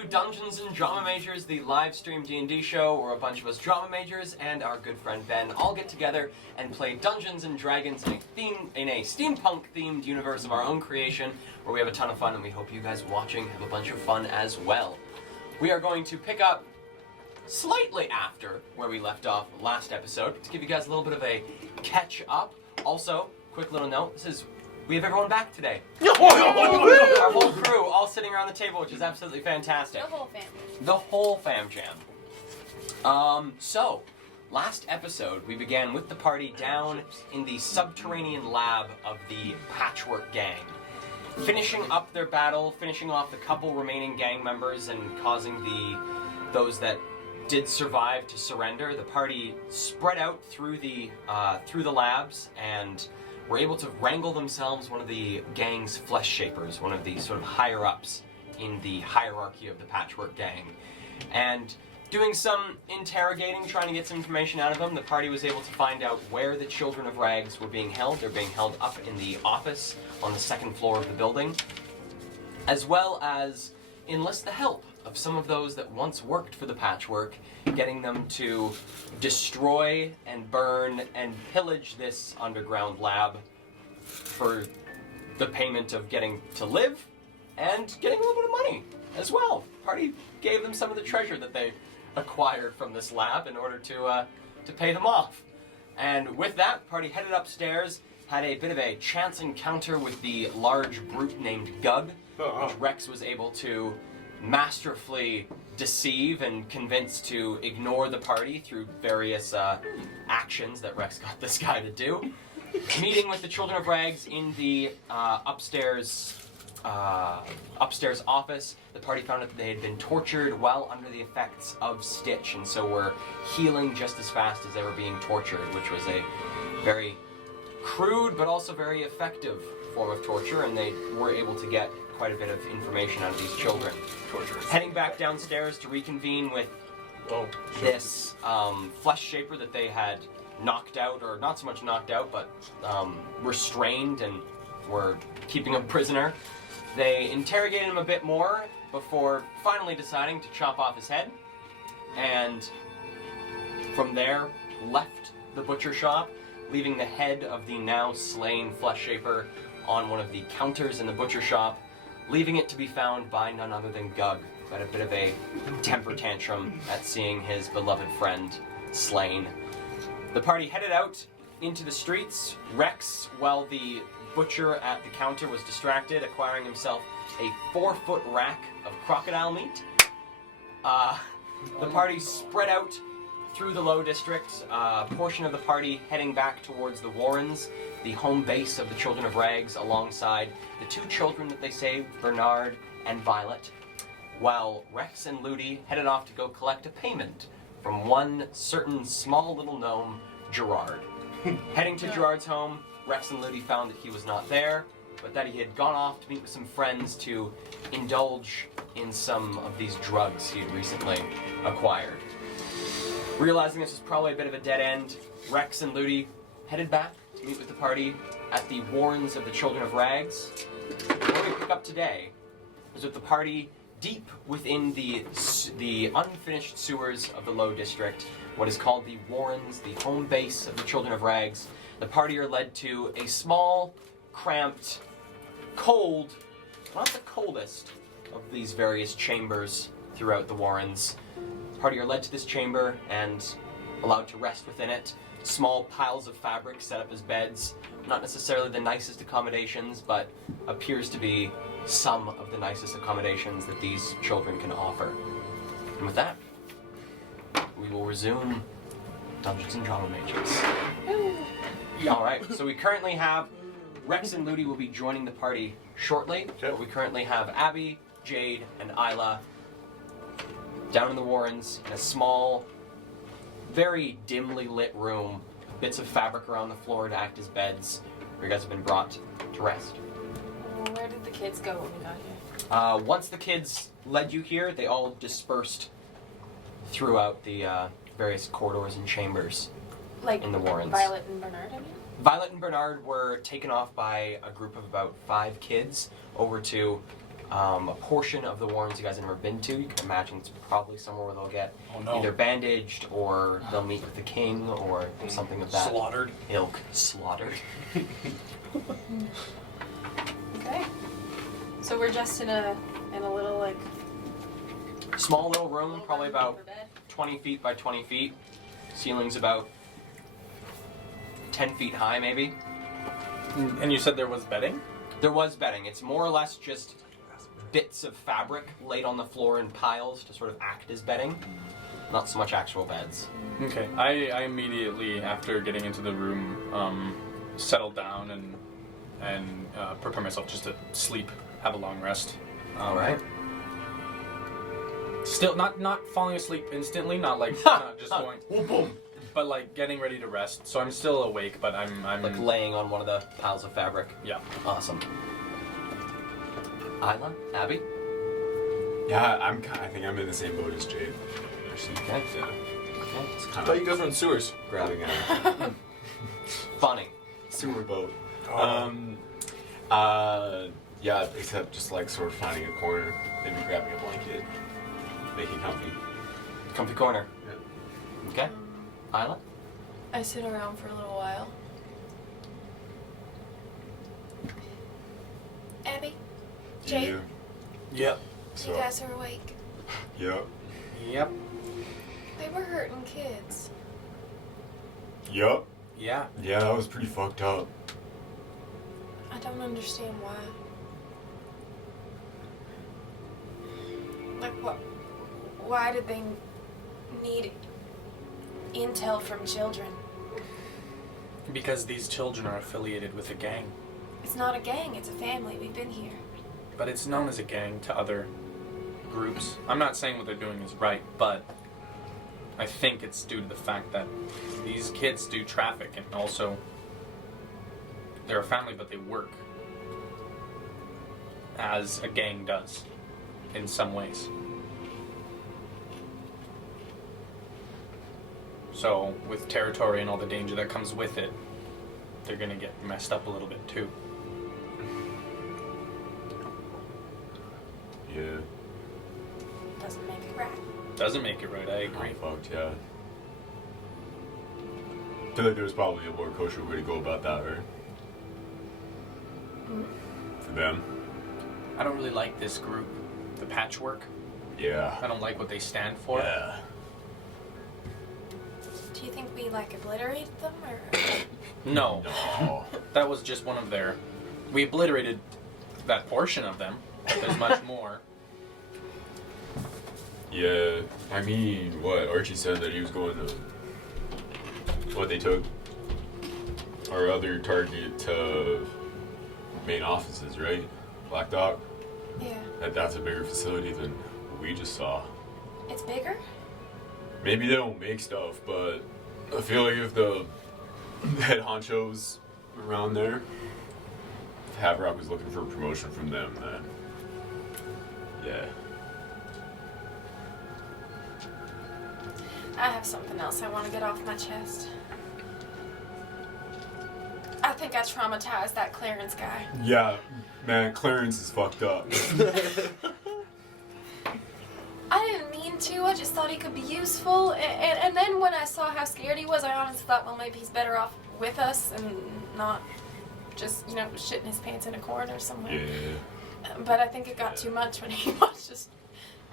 to Dungeons and Drama Majors, the live stream D&D show where a bunch of us drama majors and our good friend Ben all get together and play Dungeons and Dragons in a steampunk themed universe of our own creation where we have a ton of fun, and we hope you guys watching have a bunch of fun as well. We are going to pick up slightly after where we left off last episode to give you guys a little bit of a catch up. Also, quick little note, we have everyone back today. Our whole crew all sitting around the table, which is absolutely fantastic. The whole family. The whole fam jam. So, last episode we began with the party down in the subterranean lab of the Patchwork Gang. Finishing up their battle, finishing off the couple remaining gang members and causing those that did survive to surrender, the party spread out through the labs and were able to wrangle themselves one of the gang's flesh shapers, one of the sort of higher ups in the hierarchy of the Patchwork Gang. And doing some interrogating, trying to get some information out of them, the party was able to find out where the Children of Rags were being held. They're being held up in the office on the second floor of the building, as well as enlist the help of some of those that once worked for the Patchwork, getting them to destroy and burn and pillage this underground lab for the payment of getting to live and getting a little bit of money as well. Party gave them some of the treasure that they acquired from this lab in order to pay them off. And with that, party headed upstairs, had a bit of a chance encounter with the large brute named Gug, which Rex was able to masterfully deceive and convince to ignore the party through various actions that Rex got this guy to do. Meeting with the Children of Rags in the upstairs office, the party found out that they had been tortured while under the effects of Stitch, and so were healing just as fast as they were being tortured, which was a very crude but also very effective form of torture, and they were able to get quite a bit of information out of these children. Heading back downstairs to reconvene with this flesh shaper that they had knocked out, or not so much knocked out, but restrained and were keeping a prisoner. They interrogated him a bit more before finally deciding to chop off his head, and from there left the butcher shop, leaving the head of the now slain flesh shaper on one of the counters in the butcher shop, leaving it to be found by none other than Gug, who had a bit of a temper tantrum at seeing his beloved friend slain. The party headed out into the streets. Rex, while the butcher at the counter was distracted, acquiring himself a 4-foot rack of crocodile meat. The party spread out through the Low District, a portion of the party heading back towards the Warrens, the home base of the Children of Rags, alongside the two children that they saved, Bernard and Violet, while Rex and Ludi headed off to go collect a payment from one certain small little gnome, Gerard. Heading to Gerard's home, Rex and Ludi found that he was not there, but that he had gone off to meet with some friends to indulge in some of these drugs he had recently acquired. Realizing this was probably a bit of a dead end, Rex and Ludi headed back to meet with the party at the Warrens of the Children of Rags. Where we pick up today is with the party deep within the unfinished sewers of the Low District, what is called the Warrens, the home base of the Children of Rags. The party are led to a small, cramped, cold, not the coldest of these various chambers throughout the Warrens. The party are led to this chamber and allowed to rest within it. Small piles of fabric set up as beds. Not necessarily the nicest accommodations, but appears to be some of the nicest accommodations that these children can offer. And with that, we will resume Dungeons and Drama Majors. Alright, so we currently have Rex and Ludi will be joining the party shortly. Okay. We currently have Abby, Jade, and Isla down in the Warrens in a small, very dimly lit room, bits of fabric around the floor to act as beds, where you guys have been brought to rest. Where did the kids go when we got here? Once the kids led you here, they all dispersed throughout the various corridors and chambers Like in the Warrens. Violet and Bernard, I mean? Violet and Bernard were taken off by a group of about 5 kids over to a portion of the warrens you guys have never been to. You can imagine it's probably somewhere where they'll get either bandaged or they'll meet with the king or something of that Slaughtered. ilk. Slaughtered. Okay. So we're just in a little like Small little room, probably about for bed. 20 feet by 20 feet. Ceiling's about 10 feet high, maybe. And you said there was bedding? There was bedding. It's more or less just bits of fabric laid on the floor in piles to sort of act as bedding. Not so much actual beds. Okay. I immediately, after getting into the room, settled down and prepare myself just to sleep, have a long rest. All right. Still not falling asleep instantly, not like not just going Boom. but like getting ready to rest. So I'm still awake, but I'm Like laying on one of the piles of fabric. yeah. Awesome. Isla, Abby. Yeah, I think I'm in the same boat as Jade. Actually, Okay. yeah. Okay. It's I kind thought of you guys were in sewers. grabbing at Funny. sewer boat. Yeah, except just like sort of finding a corner, maybe grabbing a blanket, making comfy. Comfy corner. Yeah. Okay. Isla. I sit around for a little while. Abby, Jade, Yep. you guys are awake. Yep. Yep. They were hurting kids. Yup. Yeah. Yeah, that was pretty fucked up. I don't understand why. Like, what? Why did they need intel from children? Because these children are affiliated with a gang. It's not a gang, it's a family. We've been here. But it's known as a gang to other groups. I'm not saying what they're doing is right, but I think it's due to the fact that these kids do traffic and also they're a family, but they work as a gang does in some ways. So with territory and all the danger that comes with it, they're gonna get messed up a little bit too. Yeah. Doesn't make it right. Doesn't make it right, I agree. Pretty fucked, yeah. I feel like there's probably a more kosher way to go about that, right? For them. I don't really like this group, the patchwork. Yeah. I don't like what they stand for. Yeah. Do you think we, like, obliterated them, or...? No, No. that was just one of their... We obliterated that portion of them. There's much more. Yeah. I mean, what? Archie said that he was going to... What, they took our other target to main offices, right? Black Dog? Yeah. That's a bigger facility than we just saw. It's bigger? Maybe they don't make stuff, but I feel like if the head honchos around there, if Haverock was looking for a promotion from them, then yeah. I have something else I want to get off my chest. I think I traumatized that Clarence guy. Yeah, man, Clarence is fucked up. I didn't mean to, I just thought he could be useful. And then when I saw how scared he was, I honestly thought, well, maybe he's better off with us and not just, shitting his pants in a corner somewhere. Yeah. But I think it got too much when he watched just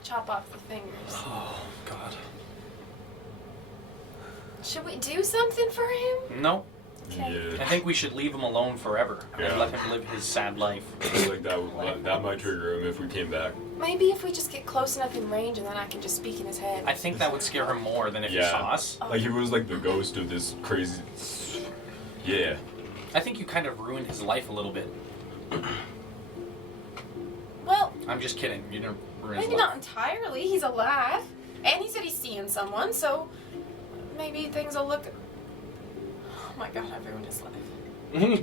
chop off the fingers. Oh, God. Should we do something for him? No, Okay. I Yeah. think we should leave him alone forever and Yeah. let him live his sad life. I feel like that might trigger him if we came back. Maybe if we just get close enough in range and then I can just speak in his head. I think that would scare him more than if he Yeah. saw us. Like he was like the ghost of this crazy. Yeah. I think you kind of ruined his life a little bit. Well, I'm just kidding. You didn't ruin his maybe life. not entirely. He's alive. And he said he's seeing someone, so maybe things will look... Oh my god, I ruined his life.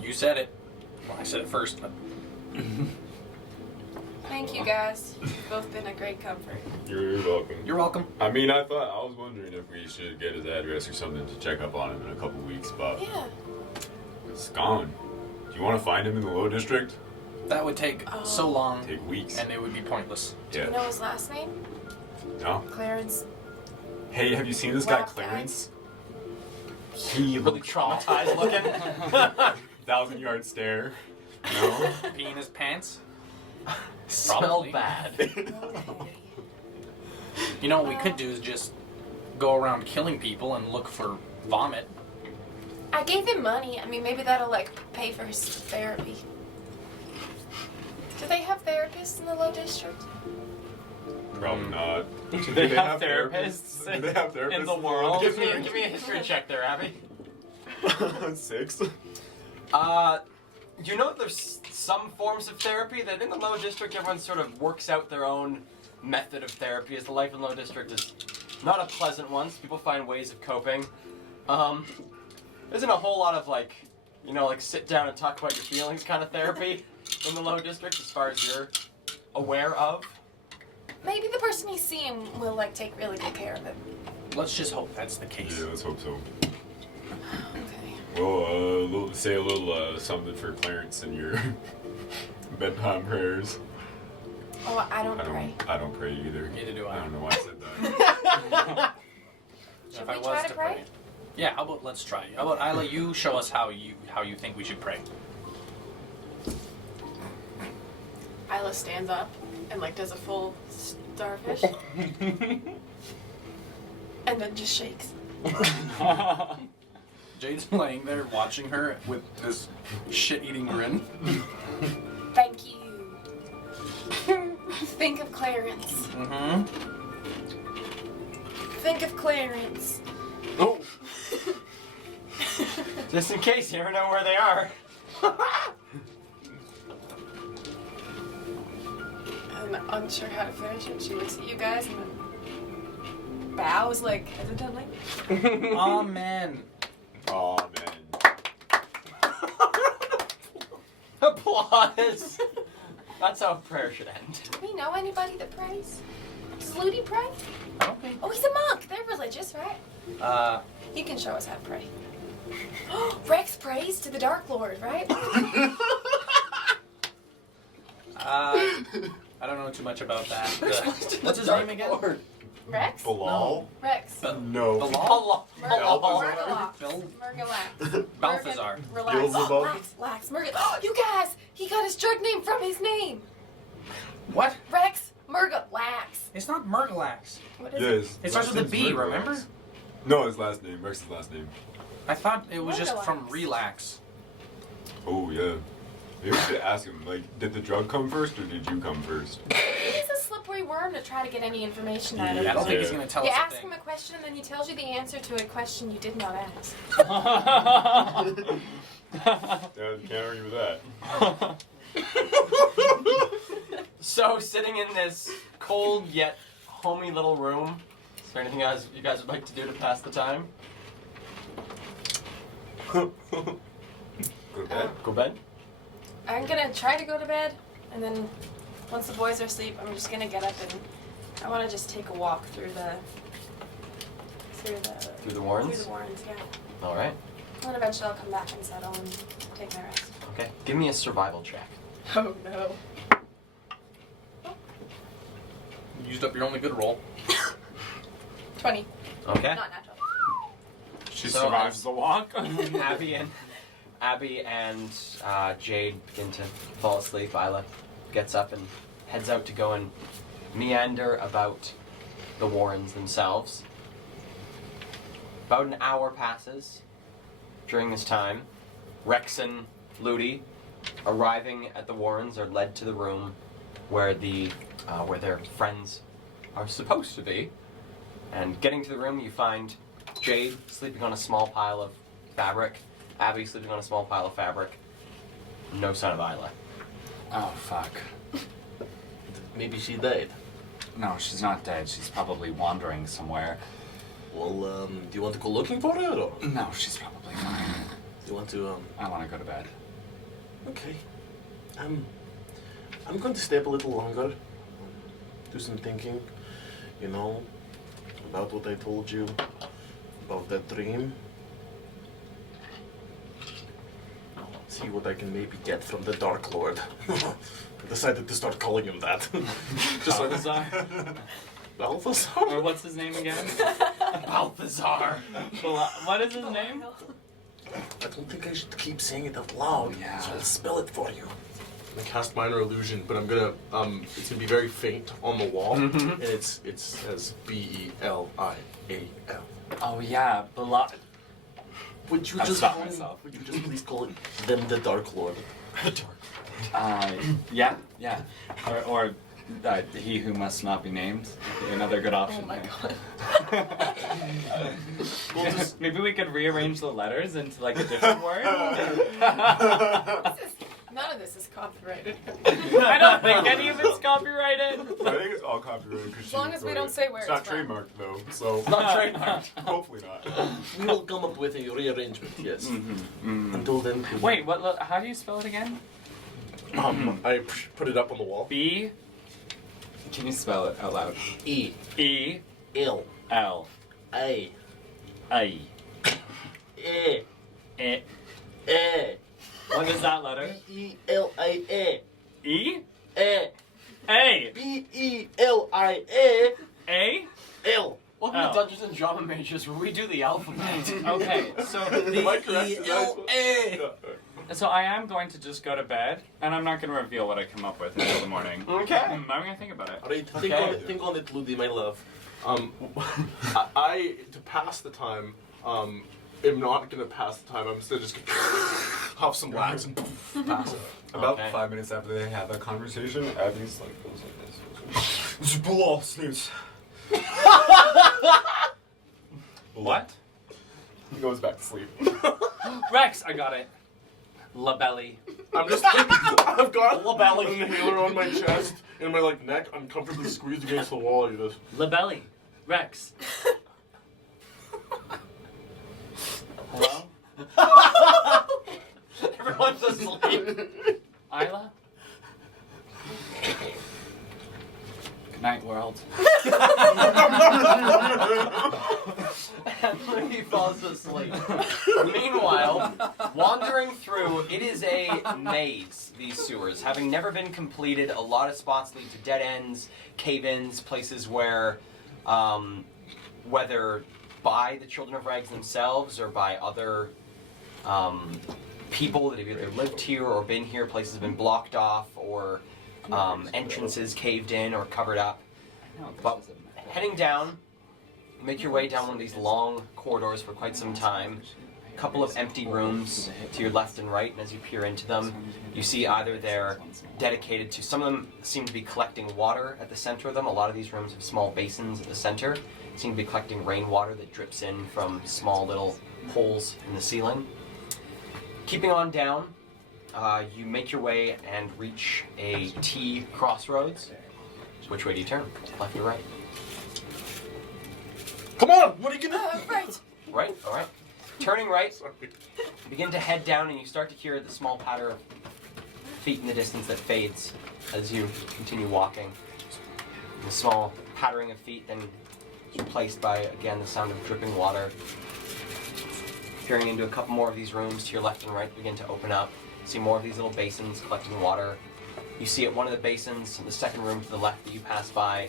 You said it. Well, I said it first, but Thank you guys. You've both been a great comfort. You're welcome. you're welcome. I mean, I was wondering if we should get his address or something to check up on him in a couple weeks, but Yeah. it's gone. Do you want to find him in the Low District? That would take so long, Take weeks. and it would be pointless. Do Yeah. you know his last name? No. Clarence. Hey, have you seen this guy Black guy. Clarence? He Really looks traumatized looking. 1,000-yard stare. No. Pee in his pants. Smell Probably. bad. Okay. You know what we could do is just go around killing people and look for vomit. I gave him money. I mean, maybe that'll like pay for his therapy. Do they have therapists in the Low District? Probably not. Do they have therapists Do they have therapists in the world? Give me district? a history check there, Abby. 6. You know that there's some forms of therapy that in the Low District everyone sort of works out their own method of therapy, as the life in Low District is not a pleasant one, so people find ways of coping. Isn't a whole lot of like sit down and talk about your feelings kind of therapy in the Low District as far as you're aware of. Maybe the person he's seeing will like take really good care of him. Let's just hope that's the case. Yeah, let's hope so. Okay. Well, say a little something for Clarence in your bedtime prayers. Oh, I don't pray. I don't pray either. Neither do I. I don't know why I said that. Should If we I was try to pray? Yeah, how about let's try. How about Isla, you show us how you think we should pray. Isla stands up and like does a full starfish, and then just shakes. Jade's laying there watching her with this shit-eating grin. Thank you. Think of Clarence. Mm-hmm. Think of Clarence. Oh. Just in case, you never know where they are. And unsure how to finish it, she looks at you guys and then bows like hesitantly. Amen. Aw, man. Applause. That's how prayer should end. Do we know anybody that prays? Does Ludi pray? I don't think. Oh, he's a monk. They're religious, right? He can show us how to pray. Rex prays to the Dark Lord, right? I don't know too much about that. What's his name again? Rex? Bilal? Rex. No. Bilal? Murgalax. Bill? Murgalax. Balthazar. Relax. Beelzebub? Oh, Lax. Murgalax. You guys! He got his drug name from his name. What? Rex Murgalax. It's not Murgalax. What is Yes. It starts with a Last B, name's remember? Rex. No, his last name. Rex's last name. I thought it was just from Murgalax. relax. Oh, yeah. Maybe we should ask him, like, did the drug come first or did you come first? He's a slippery worm to try to get any information out of I don't think you. he's gonna tell You us a ask thing. him a question and then he tells you the answer to a question you did not ask. Yeah, you can't argue with that. So, sitting in this cold yet homey little room, is there anything else you guys would like to do to pass the time? Go to bed. Go bed? I'm gonna try to go to bed, and then once the boys are asleep, I'm just gonna get up and I want to just take a walk through the Through the through Warrens? the Warrens, yeah. Alright. And then eventually I'll come back and settle and take my rest. Okay. Give me a survival check. Oh no. You used up your only good roll. 20. Okay. Not natural. She So survives as- the walk. Abby and Jade begin to fall asleep. Isla gets up and heads out to go and meander about the Warrens themselves. About an hour passes. During this time, Rex and Ludi, arriving at the Warrens, are led to the room where where their friends are supposed to be. And getting to the room, you find Jade sleeping on a small pile of fabric, Abby sleeping on a small pile of fabric. No sign of Isla. Oh, fuck. Maybe she died. No, she's not dead. She's probably wandering somewhere. Well, do you want to go looking for her, or do No, she's probably fine. you want to, I want to go to bed. Okay. I'm going to stay up a little longer. Do some thinking, you know, about what I told you, about that dream. see what I can maybe get from the Dark Lord. I decided to start calling him that. Just like Balthazar? Balthazar. Or what's his name again? Balthazar. What is his name? I don't think I should keep saying it out loud, Yeah. so I'll spell it for you. I cast minor illusion, but I'm gonna it's gonna be very faint on the wall, and it says Belial. Oh yeah, Would you I've just stopped call myself. Would you just please call it them the Dark Lord? yeah. Or he who must not be named. Another good option. Oh my there. god. Maybe we could rearrange the letters into like a different word. None of this is copyrighted. I don't think any of it's copyrighted. I think it's all copyrighted. As long as we don't say where it's not it's from. trademarked though, so Not trademarked. hopefully not. We will come up with a rearrangement. Yes. Until then, Wait, what? How do you spell it again? I put it up on the wall. B. Can you spell it out loud? E E L L A I E E. E What is that letter? Belial. E E A Belial. A. L. Welcome Oh. to Dungeons and Drama Mages, where we do the alphabet. Okay, so Am I correct? So I am going to just go to bed, and I'm not going to reveal what I come up with until the morning. Okay. I'm going to think about it. Alright, Okay. think on it, Ludi, my love. I to pass the time, am not gonna pass the time. I'm still just gonna huff some wax and pass it. About Okay. 5 minutes after they have that conversation, Abby's like goes like this. This is bull snooze. What? He goes back to sleep. Rex, I got it. La belly. I'm just I've got an inhaler on my chest and my neck uncomfortably squeezed against the wall. You just La belly. Rex. Hello? Everyone's asleep. Isla? Good night, world. And he falls asleep. Meanwhile, wandering through, it is a maze, these sewers. Having never been completed, a lot of spots lead to dead ends, cave-ins, places where, whether by the Children of Rags themselves or by other people that have either lived here or been here, places have been blocked off or entrances caved in or covered up. But heading down, you make your way down one of these long corridors for quite some time. A couple of empty rooms to your left and right, and as you peer into them, you see either they're dedicated to, some of them seem to be collecting water at the center of them. A lot of these rooms have small basins at the center, seem to be collecting rainwater that drips in from small little holes in the ceiling. Keeping on down, you make your way and reach a T crossroads. Which way do you turn? Left or right? come on. What are you gonna? Right. Right? Alright. Turning right, Sorry. you begin to head down and you start to hear the small patter of feet in the distance that fades as you continue walking. The small pattering of feet then is replaced by, again, the sound of dripping water. Peering into a couple more of these rooms to your left and right begin to open up. See more of these little basins collecting water. You see at one of the basins, in the second room to the left that you pass by,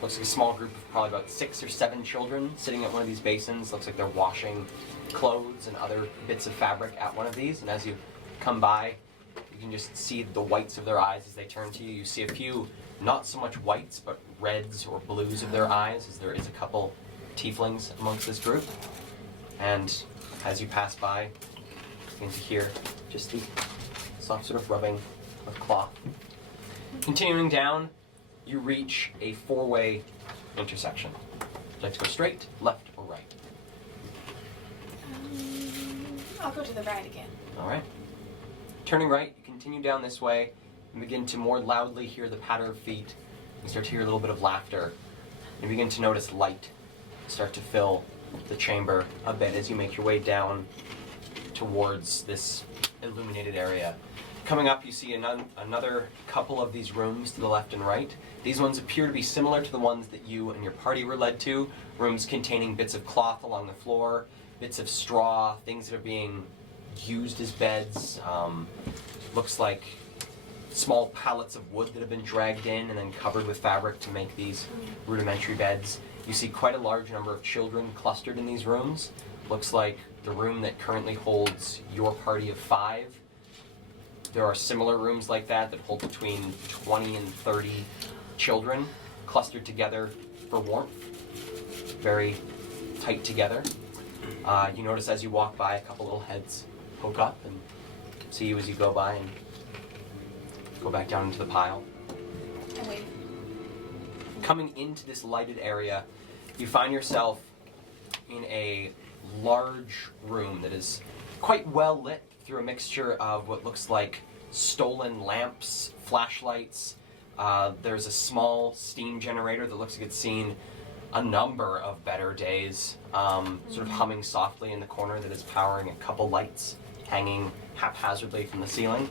looks like a small group of probably about 6 or 7 children sitting at one of these basins. Looks like they're washing clothes and other bits of fabric at one of these. And as you come by, you can just see the whites of their eyes as they turn to you. You see a few, not so much whites, but reds or blues of their eyes, as there is a couple tieflings amongst this group. And as you pass by, you begin to hear just the soft sort of rubbing of cloth. Continuing down, you reach a 4-way intersection. Would you like to go straight, left, or right? I'll go to the right again. Alright. Turning right, you continue down this way and begin to more loudly hear the patter of feet. You start to hear a little bit of laughter. You begin to notice light start to fill the chamber a bit as you make your way down towards this illuminated area. Coming up, you see another couple of these rooms to the left and right. These ones appear to be similar to the ones that you and your party were led to. Rooms containing bits of cloth along the floor, bits of straw, things that are being used as beds. Looks like small pallets of wood that have been dragged in and then covered with fabric to make these rudimentary beds. You see quite a large number of children clustered in these rooms. Looks like the room that currently holds your party of 5. There are similar rooms like that that hold between 20 and 30 children clustered together for warmth. Very tight together. You notice as you walk by, a couple little heads poke up and see you as you go by and go back down into the pile. And wait. Coming into this lighted area, you find yourself in a large room that is quite well lit through a mixture of what looks like stolen lamps, flashlights. There's a small steam generator that looks like it's seen a number of better days, sort of humming softly in the corner that is powering a couple lights hanging haphazardly from the ceiling.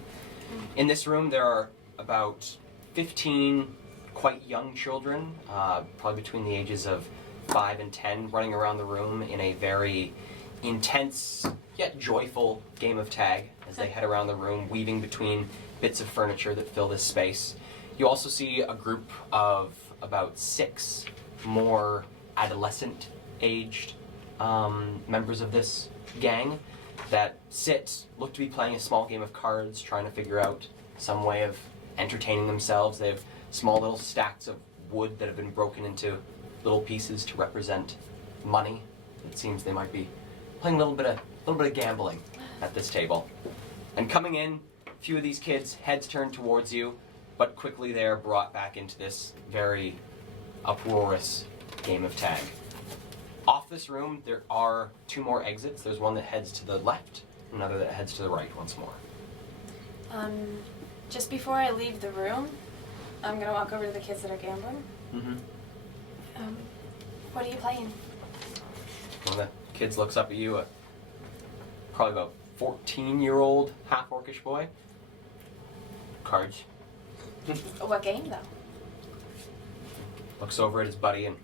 In this room, there are about 15 quite young children, probably between the ages of 5 and 10, running around the room in a very intense yet joyful game of tag as they head around the room, weaving between bits of furniture that fill this space. You also see a group of about 6 more adolescent-aged members of this gang that look to be playing a small game of cards, trying to figure out some way of entertaining themselves. They have small little stacks of wood that have been broken into little pieces to represent money. It seems they might be playing a little bit of gambling at this table. And coming in, a few of these kids' heads turn towards you, but quickly they are brought back into this very uproarious game of tag. Off this room, there are 2 more exits. There's one that heads to the left, another that heads to the right once more. Just before I leave the room, I'm gonna walk over to the kids that are gambling. Mm-hmm. What are you playing? One of the kids looks up at you, probably about 14-year-old half-orcish boy. Cards. What game, though? Looks over at his buddy and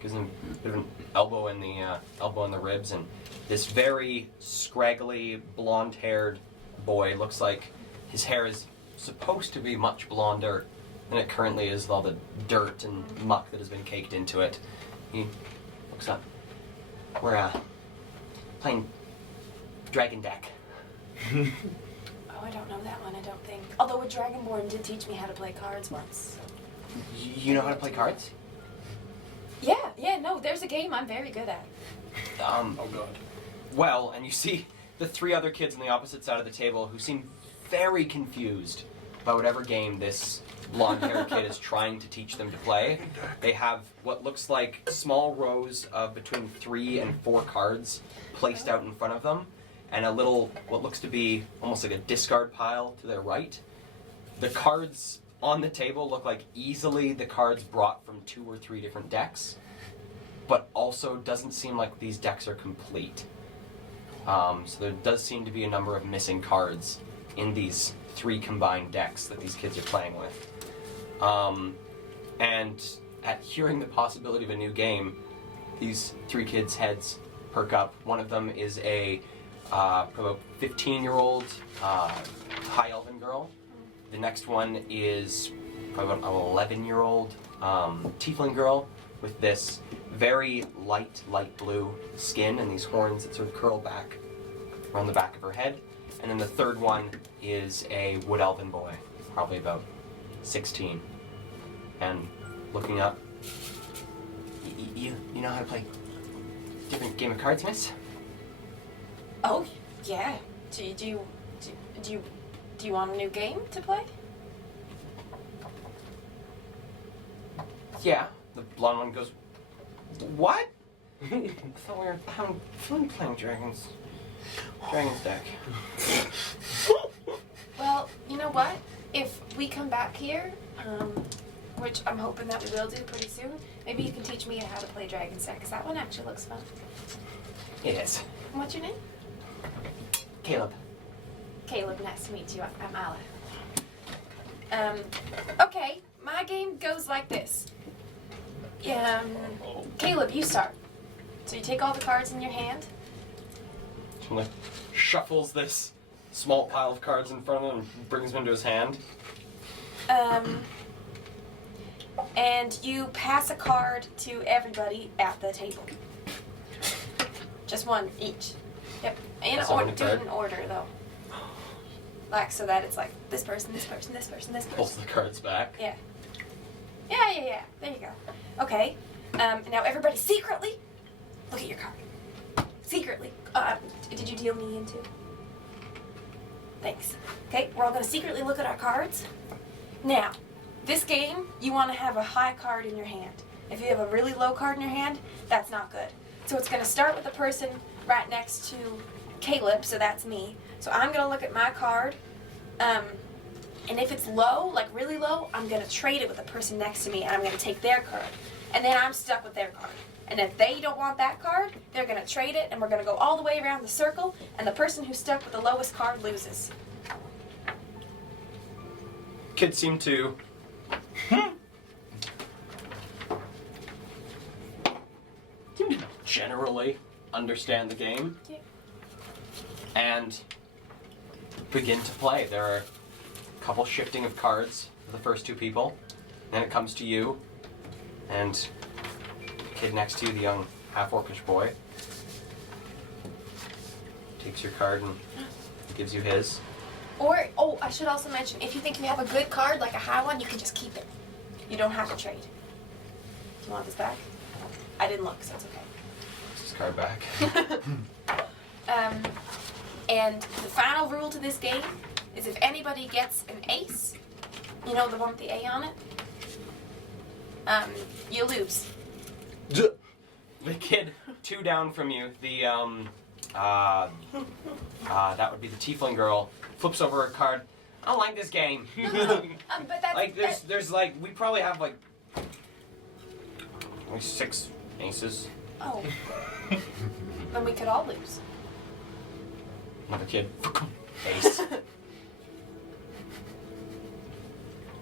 gives him a bit of an elbow in the ribs, and this very scraggly, blonde-haired boy looks like his hair is supposed to be much blonder than it currently is with all the dirt and muck that has been caked into it. He looks up. We're playing Dragon Deck. Oh, I don't know that one, I don't think. Although a Dragonborn did teach me how to play cards once. So. You know how to play cards? Yeah, no, there's a game I'm very good at. Oh god. Well, and you see the 3 other kids on the opposite side of the table who seem very confused about whatever game this blonde-haired kid is trying to teach them to play. They have what looks like small rows of between 3 and 4 cards placed out in front of them, and a little, what looks to be almost like a discard pile to their right. The cards on the table look like easily the cards brought from 2 or 3 different decks, but also doesn't seem like these decks are complete. So there does seem to be a number of missing cards in these 3 combined decks that these kids are playing with. And at hearing the possibility of a new game, these 3 kids' heads perk up. One of them is a probably 15-year-old high elven girl. The next one is probably about an 11-year-old tiefling girl with this very light blue skin and these horns that sort of curl back around the back of her head. And then the third one is a wood elven boy, probably about 16. And looking up, you know how to play different game of cards, miss? Oh, yeah. Do you want a new game to play? Yeah. The blonde one goes, what? I thought we were playing Dragon's Deck. Well, you know what? If we come back here, which I'm hoping that we will do pretty soon, maybe you can teach me how to play Dragon's Deck, because that one actually looks fun. It is. And what's your name? Caleb. Caleb, nice to meet you. I'm Ala. Okay, my game goes like this. Caleb, you start. So you take all the cards in your hand. So I'm gonna shuffles this small pile of cards in front of him and brings them into his hand. And you pass a card to everybody at the table. Just one each. Yep. So many Do it cards? in order though. Like so that it's like this person, this person, this person, this Pulls person. the cards back. Yeah. Yeah. There you go. Okay. Now everybody secretly look at your card. Secretly. Did you deal me in too? Thanks. Okay, we're all gonna secretly look at our cards. Now, this game, you wanna have a high card in your hand. If you have a really low card in your hand, that's not good. So it's gonna start with the person right next to Caleb, so that's me. So I'm gonna look at my card, and if it's low, like really low, I'm gonna trade it with the person next to me, and I'm gonna take their card. And then I'm stuck with their card. And if they don't want that card, they're gonna trade it, and we're gonna go all the way around the circle, and the person who's stuck with the lowest card loses. Kids seem to generally understand the game Yeah. and begin to play. There are a couple shifting of cards for the first two people. Then it comes to you and the kid next to you, the young half-orcish boy, takes your card and gives you his. Or, I should also mention, if you think you have a good card, like a high one, you can just keep it. You don't have to trade. Do you want this back? I didn't look, so it's okay. His card back. And the final rule to this game is if anybody gets an ace, you know the one with the A on it, you lose. The kid two down from you, the that would be the tiefling girl, flips over her card. I don't like this game. But that's Like there's like we probably have like 6 aces. Oh. Then we could all lose. Another kid. Ace.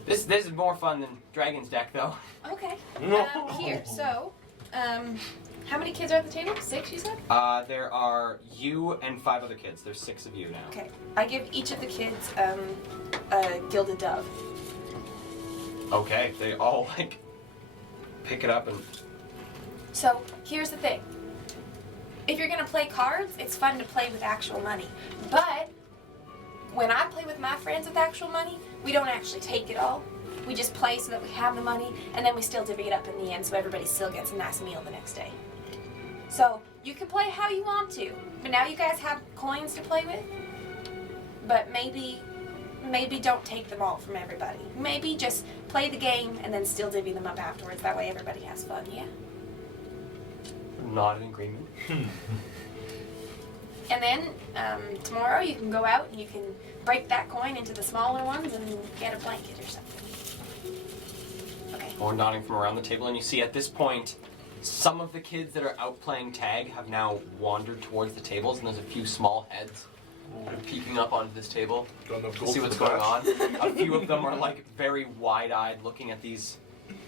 This is more fun than Dragon's Deck though. Okay. Here, so, how many kids are at the table? 6, you said? There are you and 5 other kids. There's 6 of you now. Okay. I give each of the kids a gilded dove. Okay, they all like pick it up and So, here's the thing. If you're gonna play cards, it's fun to play with actual money. But when I play with my friends with actual money, we don't actually take it all. We just play so that we have the money, and then we still divvy it up in the end so everybody still gets a nice meal the next day. So, you can play how you want to, but now you guys have coins to play with. But maybe don't take them all from everybody. Maybe just play the game and then still divvy them up afterwards. That way everybody has fun, yeah? not in agreement. And then tomorrow you can go out and you can break that coin into the smaller ones and get a blanket or something. Okay. More nodding from around the table, and you see at this point, some of the kids that are out playing tag have now wandered towards the tables, and there's a few small heads that are peeking up onto this table to see what's going on. A few of them are like very wide-eyed, looking at these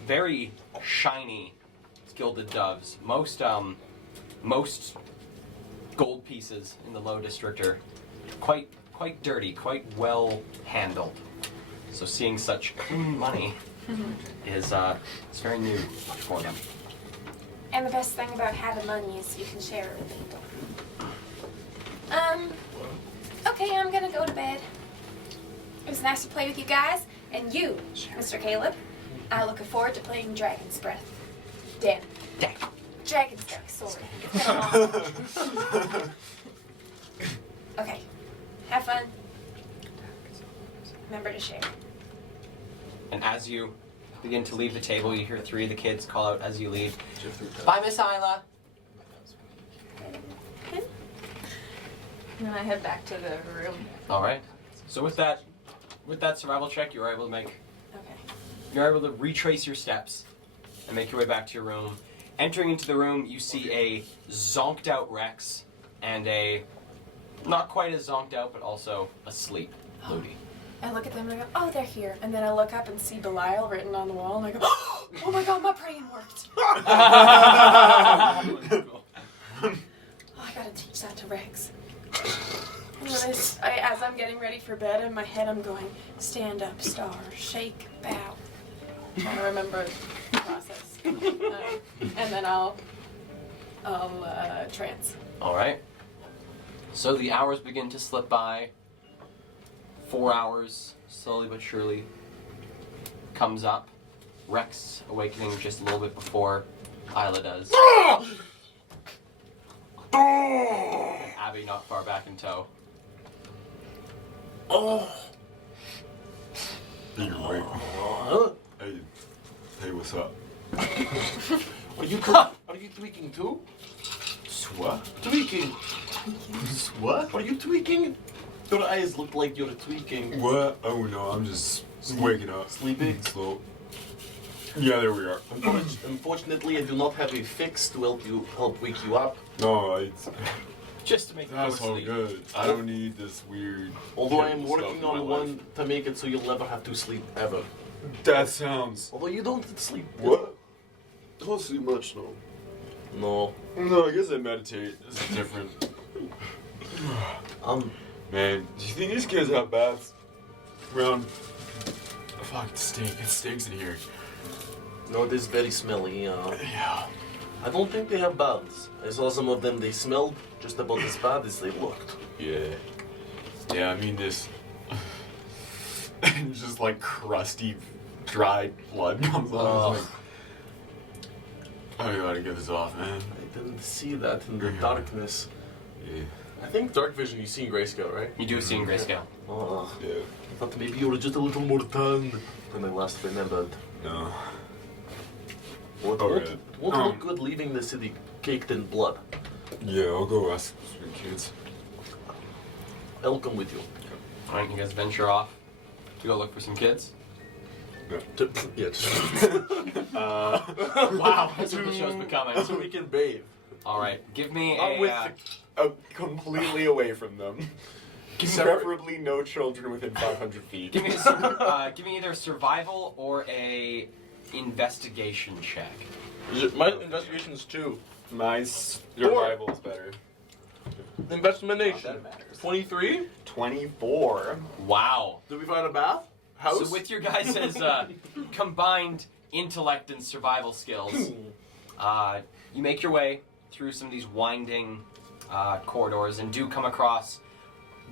very shiny gilded doves. Most gold pieces in the low district are quite dirty, quite well handled. So seeing such clean money is it's very new for them. And the best thing about having money is you can share it with people. Okay, I'm gonna go to bed. It was nice to play with you guys, and you, Mr. Caleb. I'm looking forward to playing Dragon's Breath. Dan. Dragon's Deck, sorry. It's been a long one. Okay. Have fun. Remember to share. And as you begin to leave the table, you hear 3 of the kids call out as you leave, "Bye, Miss Isla." And then I head back to the room. All right. So with that survival check, you're able to make. Okay. You're able to retrace your steps and make your way back to your room. Entering into the room, you see a zonked out Rex and a not quite as zonked out, but also asleep Ludi. I look at them and I go, oh, they're here. And then I look up and see Belial written on the wall, and I go, oh my god, my praying worked. Oh, I gotta teach that to Rex. And when as I'm getting ready for bed, in my head I'm going, stand up, star, shake, bow. Trying to remember the process. And then I'll trance. All right. So the hours begin to slip by. 4 hours, slowly but surely, comes up. Rex awakening just a little bit before Isla does. And Abby not far back in tow. Hey, you're right. Hey, what's up? Are you tweaking too? What? Tweaking. What? Are you tweaking? Your eyes look like you're tweaking. What? Oh no, I'm just waking up. Sleeping? Slow. Yeah, there we are. Unfortunately, I do not have a fix to help wake you up. No, it's Just to make you go that's to all sleep. good. I don't need this weird. Although I am chemical working stuff in on my one life. to make it so you'll never have to sleep ever. That sounds. Although you don't sleep. What? I don't sleep much, though. No. No, I guess I meditate. This is different. Man, do you think these kids have baths around? Fuck, it stinks in here. No, it is very smelly. Yeah. I don't think they have baths. I saw some of them. They smelled just about as bad as they looked. Yeah. Yeah, I mean this. Just like crusty, dried blood comes out. It's like, I gotta get this off, man. I didn't see that in the darkness. Yeah. I think dark vision. You see grayscale, right? You do see in grayscale. Oh, Yeah. I thought maybe you were just a little more tan than I last remembered. No. Won't Okay. look good leaving the city caked in blood. Yeah, I'll go ask some kids. I'll come with you. All right, you guys venture off to go look for some kids. Wow, that's what the show's becoming. So we can bathe. All right, give me I'm a. with completely away from them. Preferably no children within 500 feet. Give me give me either a survival or a investigation check. My investigation's 2. My survival is better. Investigation. matters. 23. 24. Wow. Did we find a bath? House? So with your guys' combined intellect and survival skills, you make your way through some of these winding corridors and do come across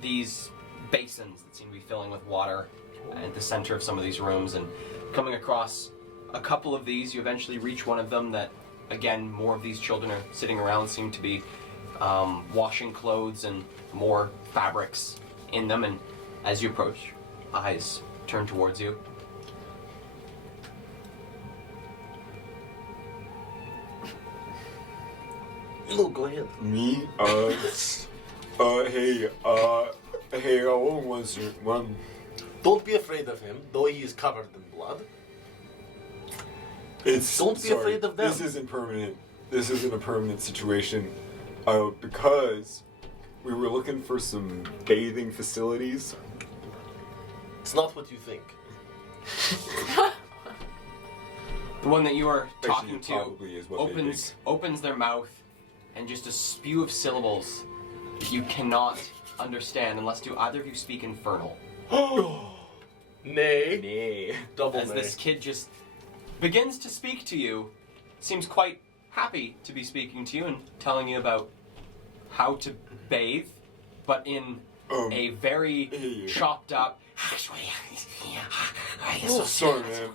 these basins that seem to be filling with water at the center of some of these rooms. And coming across a couple of these, you eventually reach one of them that, again, more of these children are sitting around, seem to be washing clothes and more fabrics in them. And as you approach, eyes turn towards you. No, go ahead. Me? Hey, I want one. Don't be afraid of him, though he is covered in blood. It's Don't be sorry, afraid of them. This isn't permanent. This isn't a permanent situation. Because we were looking for some bathing facilities. It's not what you think. The one that you are Actually, talking it to probably is what they opens their mouth, and just a spew of syllables that you cannot understand unless do either of you speak Infernal. Nay. Nay. Double As nay. this kid just begins to speak to you, seems quite happy to be speaking to you and telling you about how to bathe, but in a very hey. chopped up. Oh, sorry, man.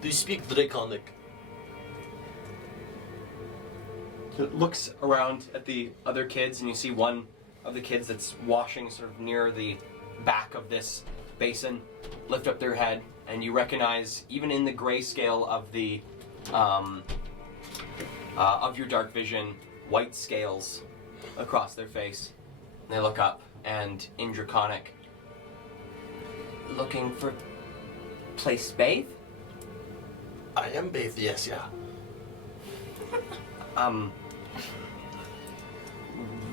Do you speak Draconic? It looks around at the other kids, and you see one of the kids that's washing sort of near the back of this basin lift up their head, and you recognize, even in the grayscale of the of your dark vision, white scales across their face. And they look up, and in Draconic, looking for place to bathe? I am bathed, yes, yeah.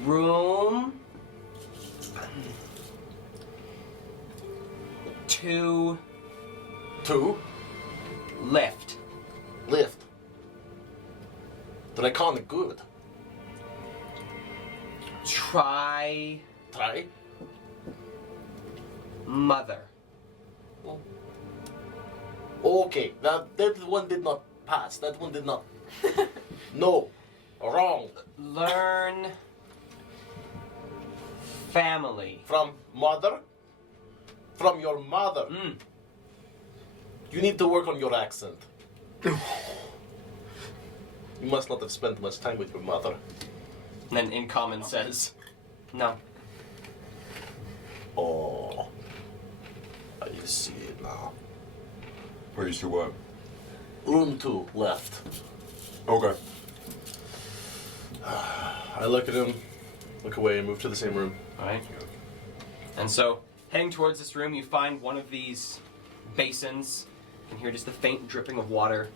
Room 2 2. lift. Lift. Draconic, good. Try Try. mother. Okay, that one did not pass. That one did not. No. Wrong. Learn family. From mother? From your mother. Mm. You need to work on your accent. You must not have spent much time with your mother. And then in common says, no. Oh. I see it now. Wait, so what? Room 2, left. Okay. I look at him, look away, and move to the same room. Alright. And so, heading towards this room, you find one of these basins. You can hear just the faint dripping of water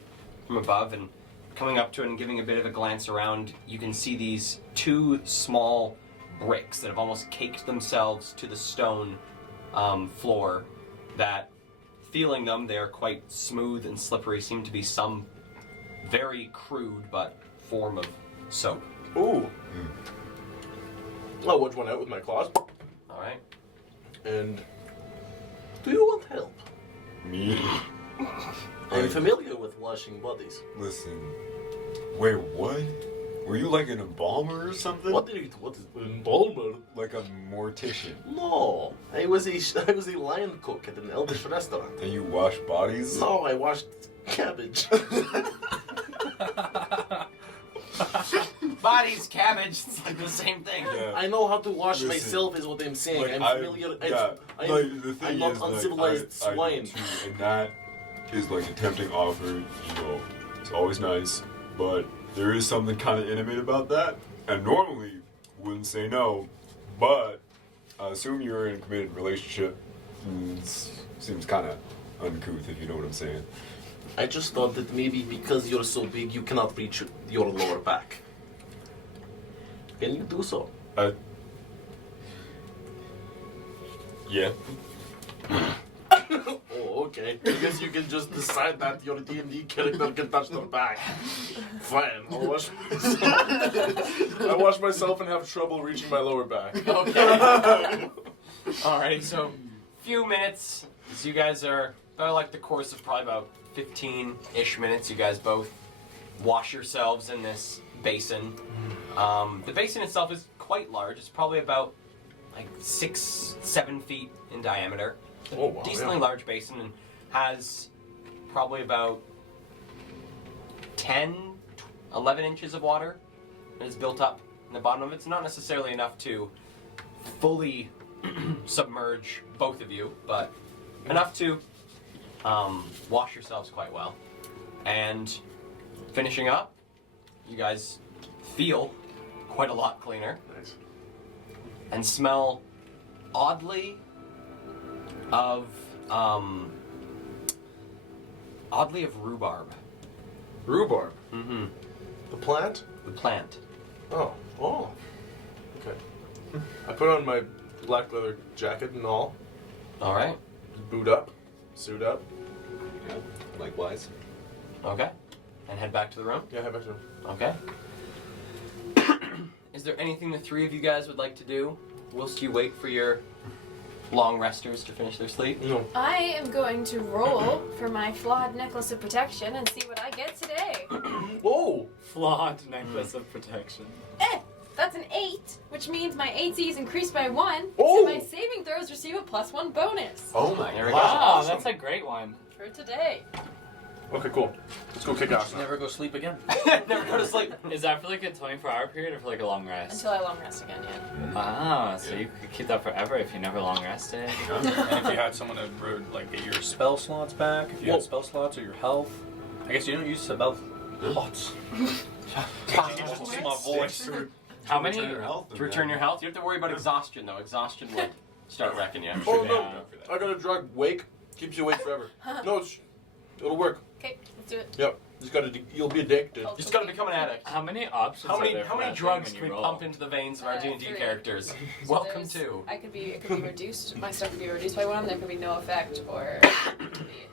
from above, and coming up to it and giving a bit of a glance around, you can see these two small bricks that have almost caked themselves to the stone floor that, feeling them, they are quite smooth and slippery, seem to be some very crude but form of soap. Ooh. I'll wedge one out with my claws. Alright. And do you want help? Me? I'm familiar with washing bodies. Listen. Wait, what? Were you like an embalmer or something? What is embalmer? Like a mortician. No, I was a line cook at an Elvish restaurant. And you wash bodies? No, I washed cabbage. Bodies, cabbage, it's like the same thing. Yeah. I know how to wash Listen, myself, is what I'm saying. Like, I'm familiar. I'm not uncivilized swine. I do too, and that is like a tempting offer. You know, it's always nice, but there is something kind of intimate about that. And normally, wouldn't say no, but I assume you're in a committed relationship. Seems kind of uncouth, if you know what I'm saying. I just thought that maybe because you're so big, you cannot reach your lower back. Can you do so? Yeah. Oh, okay. I guess you can just decide that your D&D character can touch their back. Fine, I'll wash myself. I wash myself and have trouble reaching my lower back. Okay. Alrighty, so few minutes. So you guys are about like the course of probably about 15-ish minutes. You guys both wash yourselves in this basin. The basin itself is quite large. It's probably about like 6-7 feet in diameter. Oh, wow. Decently large basin, and has probably about 10-11 inches of water that is built up in the bottom of it. It's not necessarily enough to fully submerge both of you, but enough to wash yourselves quite well. And finishing up, you guys feel quite a lot cleaner. Nice. And smell oddly of rhubarb. Rhubarb. Mm-hmm. The plant? The plant. Oh. Okay. I put on my black leather jacket and all. All right. Boot up. Suit up. Yeah. Likewise. Okay. And head back to the room. Yeah, head back to him. Okay. Is there anything the three of you guys would like to do whilst you wait for your long resters to finish their sleep? No. I am going to roll for my flawed necklace of protection and see what I get today. Whoa! Flawed necklace of protection. That's an 8, which means my AC is increased by 1, Oh! and my saving throws receive a +1 bonus Oh my There we god. go. Wow, Awesome. that's a great one. for today. Okay, cool. Let's go kick ass now. Never go sleep again. Never go to sleep. Is that for like a 24-hour period or for like a long rest? Until I long rest again, yeah. Ah, so you could keep that forever if you never long rested. And if you had someone to like get your spell slots back, if you had spell slots or your health, I guess you don't use spell slots. My voice. How many? Return your health To return your health, you have to worry about exhaustion though. Exhaustion would start wrecking you. Oh no! Yeah. I got a drug. Wake keeps you awake forever. No, it'll work. Okay, let's do it. Yep. Just gotta. You'll be addicted. You just gotta become an addict. How many options How are many there for that drugs thing can when we you pump roll? into the veins of our D&D 3. characters? So Welcome there's- to. it could be reduced. My stuff could be reduced by 1. There could be no effect, or it could be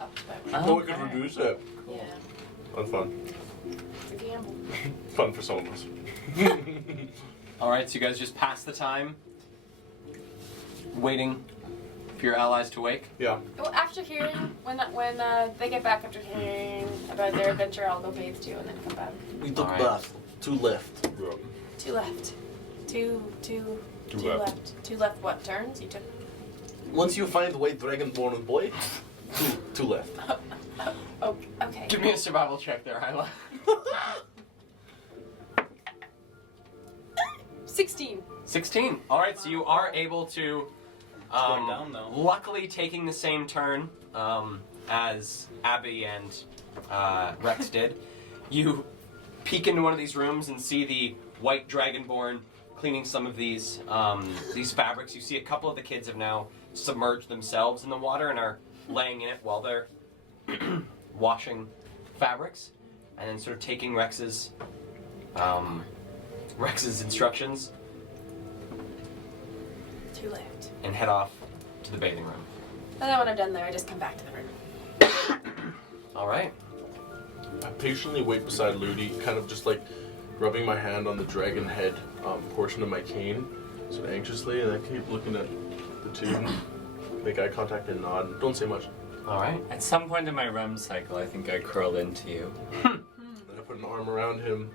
upped by 1. Oh, we could reduce it. Yeah, Fun. it's a gamble. Fun for some of us. All right, so you guys just pass the time, waiting for your allies to wake. Yeah. Well, after hearing, when they get back after hearing about their adventure, I'll go bathe too and then come back. We took Alright. bath. 2 left. Yeah. 2 left. Two left. left. 2 left. What turns? You took. Once you find White Dragonborn boy, 2 left. Oh, okay. Give me a survival check there, Hyla. 16. 16. All right, so you are able to. going down, though. Luckily, taking the same turn as Abby and Rex did, you peek into one of these rooms and see the White Dragonborn cleaning some of these fabrics. You see a couple of the kids have now submerged themselves in the water and are laying in it while they're washing fabrics, and then sort of taking Rex's instructions 2 left. and head off to the bathing room. And then when I'm done there, I just come back to the room. All right. I patiently wait beside Ludi, kind of just like rubbing my hand on the dragon head portion of my cane, sort of anxiously, and I keep looking at the two, make eye contact and nod. Don't say much. All right. At some point in my REM cycle, I think I curl into you. Then I put an arm around him.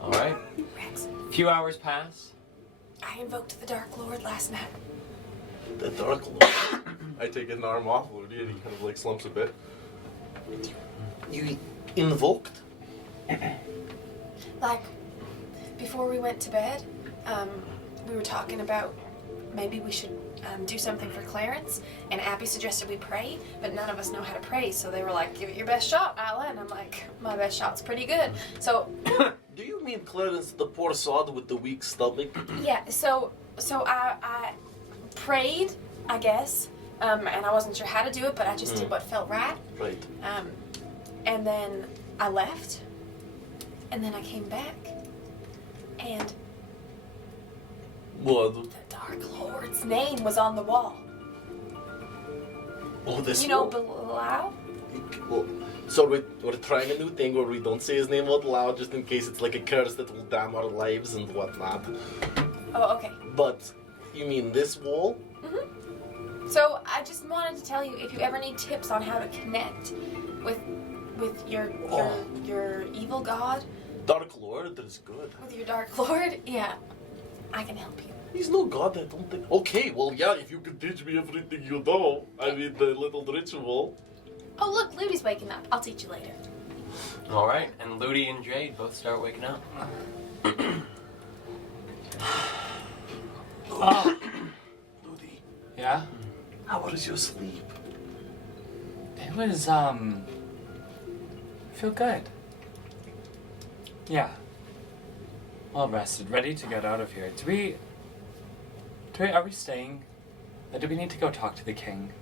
All right. Rex, A few hours pass. I invoked the Dark Lord last night. The Dark Lord. I take an arm off Ludi, and he kind of like slumps a bit. You invoked? Like, before we went to bed, we were talking about maybe we should do something for Clarence, and Abby suggested we pray, but none of us know how to pray, so they were like, give it your best shot, Ala, and I'm like, my best shot's pretty good. So, Do you mean Clarence the poor sod with the weak stomach? yeah, so I prayed, I guess, and I wasn't sure how to do it, but I just did what felt right. Right. And then I left, and then I came back, and What? the Dark Lord's name was on the wall. Oh, this You know, wall. Bilal? Well, so we're trying a new thing where we don't say his name out loud just in case it's like a curse that will damn our lives and whatnot. Oh, okay. But you mean this wall? So I just wanted to tell you, if you ever need tips on how to connect with your evil god, Dark Lord is good. with your Dark Lord, yeah, I can help you. He's no god, I don't think. Okay, well, yeah, if you could teach me everything you know. I mean, the little ritual. Oh, look, Ludy's waking up. I'll teach you later. All right. And Ludi and Jade both start waking up. Oh, Ludi, yeah? how was your sleep? It was, feel good. Yeah. Well rested, ready to get out of here. Are we staying? Or do we need to go talk to the king?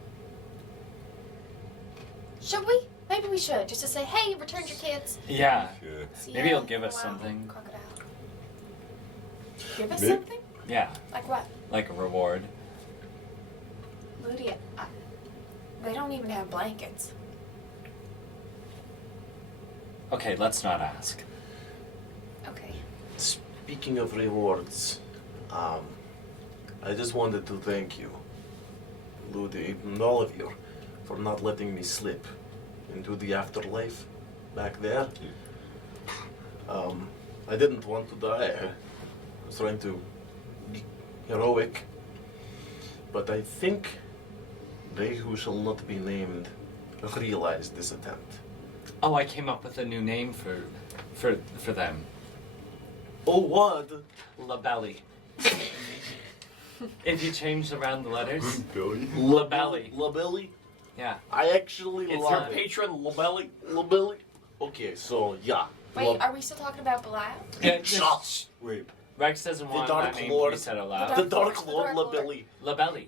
Should we? Maybe we should, just to say, hey, you returned your kids. Yeah. Yeah. See Maybe ya. he'll give us Wow, something. Crocodile. Give us Maybe. something? Yeah, Like what? like a reward. Ludi, they don't even have blankets. Okay, let's not ask. Okay. Speaking of rewards, I just wanted to thank you, Ludi, and all of you, for not letting me slip into the afterlife back there. I didn't want to die. I was trying to be heroic. But I think they who shall not be named realized this attempt. Oh, I came up with a new name for them. Oh, what? Labelli. If you change around the letters. Billy? Labelli. Labelli? Yeah. I actually It's lied. your patron, Labelli. Labelli? Okay, so yeah. Wait, are we still talking about Belial? Yeah, Shh. Wait. Rex doesn't want Dark that name to Lord. be said out The loud. The Dark Dark Lord, Lord the Dark Labelli. Labelli.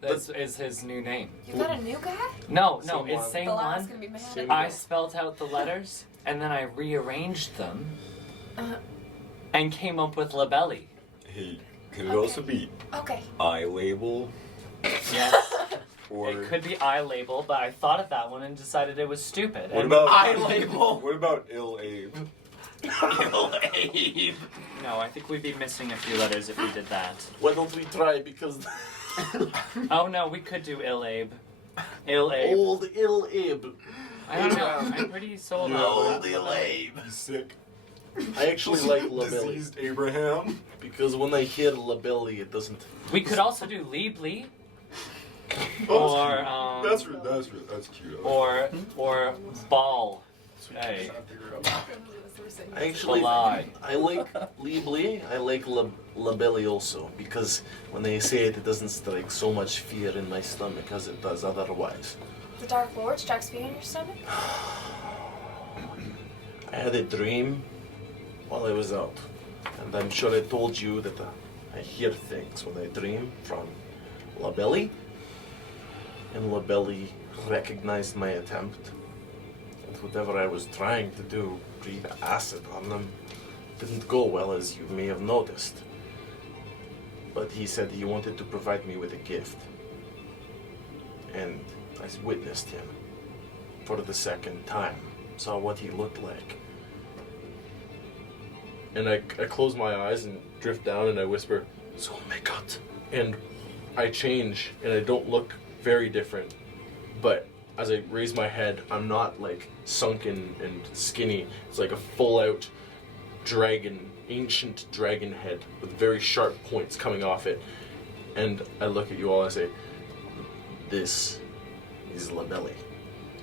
That is his new name. You got a new guy? No, Same it's one. same Belial's one. gonna be mad. Same I one. spelled out the letters and then I rearranged them Uh, and came up with Labelli. Hey, could it also be okay. eye label? Yes. Or It could be eye label, but I thought of that one and decided it was stupid. what And about Eye label. What about ill Abe? Il-Abe. No, I think we'd be missing a few letters if we did that. Why don't we try? Because Oh no, we could do Ill-Abe. Ill-Abe. old Il-Abe. I don't know. I'm pretty sold on Old that. Il-Abe. He's sick. I actually like Labelli Diseased Abraham. because when I hear Labelli, it doesn't. We could also do Liebly. Oh, Or, that's cute. or Ball. Hey. I actually Balai. I like Libli. I like Labelli also because when they say it, it doesn't strike so much fear in my stomach as it does otherwise. The Dark Lord strikes fear in your stomach? I had a dream while I was out, and I'm sure I told you that I hear things when I dream from Labelli, and Labelli recognized my attempt, and whatever I was trying to do, breathe acid on them, didn't go well, as you may have noticed. But he said he wanted to provide me with a gift, and I witnessed him for the second time, saw what he looked like. And I close my eyes and drift down and I whisper, "So my God." And I change and I don't look very different. But as I raise my head, I'm not like sunken and skinny. It's like a full out dragon, ancient dragon head with very sharp points coming off it. And I look at you all and I say, "This is Labelli."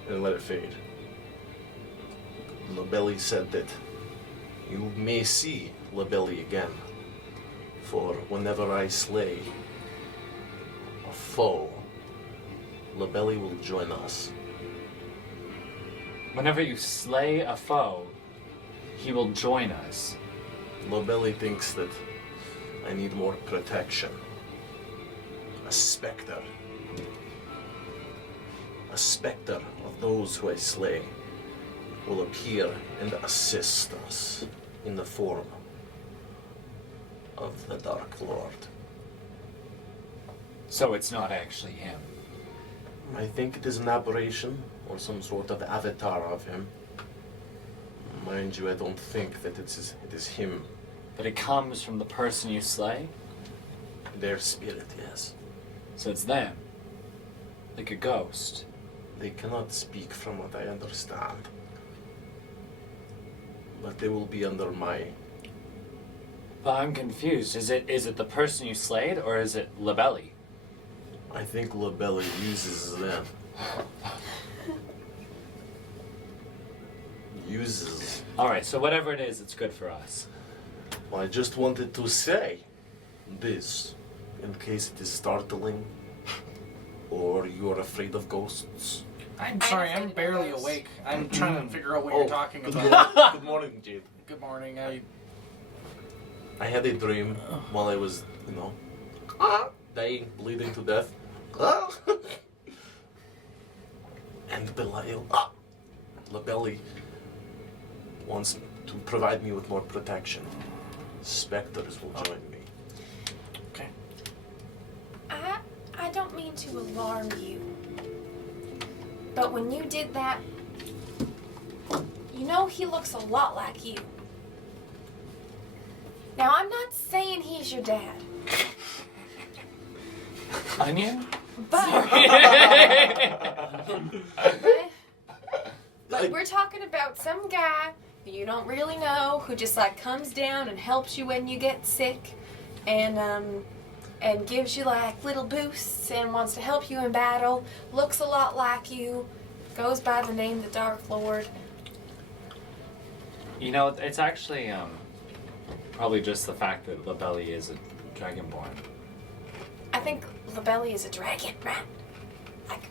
And I let it fade. Labelli said that you may see Labelli again, for whenever I slay a foe, Labelli will join us. Whenever you slay a foe, he will join us. Labelli thinks that I need more protection. A specter. A specter of those who I slay will appear and assist us in the form of the Dark Lord. So it's not actually him. I think it is an aberration or some sort of avatar of him. Mind you, I don't think that it is him. But it comes from the person you slay, Their spirit, yes. so it's them. Like a ghost. They cannot speak from what I understand. But they will be under my... But I'm confused. Is it the person you slayed, or is it Labelli? I think Labelli uses them. Uses. Alright, so whatever it is, it's good for us. I just wanted to say this, in case it is startling, or you are afraid of ghosts. I'm sorry, I'm barely awake. I'm trying to figure out what you're talking good about. Good morning, Jade. Good morning. I had a dream while I was, dying, bleeding to death. And Belial, Labelli wants to provide me with more protection. Spectres will join me. Okay. I don't mean to alarm you, but when you did that, you know he looks a lot like you. Now, I'm not saying he's your dad, Onion? but we're talking about some guy who you don't really know, who just like comes down and helps you when you get sick, and gives you like little boosts and wants to help you in battle. Looks a lot like you. Goes by the name the Dark Lord. You know, it's actually probably just the fact that Labelli is a dragonborn. I think Labelli is a dragon, right? Like,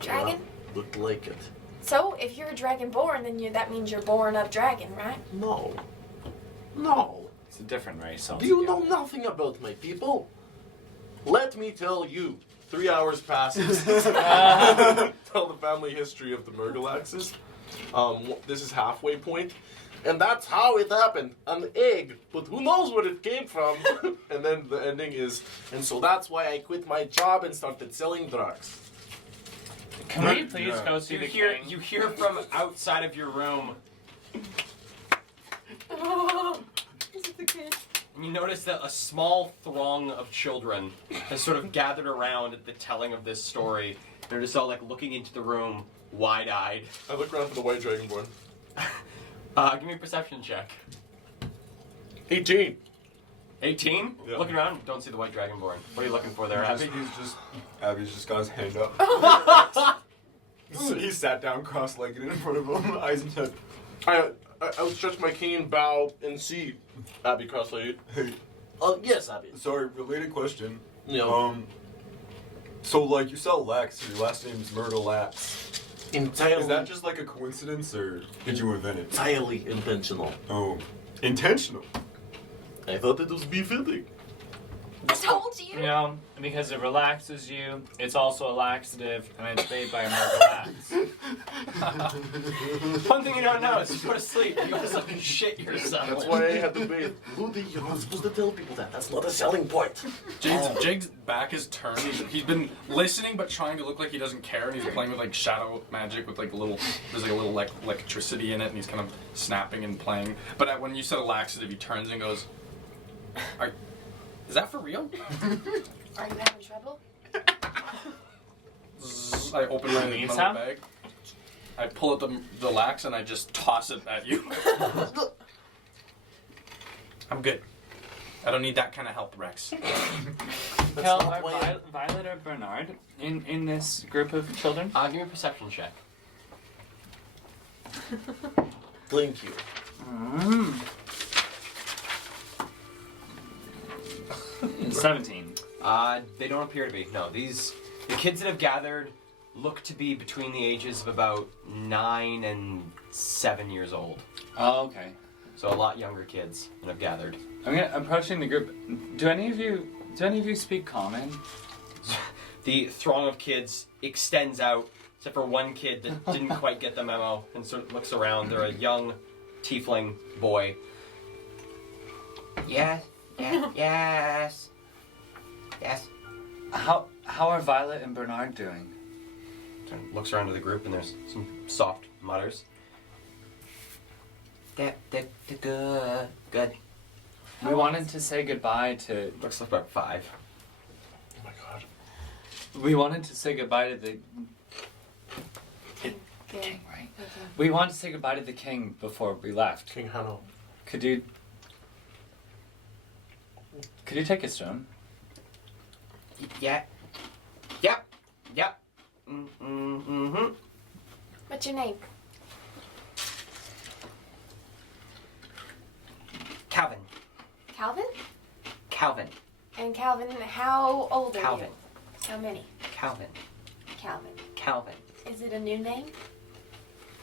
dragon? Looked like it. So, if you're a dragonborn, then that means you're born of dragon, right? No. No. It's a different race. Do you know nothing about my people? Let me tell you. 3 hours passes. Tell the family history of the Murgalaxes. This is halfway point. And that's how it happened. An egg. But who knows where it came from? And then the ending is, and so that's why I quit my job and started selling drugs. Can we please go see You the hear king? you hear from outside of your room. Is it the kid? And you notice that a small throng of children has sort of gathered around at the telling of this story. They're just all like looking into the room, wide-eyed. I look around for the white dragonborn. Give me a perception check. 18. 18? Yeah. Looking around, don't see the white dragonborn. What are you looking for there, Abby? Abby's just got his hand up. So he sat down cross-legged in front of him, eyes and head. I would stretch my cane, bow, and see Abby cross-legged. Hey, Yes, Abby. sorry, related question. Yeah. So like you sell Lax, your last name's Myrtle Lax. Entirely, Is that just like a coincidence, or did you invent it? entirely intentional. Oh, intentional. I thought it was befitting. I told you. You know, because it relaxes you. It's also a laxative, and it's made by a Mergalax. One thing you don't know is you go to sleep, you also shit yourself. That's why I had to bathe. Ludi, you're not supposed to tell people that. That's not a selling point. Jake's back is turned. He's been listening but trying to look like he doesn't care, and he's playing with like shadow magic with like a little. There's like a little like electricity in it, and he's kind of snapping and playing. But when you said a laxative, he turns and goes, "Is that for real?" Are you having trouble? Zzz, I open my Need little some? bag. I pull out the lax and I just toss it at you. I'm good. I don't need that kind of help, Rex. Kel, not are why- Violet or Bernard in this group of children? Give me a perception check. Thank you. 17. They don't appear to be. No, the kids that have gathered look to be between the ages of about 9 and 7 years old. Oh, okay. So a lot younger kids that have gathered. Approaching the group. Do any of you speak common? The throng of kids extends out, except for one kid that didn't quite get the memo and sort of looks around. They're a young tiefling boy. Yes, yes. How are Violet and Bernard doing? Sort of looks around to the group and there's some soft mutters. They're good. We wanted to say goodbye to. Looks like about 5. Oh my god. We wanted to say goodbye to the Good. king, right? Okay. We wanted to say goodbye to the king before we left. King Hanno. Could you take us to him? Yeah. Yep. Mm-hmm. What's your name? Calvin. Calvin? And Calvin, how old are Calvin. you? How many? Calvin. Calvin. Is it a new name?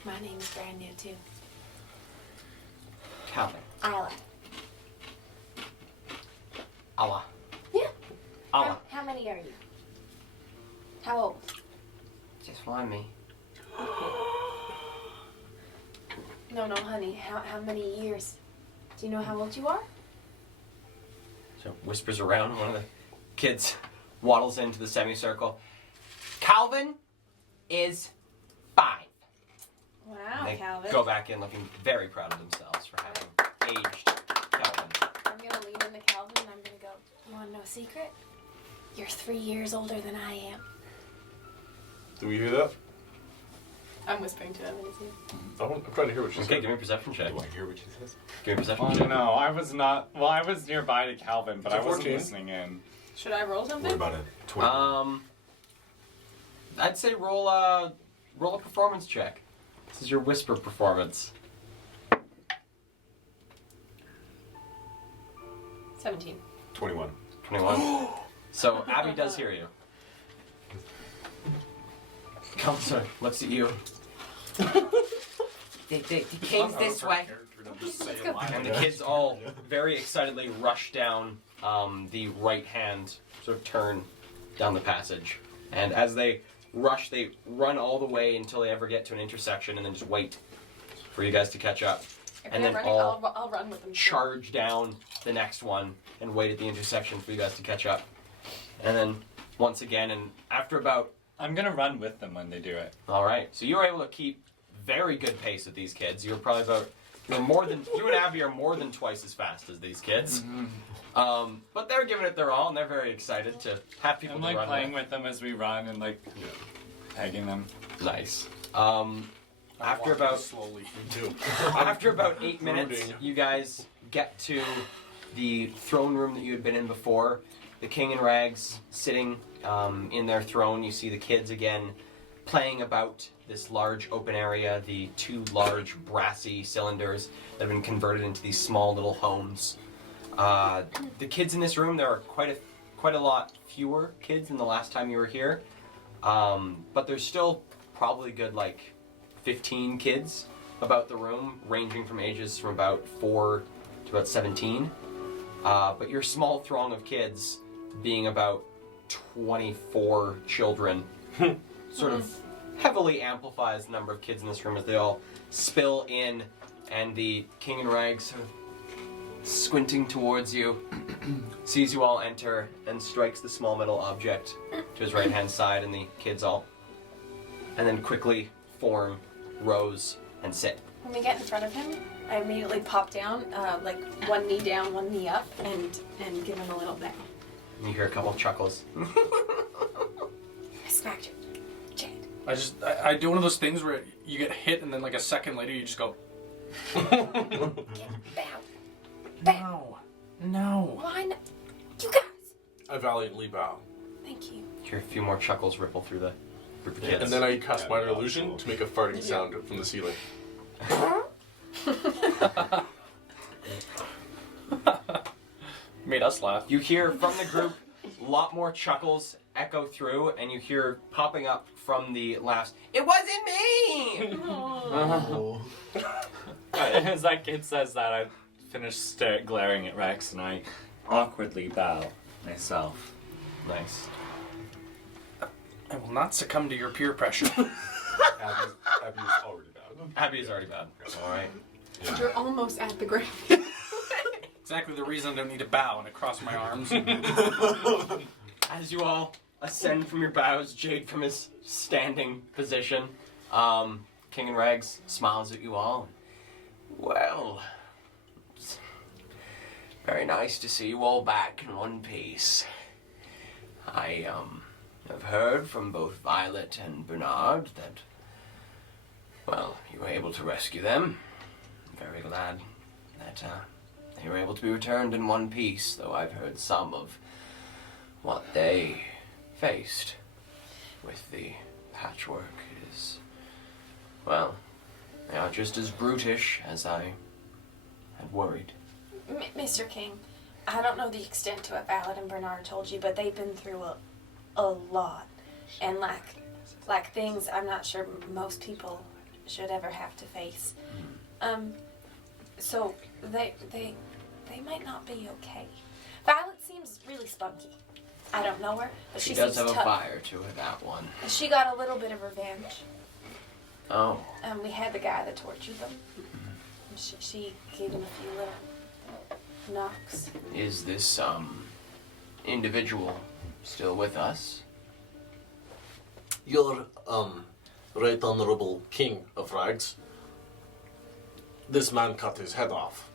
My name is brand new too. Calvin. Isla. Allah. Yeah. Allah. How many are you? How old? Just one me. No, honey. How many years? Do you know how old you are? So whispers around. One of the kids waddles into the semicircle. Calvin is 5. Wow, And they Calvin. go back in looking very proud of themselves for having aged Calvin. I'm gonna lean into Calvin and I'm gonna go, you wanna know a secret? You're 3 years older than I am. Do we hear that? I'm whispering to him in his ear. I'm trying to hear what she Okay, said. give me a perception check. Do I hear what she says? Give me a perception Oh check. no, I was not. Well, I was nearby to Calvin, but It's a I wasn't 14. listening in. Should I roll What something? about a 20? I'd say roll a performance check. This is your whisper performance. 17. 21. 21. So Abby does hear you. Counselor looks at you. The king's this way. And the kids all very excitedly rush down the right hand, sort of turn down the passage. And as they rush, they run all the way until they ever get to an intersection and then just wait for you guys to catch up. If And they're then running, all I'll run with them. too. charge down the next one and wait at the intersection for you guys to catch up. And then once again, and after about... I'm gonna run with them when they do it. Alright, so you were able to keep very good pace with these kids. You were probably about You and Abby are more than twice as fast as these kids. But they're giving it their all, and they're very excited to have people I'm to like run playing with them as we run and like pegging them. Nice. After about slowly. after about 8 minutes, Brooding. you guys get to the throne room that you had been in before. The king and Rags sitting in their throne. You see the kids again playing about this large open area, the 2 large brassy cylinders that have been converted into these small little homes. The kids in this room, there are quite a lot fewer kids than the last time you were here, but there's still probably good 15 kids about the room, ranging from ages from about 4 to about 17. But your small throng of kids, being about 24 children, sort of heavily amplifies the number of kids in this room as they all spill in, and the king in rags sort of squinting towards you, sees you all enter, and strikes the small metal object to his right-hand side, and the kids all, and then quickly form rows and sit. When we get in front of him, I immediately pop down, one knee down, one knee up, and give him a little bow. And you hear a couple of chuckles. I smacked you, Jade. I do one of those things where you get hit and then like a second later you just go, Bow. no. Why not? You guys. I valiantly bow. Thank you. You hear a few more chuckles ripple through the group of kids. And then I cast Yeah, minor no, illusion cool. to make a farting sound from the ceiling. Made us laugh. You hear from the group a lot more chuckles echo through, and you hear popping up from the laughs, "It wasn't me!" As that kid says that, I finish glaring at Rex and I awkwardly bow myself. Nice. I will not succumb to your peer pressure. Abby's already bad. Abby is already bad. Alright. You're almost at the grave. Exactly the reason I don't need to bow and I cross my arms. As you all ascend from your bows, Jade from his standing position, King and Rags smiles at you all. Well, it's very nice to see you all back in one piece. I have heard from both Violet and Bernard that, well, you were able to rescue them. I'm very glad that they were able to be returned in one piece, though I've heard some of what they faced with the patchwork is, well, they are just as brutish as I had worried. Mr. King, I don't know the extent to what Violet and Bernard told you, but they've been through a lot. And like things I'm not sure most people should ever have to face. So they might not be okay. Violet seems really spunky. I don't know her, but She she does seems have a tough. fire to her, that one. She got a little bit of revenge. Oh, We had the guy that tortured them. She gave him a few little knocks. is this, individual still with us? Your, right honorable king of rags. This man cut his head off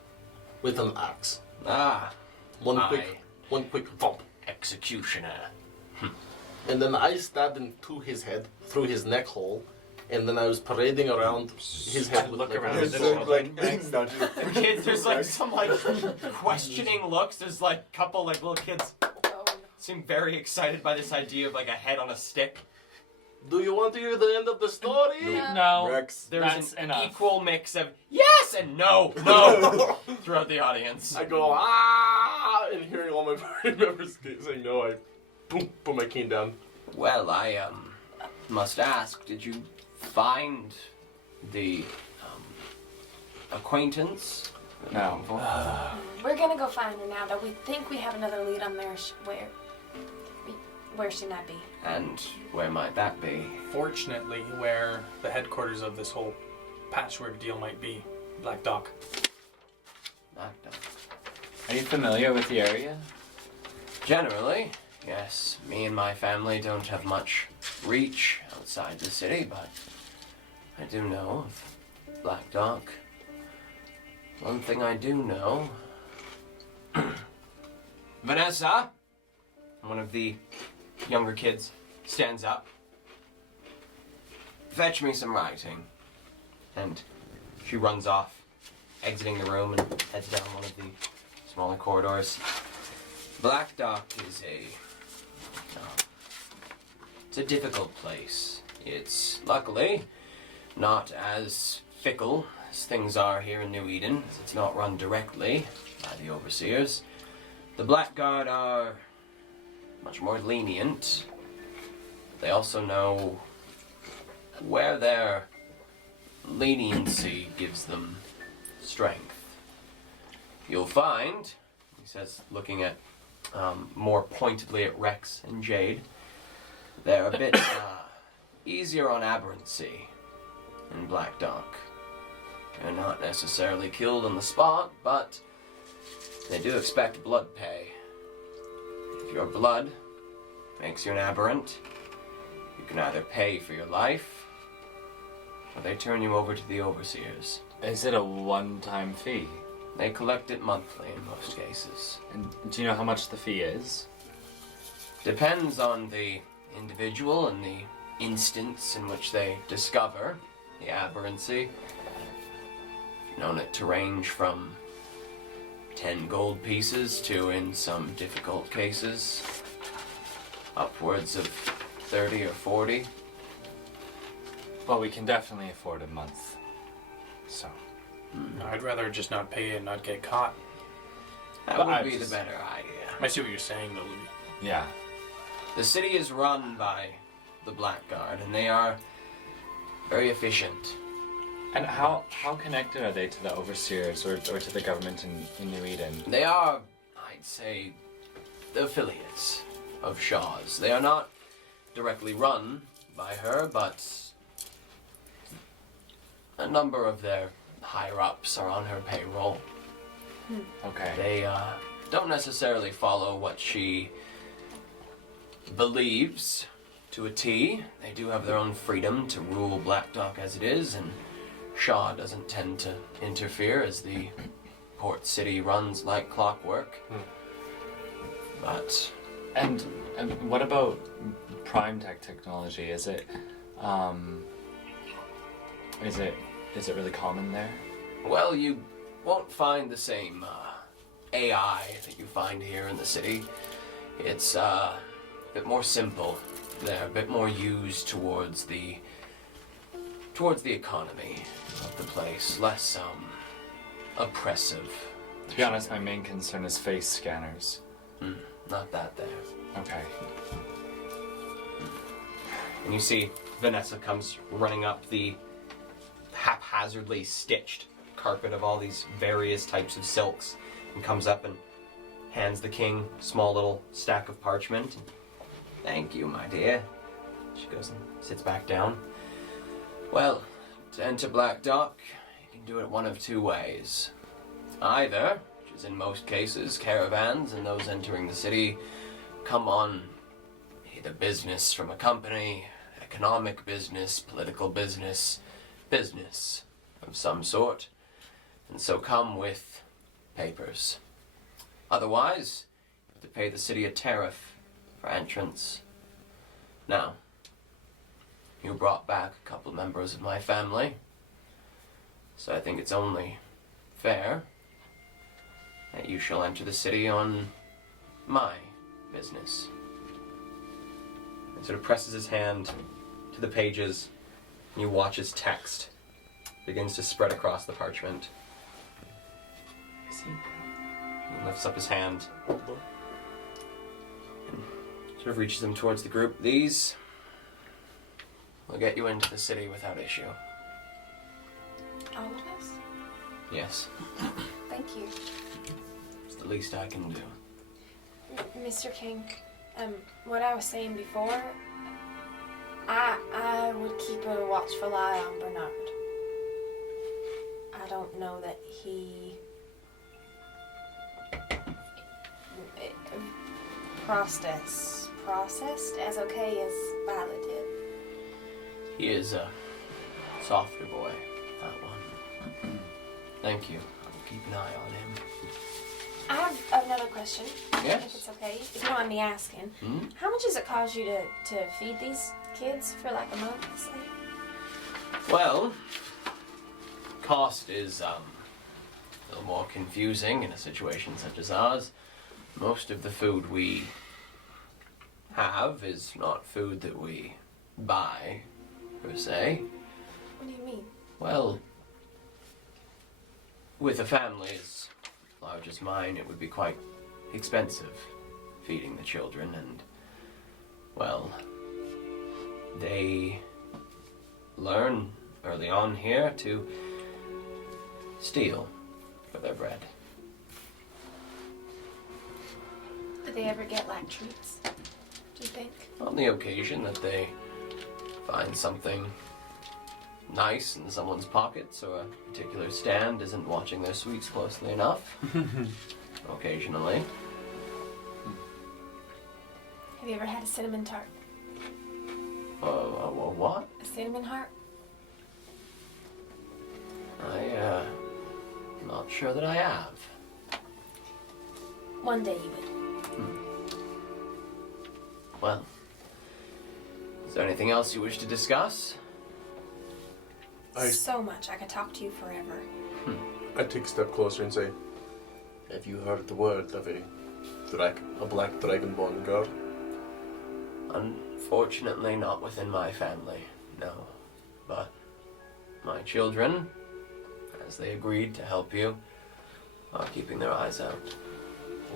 with an axe. Ah, One Aye. quick thump. executioner. And then I stabbed into his head through his neck hole, and then I was parading around his head with Look like, around a- at the children. The kids, there's some questioning looks. There's couple little kids Oh, seem very excited by this idea of a head on a stick. Do you want to hear the end of the story? No, Rex. There's that's an enough. equal mix of yes and no throughout the audience. I go, ah! And hearing all my party members saying no, I boom, put my cane down. Well, I must ask, did you find the acquaintance? No. we're gonna go find her now, though. We think we have another lead on there. Where she might be. And where might that be? Fortunately, where the headquarters of this whole patchwork deal might be, Black Dock. Are you familiar with the area? Generally, yes. Me and my family don't have much reach outside the city, but I do know of Black Dock. One thing I do know. Vanessa, one of the younger kids, stands up. Fetch me some writing. And she runs off, exiting the room and heads down one of the smaller corridors. Black Dock is it's a difficult place. It's luckily not as fickle as things are here in New Eden, as it's not run directly by the overseers. The Blackguard are much more lenient. They also know where their leniency gives them strength. You'll find, he says, looking at more pointedly at Rex and Jade, they're a bit easier on aberrancy in Black Dock. They're not necessarily killed on the spot, but they do expect blood pay. If your blood makes you an aberrant, you can either pay for your life, or they turn you over to the overseers. Is it a one-time fee? They collect it monthly in most cases. And do you know how much the fee is? Depends on the individual and the instance in which they discover the aberrancy. Known it to range from 10 gold pieces to, in some difficult cases, upwards of 30 or 40. Well, we can definitely afford a month. So. I'd rather just not pay and not get caught. That But would I be just- the better idea. I see what you're saying, though, Louis. Yeah. The city is run by the Blackguard, and they are very efficient. And how connected are they to the overseers or to the government in New Eden? They are, I'd say, the affiliates of Shaw's. They are not directly run by her, but a number of their higher-ups are on her payroll. Okay. They don't necessarily follow what she believes to a T. They do have their own freedom to rule Black Dock as it is, and Shaw doesn't tend to interfere as the port city runs like clockwork. But And what about Prime Tech technology? Is it really common there? well, you won't find the same AI that you find here in the city. It's a bit more simple. They're a bit more used towards the economy of the place, less oppressive. To be honest, my main concern is face scanners. Not that there. Okay. And you see Vanessa comes running up the haphazardly stitched carpet of all these various types of silks and comes up and hands the king a small little stack of parchment. Thank you, my dear. She goes and sits back down. Well, to enter Black Dock, you can do it one of two ways. Either, which is in most cases, caravans and those entering the city come on either business from a company, economic business, political business, business of some sort, and so come with papers. Otherwise, you have to pay the city a tariff for entrance. Now, you brought back a couple members of my family, so I think it's only fair that you shall enter the city on my business. And sort of presses his hand to the pages, and you watch as text begins to spread across the parchment. He lifts up his hand and sort of reaches them towards the group. These will get you into the city without issue. All of us? Yes, Thank you. it's the least I can do. Mr. King, what I was saying before, I would keep a watchful eye on Bernard. I don't know that he processed as okay as Violet did. He is a softer boy, that one. Thank you. I'll keep an eye on him. I have another question. Yes. If it's okay. If you don't mind me asking. Hmm? How much does it cost you to feed these kids for like a month, say? Well, cost is a little more confusing in a situation such as ours. Most of the food we have is not food that we buy, per se. What do you mean? Well, with a family as large as mine, it would be quite expensive feeding the children, and, well, they learn early on here to steal for their bread. Do they ever get like treats? Do you think? On the occasion that they find something nice in someone's pockets or a particular stand isn't watching their sweets closely enough. Occasionally. Have you ever had a cinnamon tart? What? A cinnamon heart? I'm not sure that I have. One day you would. Well, is there anything else you wish to discuss? So much. I could talk to you forever. I take a step closer and say, have you heard the word of a black dragonborn girl? Unfortunately, not within my family, no. But my children, as they agreed to help you, are keeping their eyes out.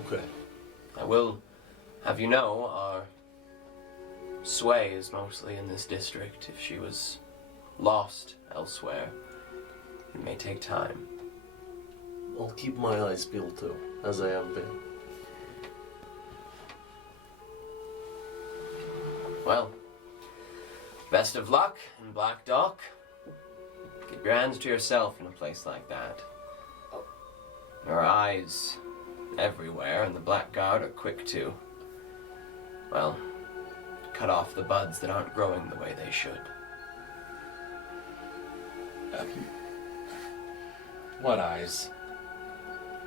Okay. I will have you know, our sway is mostly in this district. If she was lost elsewhere, it may take time. I'll keep my eyes peeled too, as I have been. Well, best of luck in Black Dock. Keep your hands to yourself in a place like that. There are eyes everywhere, and the Blackguard are quick to, well, cut off the buds that aren't growing the way they should. What eyes?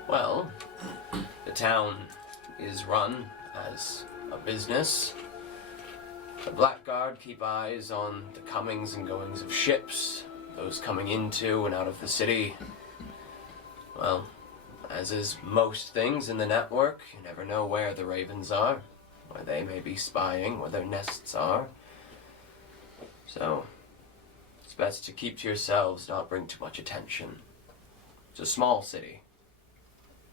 Well, the town is run as a business. The Blackguard keep eyes on the comings and goings of ships, those coming into and out of the city. Well, as is most things in the network, you never know where the ravens are, where they may be spying, where their nests are. So, it's best to keep to yourselves, not bring too much attention. It's a small city.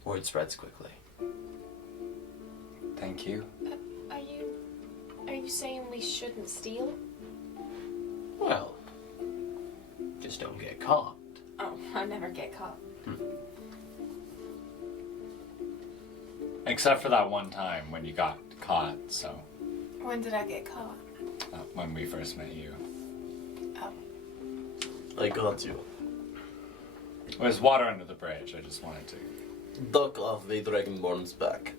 Word spreads quickly. Thank you. Are you saying we shouldn't steal? Well, just don't get caught. Oh, I never get caught. Except for that one time when you got caught, so. When did I get caught? When we first met you. Oh. I got you. There's water under the bridge, I just wanted to. Duck off the Dragonborn's back.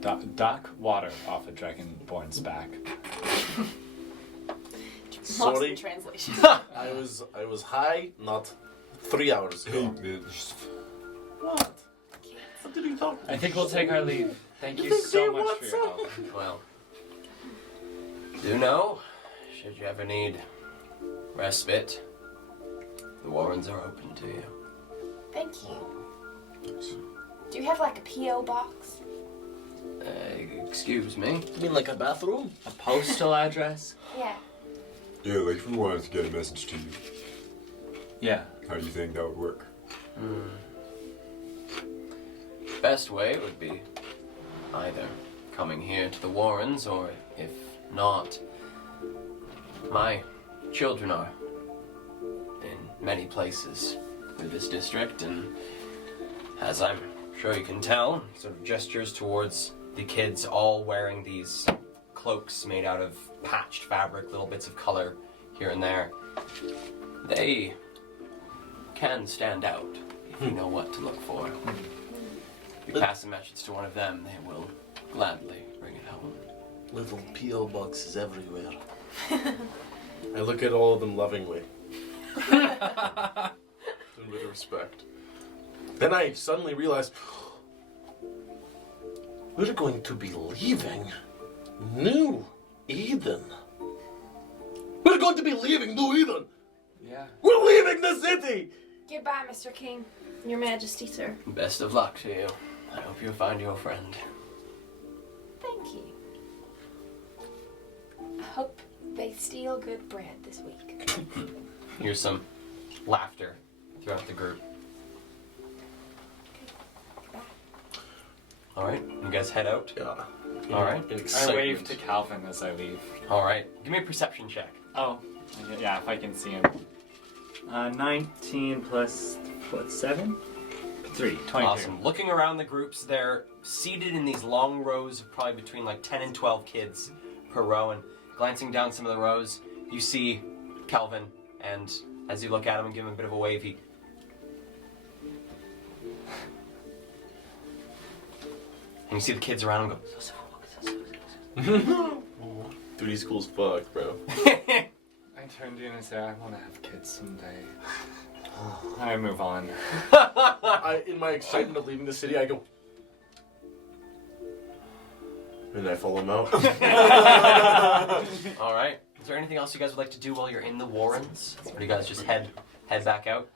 Duck water off a Dragonborn's back. Lost Sorry. in translation. I was high not 3 hours Hey, ago. man. What? What did you talk? I think we'll take our leave. Thank you think so they much want for your help. Well, do know, should you ever need respite, the Warrens are open to you. Thank you. Do you have like a P.O. box? Excuse me? You mean like a bathroom? A postal address? Yeah. Yeah, like if we wanted to get a message to you, Yeah. how do you think that would work? Best way would be either coming here to the Warrens, or if not, my children are in many places through this district, and as I'm sure you can tell, sort of gestures towards the kids all wearing these cloaks made out of patched fabric, little bits of color here and there. They can stand out if you know what to look for. If you pass a message to one of them, they will gladly bring it home. Little P.O. boxes everywhere. I look at all of them lovingly. And with respect. Then I suddenly realized we're going to be leaving New Eden. We're going to be leaving New Eden. Yeah. We're leaving the city. Goodbye, Mr. King. Your Majesty, sir. Best of luck to you. I hope you find your friend. Thank you. I hope they steal good bread this week. Here's some laughter throughout the group. All right, you guys head out. Yeah. All right. In I excitement. wave to Calvin as I leave. All right, give me a perception check. Oh, yeah, if I can see him. 19 plus, what, 7? 3, 22. Awesome. Looking around the groups, they're seated in these long rows of probably between like 10 and 12 kids per row, and glancing down some of the rows, you see Kelvin, and as you look at him and give him a bit of a wave, he... And you see the kids around him go... Dude, he's cool as fuck, bro. I turned to you and I said, I want to have kids someday. I move on. In my excitement of leaving the city, I go. And I follow him out. All right. Is there anything else you guys would like to do while you're in the Warrens? Or do you guys just head back out?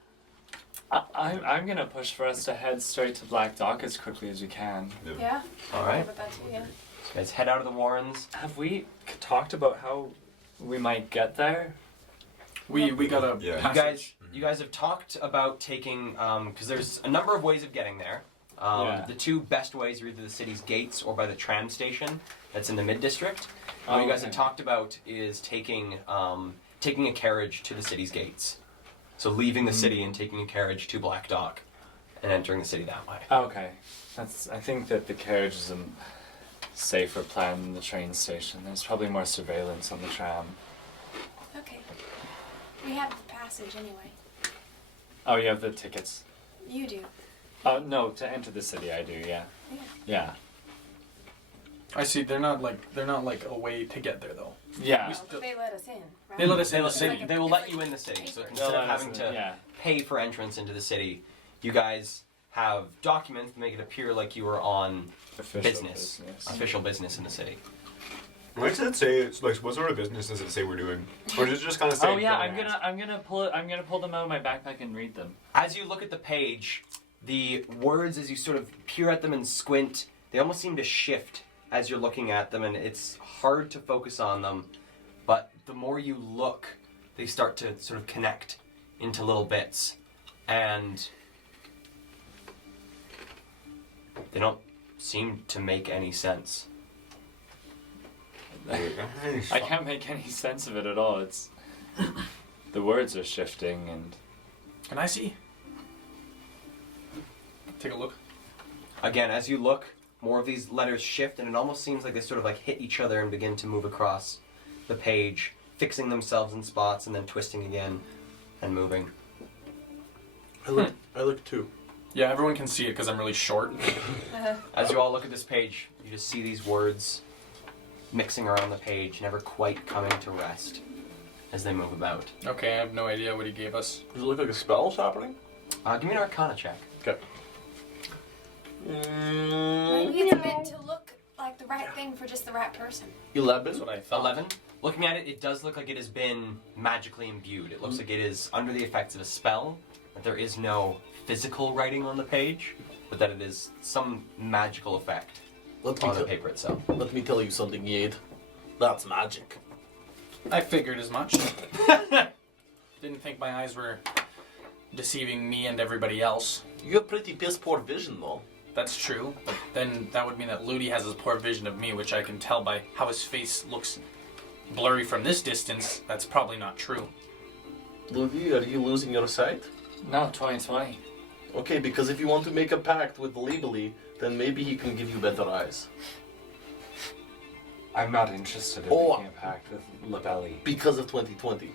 I'm gonna push for us to head straight to Black Dock as quickly as we can. Yeah. All right. About that too, yeah. So you guys head out of the Warrens. Have we talked about how we might get there? We got a Yeah. passage. You guys have talked about taking, because there's a number of ways of getting there. Yeah. The two best ways are either the city's gates or by the tram station that's in the mid-district. What you guys have okay. talked about is taking a carriage to the city's gates. So leaving the city and taking a carriage to Black Dock and entering the city that way. Okay. I think that the carriage is a safer plan than the train station. There's probably more surveillance on the tram. Okay. We have the passage anyway. Oh, you have the tickets? You do. Oh, no, to enter the city I do, yeah. Yeah. Yeah. I see. They're not like a way to get there though. Yeah. We But still- they let us in, right? They let us in the They, city. they will let you in the city. So instead They'll of let us having in, to yeah. pay for entrance into the city, you guys have documents that make it appear like you were on Official business, official business in the city. What does it say? Like, what sort of business does it say we're doing? Or does it just kind of say? Oh yeah, don't ask? I'm gonna pull them out of my backpack and read them. As you look at the page, the words, as you sort of peer at them and squint, they almost seem to shift as you're looking at them, and it's hard to focus on them. But the more you look, they start to sort of connect into little bits, and they don't seem to make any sense. I can't make any sense of it at all. It's the words are shifting and Can I see? Take a look. Again, as you look, more of these letters shift, and it almost seems like they sort of like hit each other and begin to move across the page, fixing themselves in spots and then twisting again and moving. I look too. Yeah, everyone can see it because I'm really short. As you all look at this page, you just see these words mixing around the page, never quite coming to rest as they move about. Okay, I have no idea what he gave us. Does it look like a spell's happening? Give me an Arcana check. Okay. Maybe it's meant to look like the right thing for just the right person. 11. That's what I thought. 11. Looking at it, it does look like it has been magically imbued. It looks like it is under the effects of a spell, that there is no physical writing on the page, but that it is some magical effect on the paper itself. Let me tell you something, Yade. That's magic. I figured as much. Didn't think my eyes were deceiving me and everybody else. You have pretty piss poor vision, though. That's true, but then that would mean that Ludi has his poor vision of me, which I can tell by how his face looks blurry from this distance. That's probably not true. Ludi, are you losing your sight? no 2020. Okay, because if you want to make a pact with Libeli, then maybe he can give you better eyes. I'm not interested in Oh. making a pact with Labelli. Because of 2020.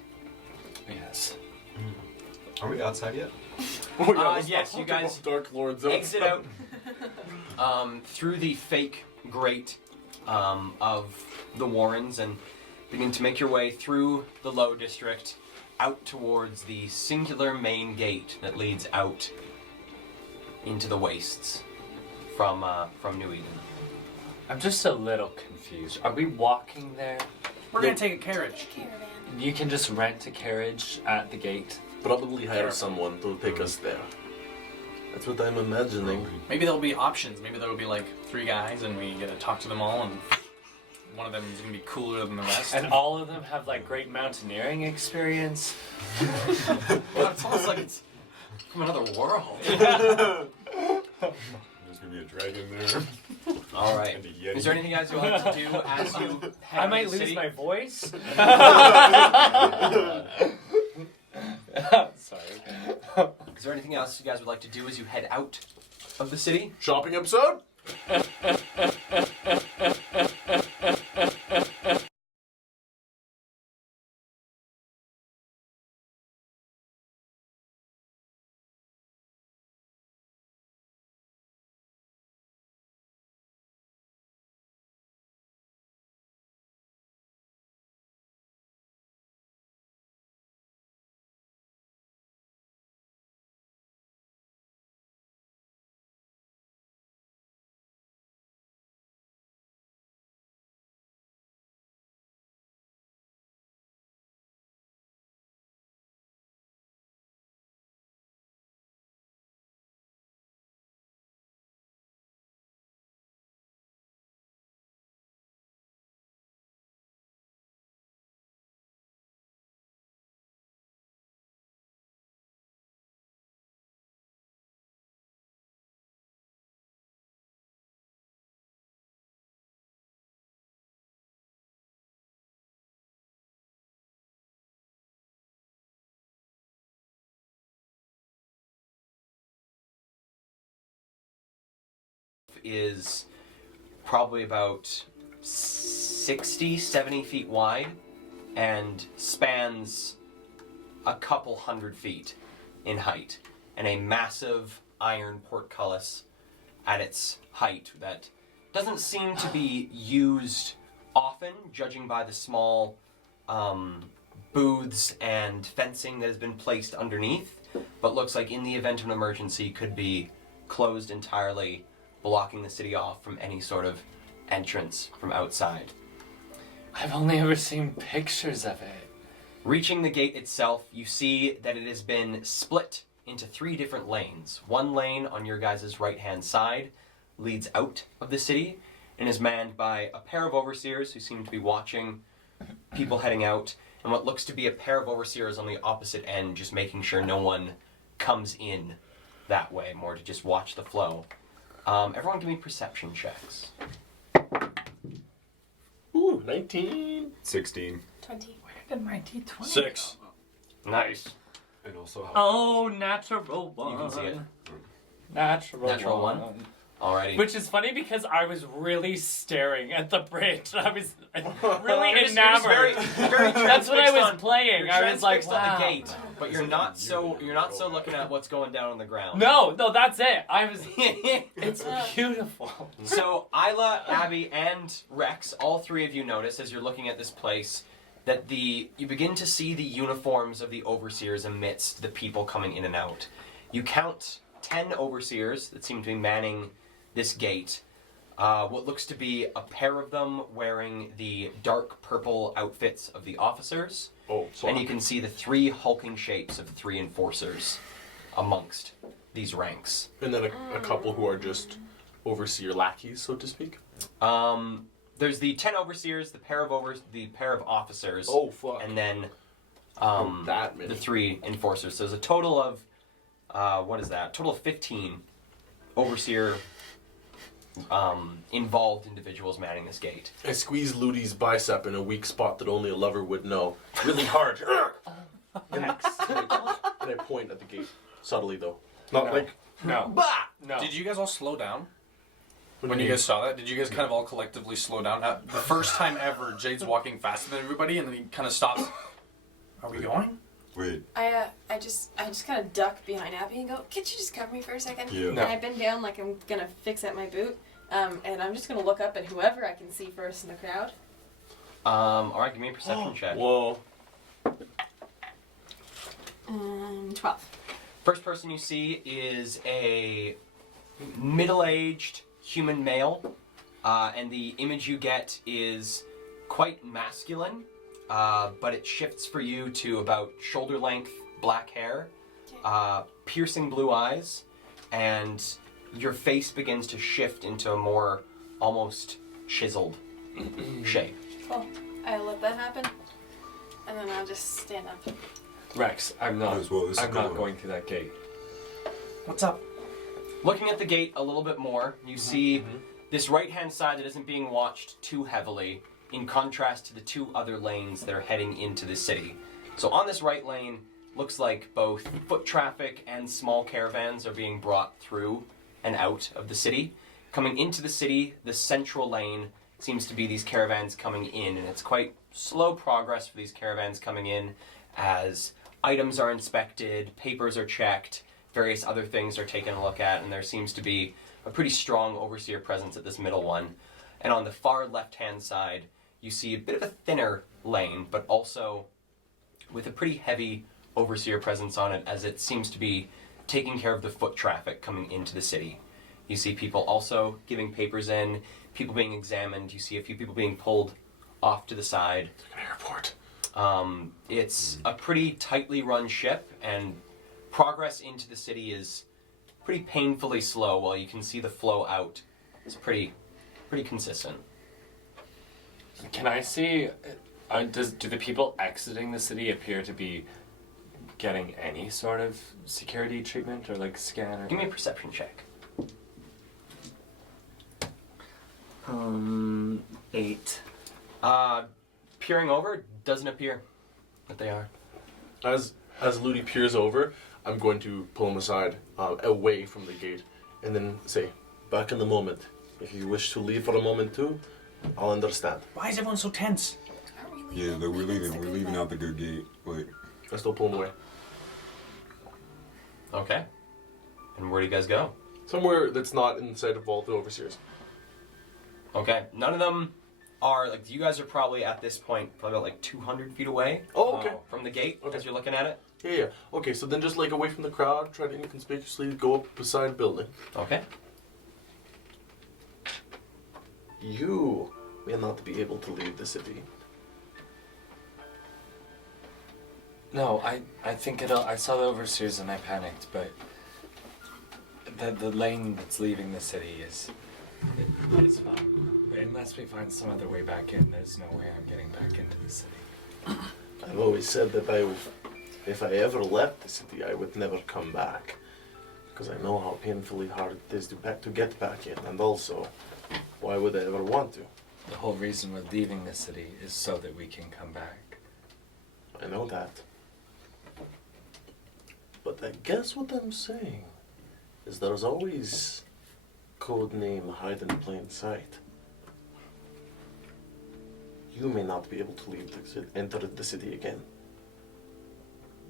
Yes. Are we outside yet? Oh, yes, you guys Dark Lords exit out through the fake grate of the Warrens and begin to make your way through the Low District out towards the singular main gate that leads out into the wastes from New Eden. I'm just a little confused. Are we walking there? We're gonna take a carriage. Caravan. You can just rent a carriage at the gate. Probably hire someone to take us there. That's what I'm imagining. Maybe there'll be options. Maybe there will be like 3 guys, and we get to talk to them all, and one of them is gonna be cooler than the rest. And all of them have like great mountaineering experience. It's almost like it's from another world. There's gonna be a dragon there. All right. And a yeti. Is there anything else you would like to do as you head I into might the lose city? my voice. Sorry. Is there anything else you guys would like to do as you head out of the city? Shopping episode? Is probably about 60, 70 feet wide and spans a couple 100 feet in height, and a massive iron portcullis at its height that doesn't seem to be used often, judging by the small booths and fencing that has been placed underneath, but looks like in the event of an emergency could be closed entirely, blocking the city off from any sort of entrance from outside. I've only ever seen pictures of it. Reaching the gate itself, you see that it has been split into 3 different lanes. One lane on your guys' right-hand side leads out of the city and is manned by a pair of overseers who seem to be watching people heading out, and what looks to be a pair of overseers on the opposite end, just making sure no one comes in that way, more to just watch the flow. Everyone give me perception checks. Ooh, 19. 16. 20. Where did my D20 6. Nice. And also how Oh, natural one. You can see it. Natural one. one. Alrighty. Which is funny because I was really staring at the bridge. I was really You're just enamored. very That's what I transfixed was on- playing. You're I was like, transfixed on wow. the gate, but you're not so looking at what's going down on the ground. No, that's it. I was. It's beautiful. So Isla, Abby, and Rex, all 3 of you notice as you're looking at this place that you begin to see the uniforms of the overseers amidst the people coming in and out. You count 10 overseers that seem to be manning this gate. What looks to be a pair of them wearing the dark purple outfits of the officers. Oh, And you can see the 3 hulking shapes of the 3 enforcers amongst these ranks. And then a couple who are just overseer lackeys, so to speak. There's the 10 overseers, the pair of officers, Oh, fuck. and then That many. the 3 enforcers. So there's a total of Total of 15 overseer involved individuals manning this gate. I squeeze Ludi's bicep in a weak spot that only a lover would know. Really hard. and I point at the gate. Subtly, though. Not No. like... No. Bah! No. Did you guys all slow down? What When do you mean? guys saw that, did you guys kind of all collectively slow down? The first time ever, Jade's walking faster than everybody, and then he kind of stops. Are we going? Wait. I just kind of duck behind Abby and go, "Could you just cover me for a second?" Yeah. And I bend down like I'm gonna fix at my boot, and I'm just gonna look up at whoever I can see first in the crowd. Alright, give me a perception check. Whoa. 12. First person you see is a middle-aged human male, and the image you get is quite masculine, but it shifts for you to about shoulder-length black hair, piercing blue eyes, and your face begins to shift into a more almost chiseled shape. Cool. I'll let that happen. And then I'll just stand up. Rex, I'm not. Might as well, this is I'm not going. going through that gate. What's up? Looking at the gate a little bit more, you see this right-hand side that isn't being watched too heavily, in contrast to the two other lanes that are heading into the city. So on this right lane, looks like both foot traffic and small caravans are being brought through and out of the city. Coming into the city, the central lane seems to be these caravans coming in, and it's quite slow progress for these caravans coming in as items are inspected, papers are checked, various other things are taken a look at, and there seems to be a pretty strong overseer presence at this middle one. And on the far left-hand side, you see a bit of a thinner lane, but also with a pretty heavy overseer presence on it, as it seems to be taking care of the foot traffic coming into the city. You see people also giving papers in, people being examined. You see a few people being pulled off to the side. It's like an airport. It's a pretty tightly run ship, and progress into the city is pretty painfully slow, while you can see the flow out. It's pretty consistent. Can I see? Do the people exiting the city appear to be getting any sort of security treatment or like scan? Or Give me a perception check. 8. Peering over, doesn't appear that they are. As Ludi peers over, I'm going to pull him aside, away from the gate, and then say, "Back in the moment. If you wish to leave for a moment too, I'll understand." Why is everyone so tense? Aren't we Yeah, leaving? though we're leaving. That's the We're good leaving one. out the good gate. Wait. I still pull him away. Okay. And where do you guys go? Somewhere that's not in sight of all the overseers. Okay. None of them are, like, you guys are probably at this point, probably about like 200 feet away Oh, okay. from the gate Okay. as you're looking at it. Yeah. Okay, so then just like away from the crowd, try to inconspicuously go up beside a building. Okay. You may not be able to leave the city. No, I think it'll. I saw the overseers and I panicked, but the lane that's leaving the city is fine. But unless we find some other way back in, there's no way I'm getting back into the city. I've always said that if I ever left the city, I would never come back. Because I know how painfully hard it is to get back in. And also, why would I ever want to? The whole reason we're leaving the city is so that we can come back. I know that. But I guess what I'm saying is there's always code name hide in plain sight. You may not be able to leave enter the city again.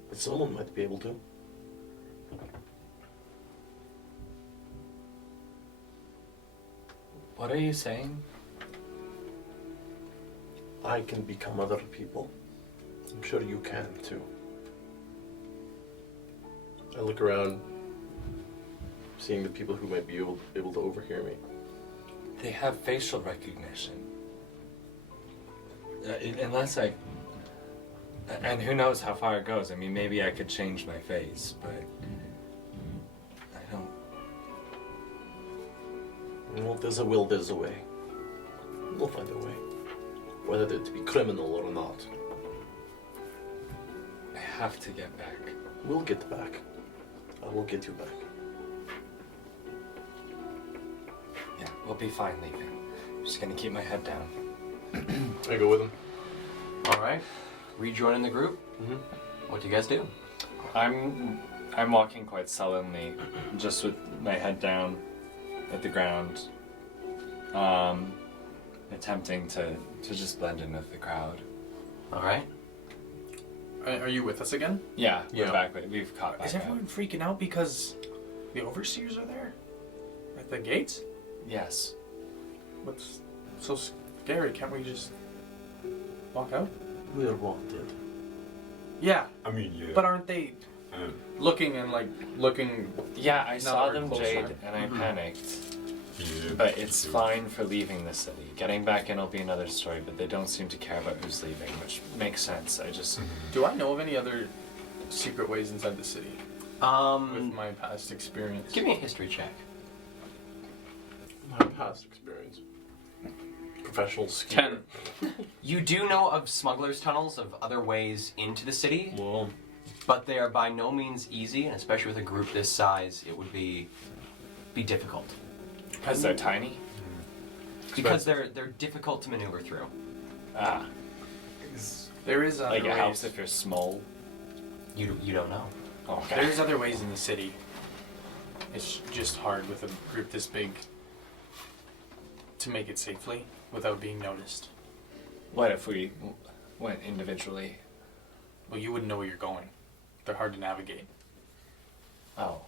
But someone might be able to. What are you saying? I can become other people. I'm sure you can too. I look around, seeing the people who might be able to overhear me. They have facial recognition. Unless I... And who knows how far it goes. I mean, maybe I could change my face, but... I don't... Well, if there's a will, there's a way. We'll find a way. Whether it be criminal or not. I have to get back. We'll get back. I will get you back. Yeah, we'll be fine leaving. I'm just gonna keep my head down. I go with him. All right. Rejoining the group. Mhm. What do you guys do? I'm walking quite sullenly, just with my head down at the ground, attempting to just blend in with the crowd. All right. Are you with us again? Yeah, Yeah. we're back. We've caught back Is up. everyone freaking out because the overseers are there? At the gates? Yes. What's so scary? Can't we just walk out? We are wanted. Yeah, I mean, yeah. but aren't they looking and like looking. Yeah, I saw very them, close Jade, eye. and I panicked. Yeah. But it's fine for leaving the city. Getting back in will be another story, but they don't seem to care about who's leaving, which makes sense. I just... Do I know of any other secret ways inside the city with my past experience? Give me a history check. My past experience. Professional skier. 10. You do know of smugglers' tunnels, of other ways into the city, Well, but they are by no means easy, and especially with a group this size, it would be difficult. Because they're tiny? Because they're difficult to maneuver through. Ah. There is other Like ways. a house if you're small? You don't know. Okay. There's other ways in the city. It's just hard with a group this big to make it safely without being noticed. What if we went individually? Well, you wouldn't know where you're going. They're hard to navigate. Oh.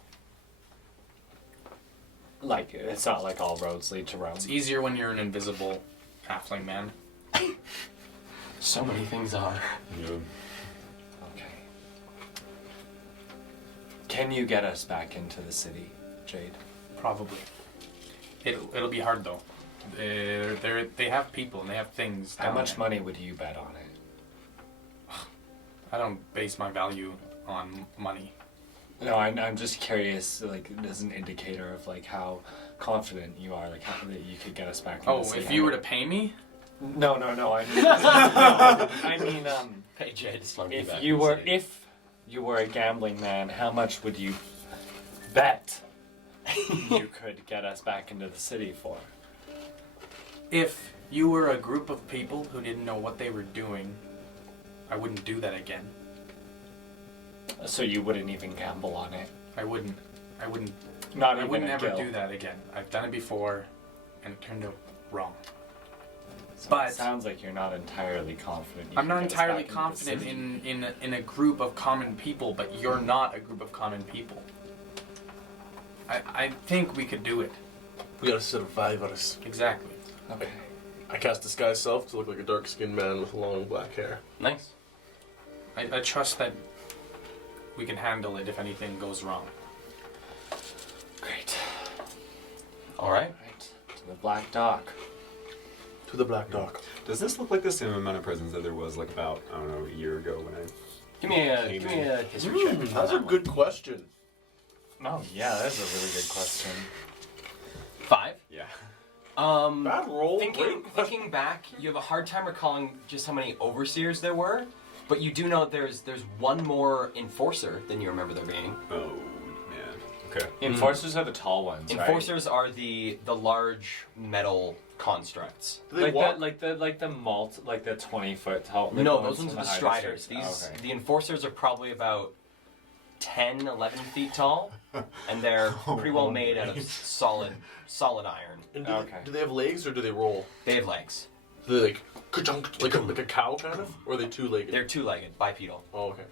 Like, it's not like all roads lead to Rome. It's easier when you're an invisible halfling man. So many things are. Yeah. Okay. Can you get us back into the city, Jade? Probably. It'll be hard though. They have people and they have things. How down much there. money would you bet on it? I don't base my value on money. No, I'm just curious, like, as an indicator of, like, how confident you are, like, how that you could get us back into Oh, the city. if you were to pay me, No, I mean... I mean, Hey Jay, just slung you back if you in the were... city. If you were a gambling man, how much would you bet you could get us back into the city for? if you were a group of people who didn't know what they were doing, I wouldn't do that again. So you wouldn't even gamble on it? I wouldn't. Not I even would a never gill. do that again. I've done it before, and it turned out wrong. So But- it sounds like you're not entirely confident. You I'm could not get us entirely back into the confident city. in a group of common people, but you're not a group of common people. I think we could do it. we gotta survive us. Exactly. Okay. I cast Disguise Self to look like a dark-skinned man with long black hair. Nice. I trust that we can handle it if anything goes wrong. Great. All right. Right. To the Black Dock. To the Black Dock. Does this look like the same amount of presents that there was like about, I don't know, a year ago when I... Give me a history check. That's a good question. Oh, yeah, that's a really good question. 5. Yeah. Bad roll. Thinking back, you have a hard time recalling just how many overseers there were, but you do know there's one more enforcer than you remember there being. Oh, man. Okay. Enforcers are the tall ones, right? Enforcers are the large metal constructs. Do they Like walk? like the 20-foot tall. No, the those ones from are the high striders. districts. The enforcers are probably about 10, 11 feet tall, and they're pretty well made out of solid iron. And Okay. do they have legs or do they roll? They have legs. Do they like ka-chunk, like a cow kind of, or are they two-legged? They're two-legged, bipedal, Oh, okay.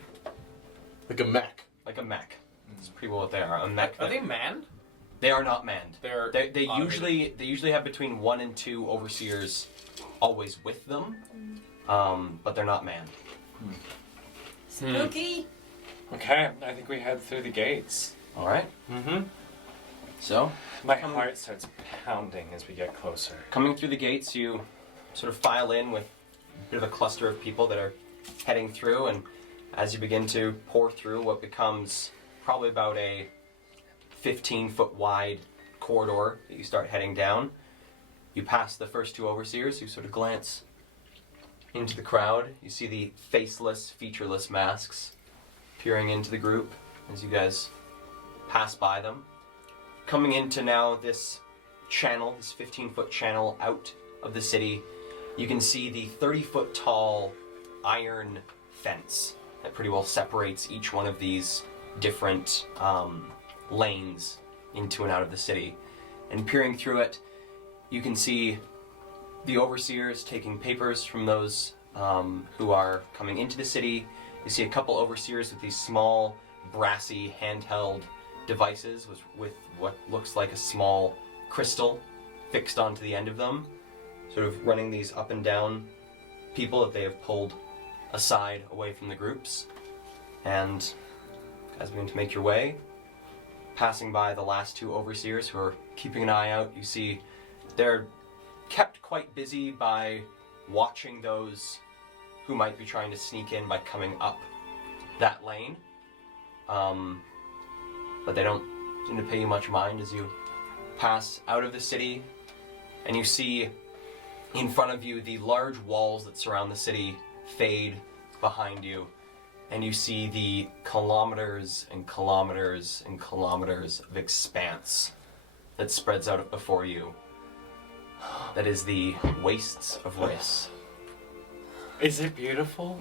Like a mech. like a mech. That's pretty well what they are. A mech. Are they manned? They are not manned. They're They automated. usually have between 1 and 2 overseers always with them, but they're not manned. Spooky. Okay, I think we head through the gates. All right. Mm-hmm. So My heart starts pounding as we get closer. coming through the gates, you sort of file in with a bit of a cluster of people that are heading through, and as you begin to pour through what becomes probably about a 15-foot wide corridor that you start heading down, you pass the first 2 overseers. You sort of glance into the crowd. You see the faceless, featureless masks peering into the group as you guys pass by them. Coming into now this channel, this 15-foot channel out of the city, you can see the 30-foot tall iron fence that pretty well separates each one of these different lanes into and out of the city. And peering through it, you can see the overseers taking papers from those who are coming into the city. You see a couple overseers with these small, brassy, handheld devices with what looks like a small crystal fixed onto the end of them, sort of running these up and down people that they have pulled aside away from the groups. And as we begin to make your way, passing by the last two overseers who are keeping an eye out, you see they're kept quite busy by watching those who might be trying to sneak in by coming up that lane. But they don't seem to pay you much mind as you pass out of the city, and you see in front of you the large walls that surround the city fade behind you, and you see the kilometers and kilometers and kilometers of expanse that spreads out before you. That is the wastes of Riss. Is it beautiful?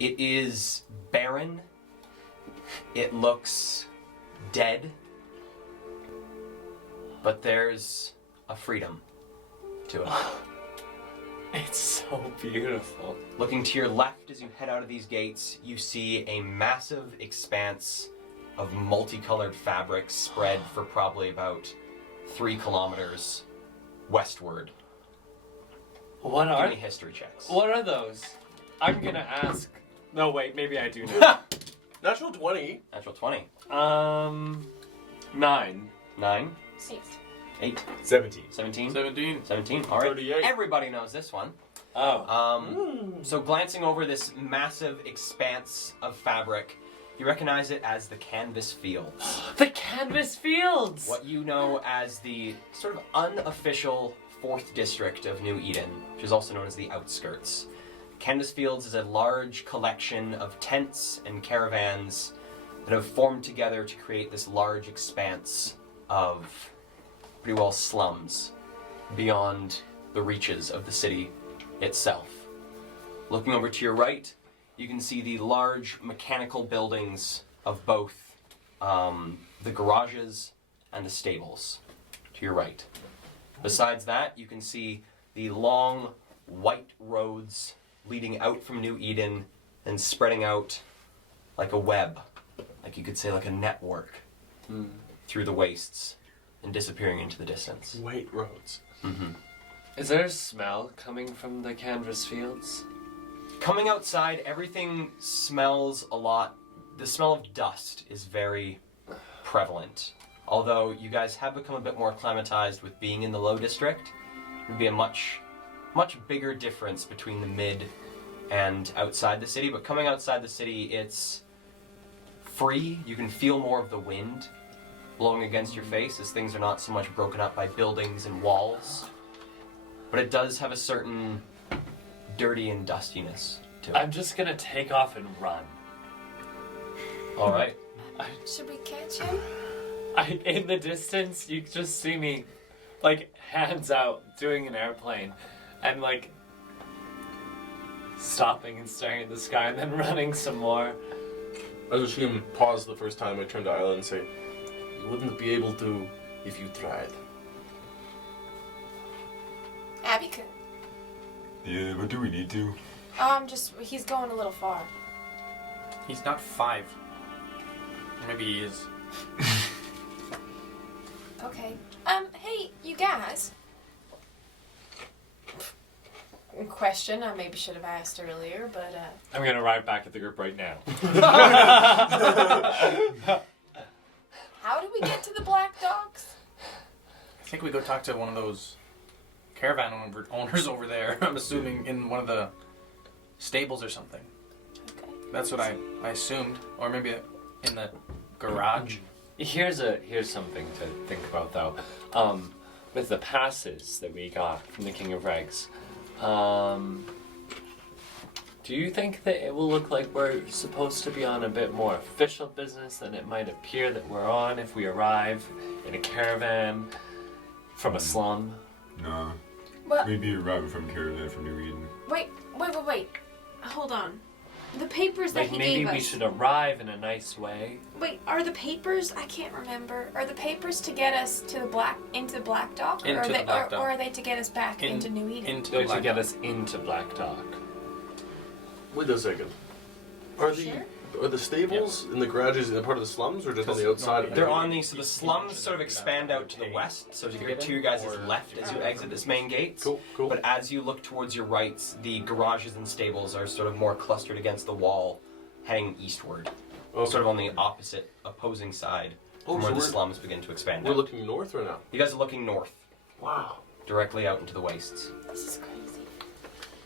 It is barren. It looks dead. But there's a freedom to it. It's so beautiful. Looking to your left as you head out of these gates, you see a massive expanse of multicolored fabric spread for probably about 3 kilometers westward. What Give are me history checks. What are those? I'm gonna ask. No, wait. Maybe I do know. Natural 20. Natural 20. 9. 9. 8. 8. 17. 17. 17. 17. All right. 38. Everybody knows this one. Oh. So glancing over this massive expanse of fabric, you recognize it as the Canvas Fields. The Canvas Fields! What you know as the sort of unofficial 4th district of New Eden, which is also known as the Outskirts. Canvas Fields is a large collection of tents and caravans that have formed together to create this large expanse of pretty well slums beyond the reaches of the city itself. Looking over to your right, you can see the large mechanical buildings of both the garages and the stables to your right. Besides that, you can see the long white roads leading out from New Eden and spreading out like a web, like you could say like a network through the wastes and disappearing into the distance. White roads. Is there a smell coming from the Canvas Fields? Coming outside, everything smells a lot. The smell of dust is very prevalent. Although you guys have become a bit more acclimatized with being in the low district, it would be a much bigger difference between the mid and outside the city. But coming outside the city, it's free. You can feel more of the wind blowing against your face as things are not so much broken up by buildings and walls. But it does have a certain dirty and dustiness to it. I'm just gonna take off and run. All right. Should we catch him? In the distance, you just see me, like, hands out, doing an airplane, and, like, stopping and staring at the sky, and then running some more. I was just going to pause the first time I turned to Isla and say, you wouldn't be able to if you tried. Abby could. Yeah, but do we need to? He's going a little far. He's not 5. Maybe he is. Okay. Hey, you guys. Question I maybe should have asked earlier, but I'm gonna arrive back at the group right now. how do we get to the Black Dogs? I think we go talk to one of those caravan owners over there. I'm assuming in one of the stables or something. Okay. That's what I assumed. Or maybe in the garage. Here's something to think about though. With the passes that we got from the King of Regs, do you think that it will look like we're supposed to be on a bit more official business than it might appear that we're on if we arrive in a caravan from a slum? Nah. What? Maybe you're arriving from caravan from New Eden. Wait. Hold on. The papers that Like he maybe gave we us. should arrive in a nice way. Wait, are the papers? I can't remember. Are the papers to get us to the Black Dock, Into the Black Dock. or are they to get us back into New Eden? Into They're the to Black get Dock. us into Black Dock. Wait a second. Are Sure. the stables in the garages in part of the slums or just on the outside? They're on so the slums sort of expand out to the west, so to your guys' left as you exit this main gate. Cool. But as you look towards your right, the garages and stables are sort of more clustered against the wall, heading eastward. sort of on the opposite, opposing side Oh, from so where the we're- slums begin to expand We're out. looking north right now. You guys are looking north, Wow. directly out into the wastes. This is crazy.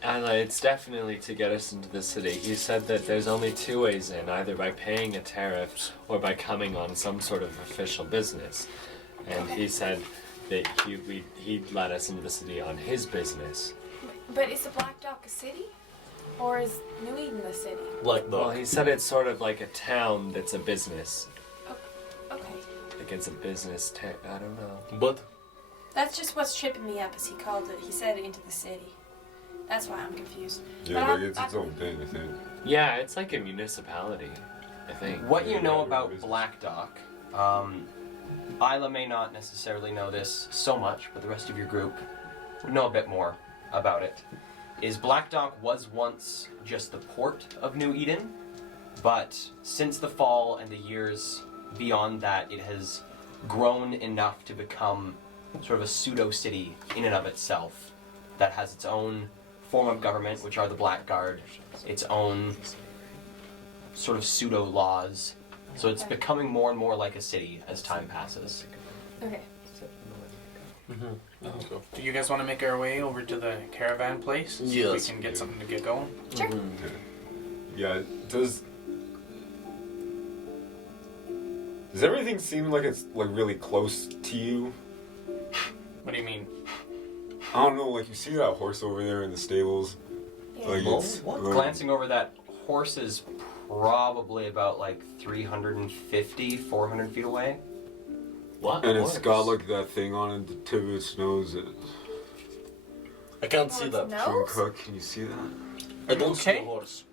It's definitely to get us into the city. He said that there's only two ways in, either by paying a tariff or by coming on some sort of official business. And he said that he'd let us into the city on his business. But is the Black Dock a city? Or is New Eden a city? Black Well, Dog. he said it's sort of like a town that's a business. Okay. Like it's a business I don't know. But That's just what's tripping me up, as he called it. He said into the city. That's why I'm confused. Yeah, But like it's its own thing, I think. Yeah, it's like a municipality, I think. What you know Yeah, about it is. Black Dock, Isla may not necessarily know this so much, but the rest of your group would know a bit more about it. Is Black Dock was once just the port of New Eden, but since the fall and the years beyond that, it has grown enough to become sort of a pseudo-city in and of itself that has its own form of government, which are the Blackguard, its own sort of pseudo-laws. So it's becoming more and more like a city as time passes. Okay. Let's go. Do you guys want to make our way over to the caravan place? So Yes. we can get something to get going. Sure. Yeah, does everything seem like it's like really close to you? What do you mean? I don't know, like you see that horse over there in the stables? Yeah. Like Well, it's what? like- Glancing over that, horse is probably about like 350, 400 feet away. What? and it's got horse? like that thing on it, the tip of its nose. I can't Oh, see it's that. nose? Jim Cook, can you see that? I don't see Okay. the horse.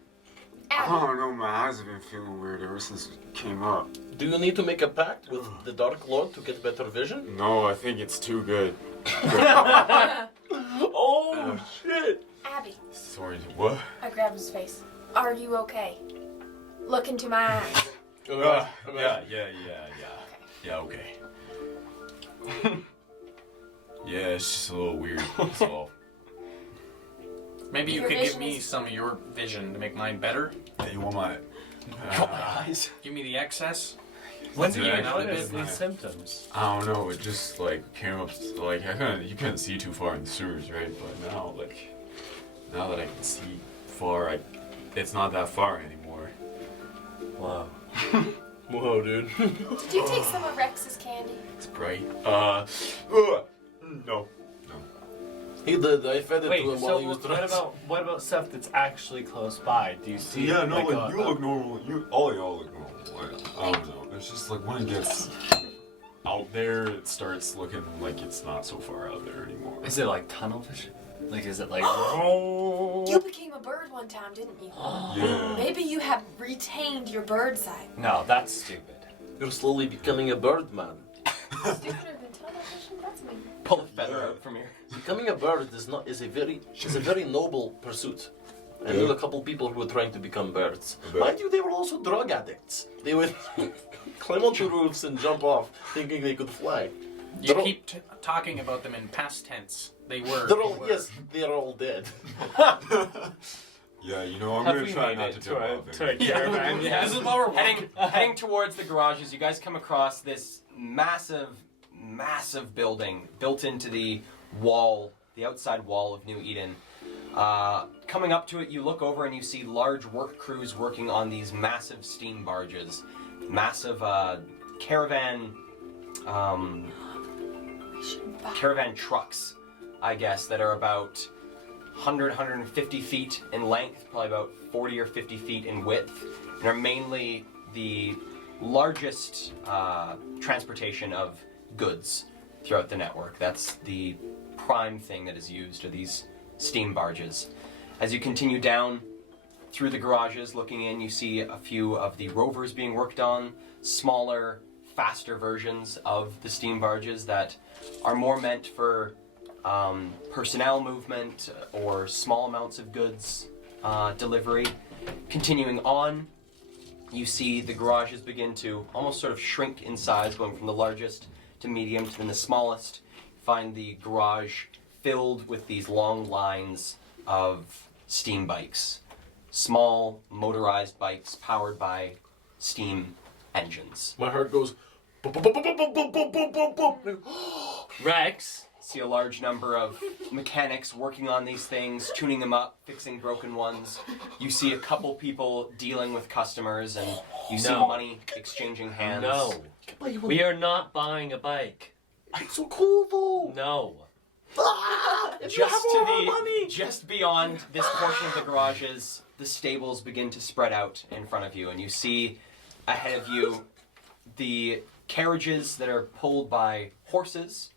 I Abby, don't know, my eyes have been feeling weird ever since it came up. Do you need to make a pact with the Dark Lord to get better vision? No, I think it's too good. Oh shit! Abby, Sorry, what? I grabbed his face. Are you okay? Look into my eyes. Yeah, okay. Yeah, it's just a little weird, that's all. Maybe you Your could give vision me is- some of your vision to make mine better. Hey, you want my... eyes. Give me the excess. When What's do it you actually? notice It's these not- symptoms? I don't know, it just like came up, like you couldn't see too far in the sewers, right? But now, now that I can see far, it's not that far anymore. Wow. Whoa, dude. Did you take some of Rex's candy? It's bright. No. He did. I fed it Wait, to him so while he was what dressed. about stuff that's actually close by? Do you see? Yeah, no, like like, you look normal. All y'all look normal. Like, I don't know. It's just like when it gets out there, it starts looking like it's not so far out there anymore. Is it like tunnel vision? Like, is it like? You became a bird one time, didn't you? Yeah. Maybe you have retained your bird sight. No, that's stupid. You're slowly becoming a bird man. Stupider than tunnel vision? That's me. Pull the feather out from here. Becoming a bird is a very noble pursuit. I knew a couple people who were trying to become birds. I bet. Mind you, they were also drug addicts. They would climb onto roofs and jump off, thinking they could fly. You They're all- keep talking about them in past tense. They were. They're all yes, they are all dead. Yeah, you know, I'm Have gonna we try made not it to to jump a- off to a there. caravan? Yeah. This is why we're Heading towards the garages, you guys come across this massive building built into the wall, the outside wall of New Eden. Coming up to it, you look over and you see large work crews working on these massive steam barges, massive caravan trucks, I guess, that are about 150 feet in length, probably about 40 or 50 feet in width, and are mainly the largest transportation of goods throughout the network. That's the prime thing that is used, are these steam barges. As you continue down through the garages, looking in, you see a few of the rovers being worked on, smaller, faster versions of the steam barges that are more meant for personnel movement or small amounts of goods delivery. Continuing on, you see the garages begin to almost sort of shrink in size, going from the largest to medium to then the smallest. Find the garage filled with these long lines of steam bikes. Small motorized bikes powered by steam engines. My heart goes. Boom, boom, boom, boom, boom, boom, boom, boom, boom, boom. Rex. See a large number of mechanics working on these things, tuning them up, fixing broken ones. You see a couple people dealing with customers, and you see No. money exchanging hands. No. We are not buying a bike. It's so cool though. No. Just beyond this portion of the garages, the stables begin to spread out in front of you, and you see ahead of you the carriages that are pulled by horses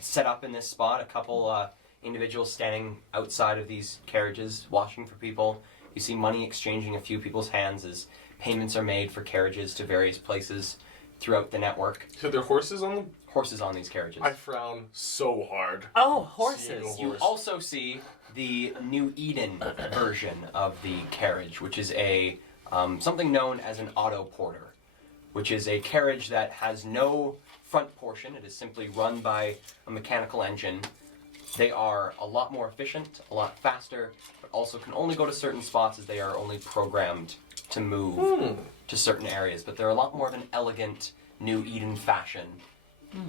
set up in this spot. A couple individuals standing outside of these carriages watching for people. You see money exchanging a few people's hands as payments are made for carriages to various places throughout the network. So there are horses on them? Horses on these carriages. I frown so hard. Oh, Seeing horses. a You horse. also see the New Eden version of the carriage, which is a something known as an auto porter, which is a carriage that has no front portion. It is simply run by a mechanical engine. They are a lot more efficient, a lot faster, but also can only go to certain spots as they are only programmed to move to certain areas. But they're a lot more of an elegant New Eden fashion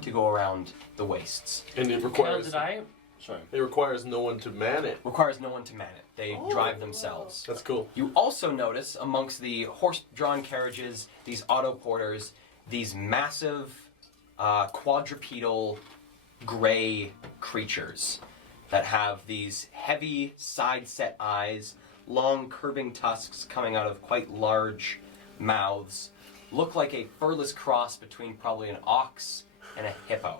to go around the wastes. And it Cal, requires did I? Sorry. it requires no one to man it. Requires no one to man it. They drive themselves. That's cool. You also notice amongst the horse-drawn carriages, these auto porters, these massive quadrupedal gray creatures that have these heavy side-set eyes, long curving tusks coming out of quite large mouths, look like a furless cross between probably an ox and a hippo.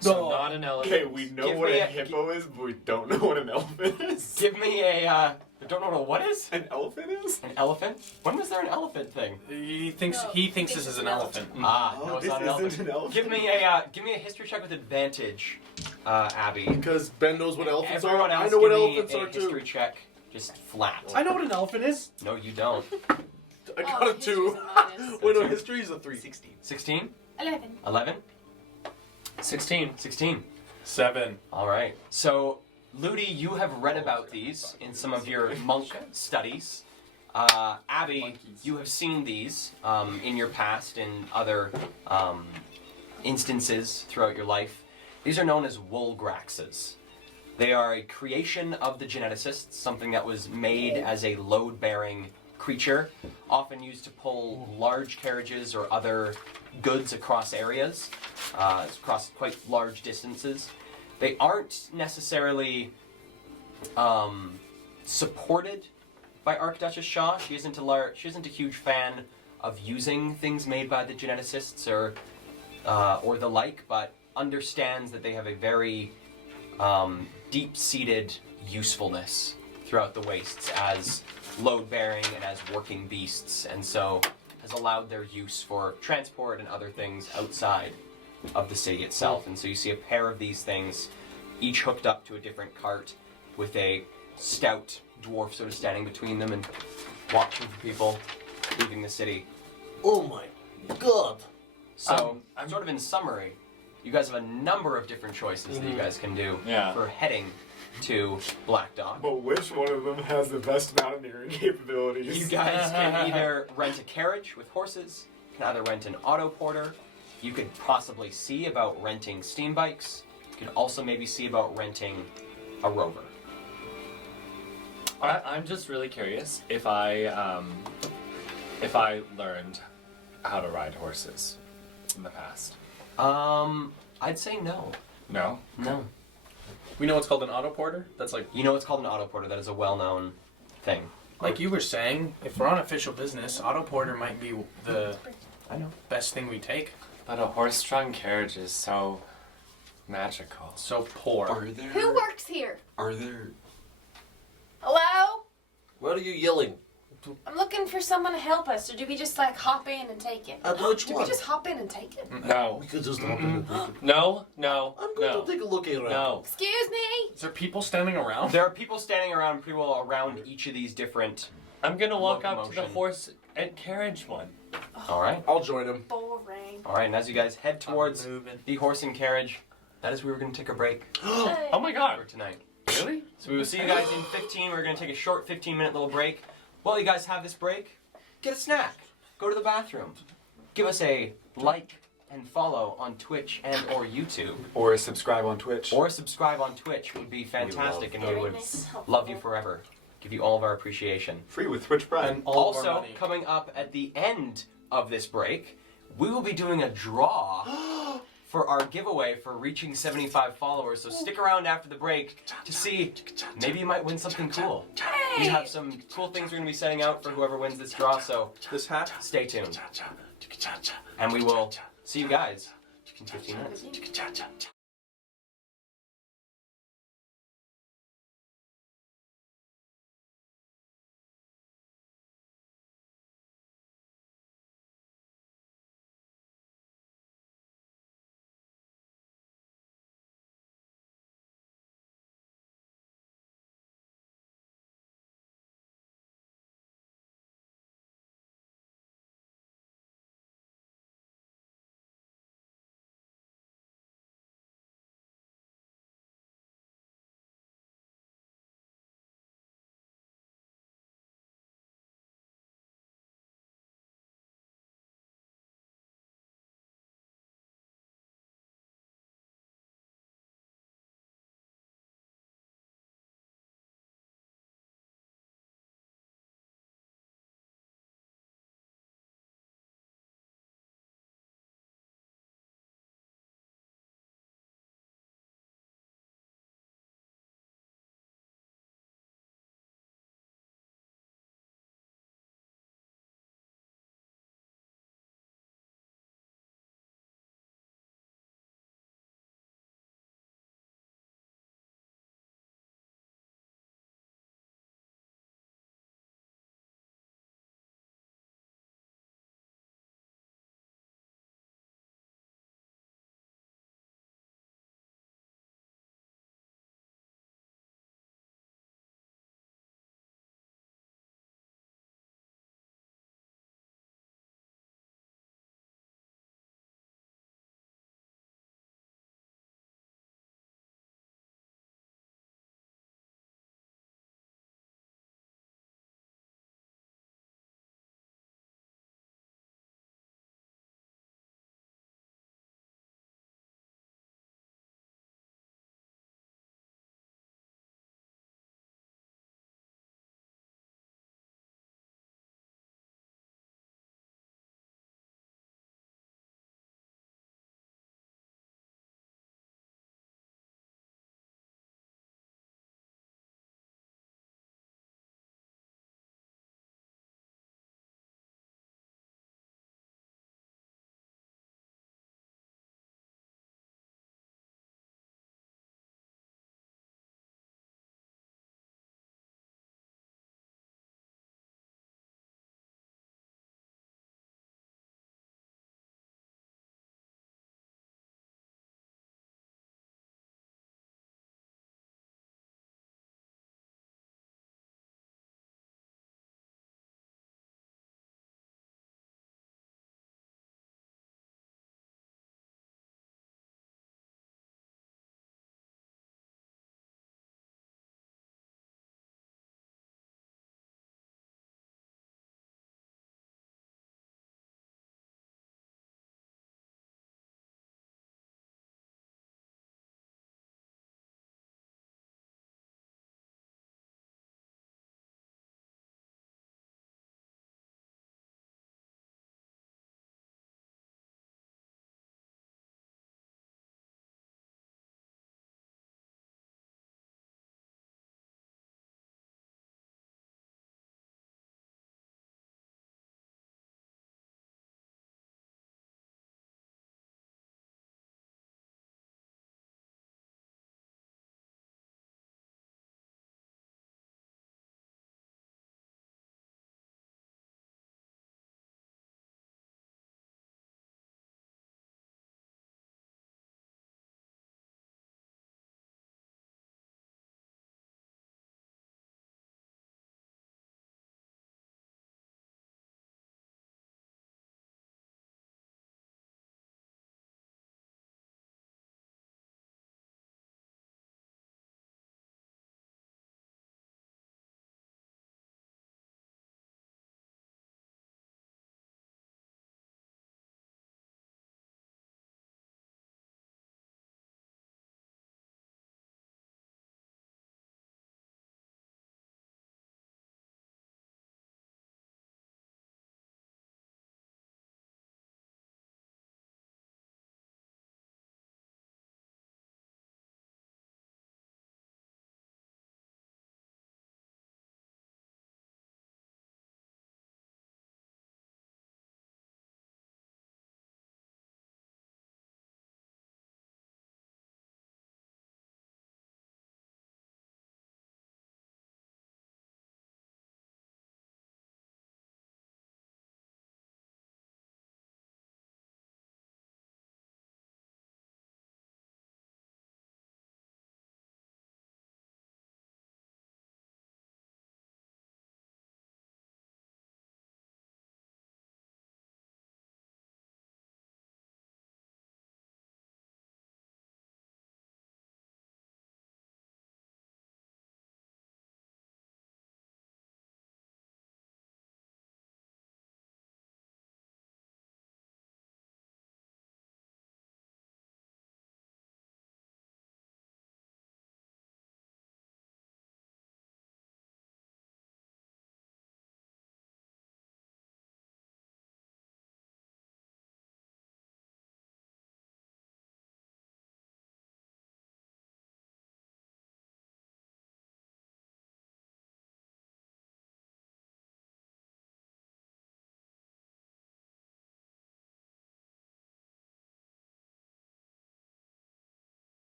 So not an elephant. Okay, we know Give what me a a- hippo is, but we don't know what an elephant is. Give me a, don't know what is? An elephant is? An elephant? When was there an elephant thing? He thinks No, he thinks this is an elephant. Ah, Oh, no, it's this not an isn't elephant. an elephant. Give me a history check with advantage, Abby. Because Ben knows what elephants Everyone are. else I know what give me elephants a are too. history check, just flat. I know what an elephant is. No, you don't. I got Oh, a 2. history's a minus. Wait, no, history is a 3. 16? 11. 11? 16. 16. 7. All right. So, Ludi, you have read about these in some of your monk studies. Abby, you have seen these in your past in other instances throughout your life. These are known as woolgraxes. They are a creation of the geneticists, something that was made as a load-bearing creature, often used to pull large carriages or other goods across areas, across quite large distances. They aren't necessarily supported by Archduchess Shaw. She isn't a huge fan of using things made by the geneticists or the like, but understands that they have a very deep-seated usefulness throughout the wastes as load-bearing and as working beasts, and so has allowed their use for transport and other things outside of the city itself. And so you see a pair of these things, each hooked up to a different cart, with a stout dwarf sort of standing between them and watching for people leaving the city. Oh my god. So, sort of in summary, you guys have a number of different choices that you guys can do Yeah. for heading to Black Dog. But which one of them has the best mountaineering capabilities? You guys can either rent a carriage with horses, you can either rent an auto porter, you could possibly see about renting steam bikes, you could also maybe see about renting a rover. I'm just really curious if I learned how to ride horses in the past. I'd say no. No. No. We know it's called an auto porter. That's like You know it's called an auto porter, that is a well-known thing. you were saying. If we're on official business, auto porter might be the I know. best thing we take. But a horse-drawn carriage is so magical. So poor. Who works here? Are there? Hello? Why are you yelling? I'm looking for someone to help us, or do we just like hop in and take it? At which Do one? we just hop in and take it? No. We could just hop in and take it. No. No. I'm going No. to take a look around. No. Excuse me? Is there people standing around? There are people standing around, people around each of these different... I'm gonna walk up to the Locomotion. horse and carriage one. Alright. I'll join him. Boring. Alright, and as you guys head towards moving. the horse and carriage, that is where we're going to take a break Oh my for god. tonight. Really? So we will see you guys in 15. We're going to take a short 15-minute little break. While you guys have this break, get a snack. go to the bathroom. Give us a like and follow on Twitch and or YouTube. Or subscribe on Twitch. Or subscribe on Twitch would be fantastic, and we Very would nice and helpful. love you forever. Give you all of our appreciation. Free with Twitch Prime. And all of our Also, money. coming up at the end of this break, we will be doing a draw for our giveaway for reaching 75 followers. So stick around after the break to see maybe you might win something cool. We have some cool things we're going to be setting out for whoever wins this draw, so This hat. stay tuned. And we will see you guys in 15 minutes.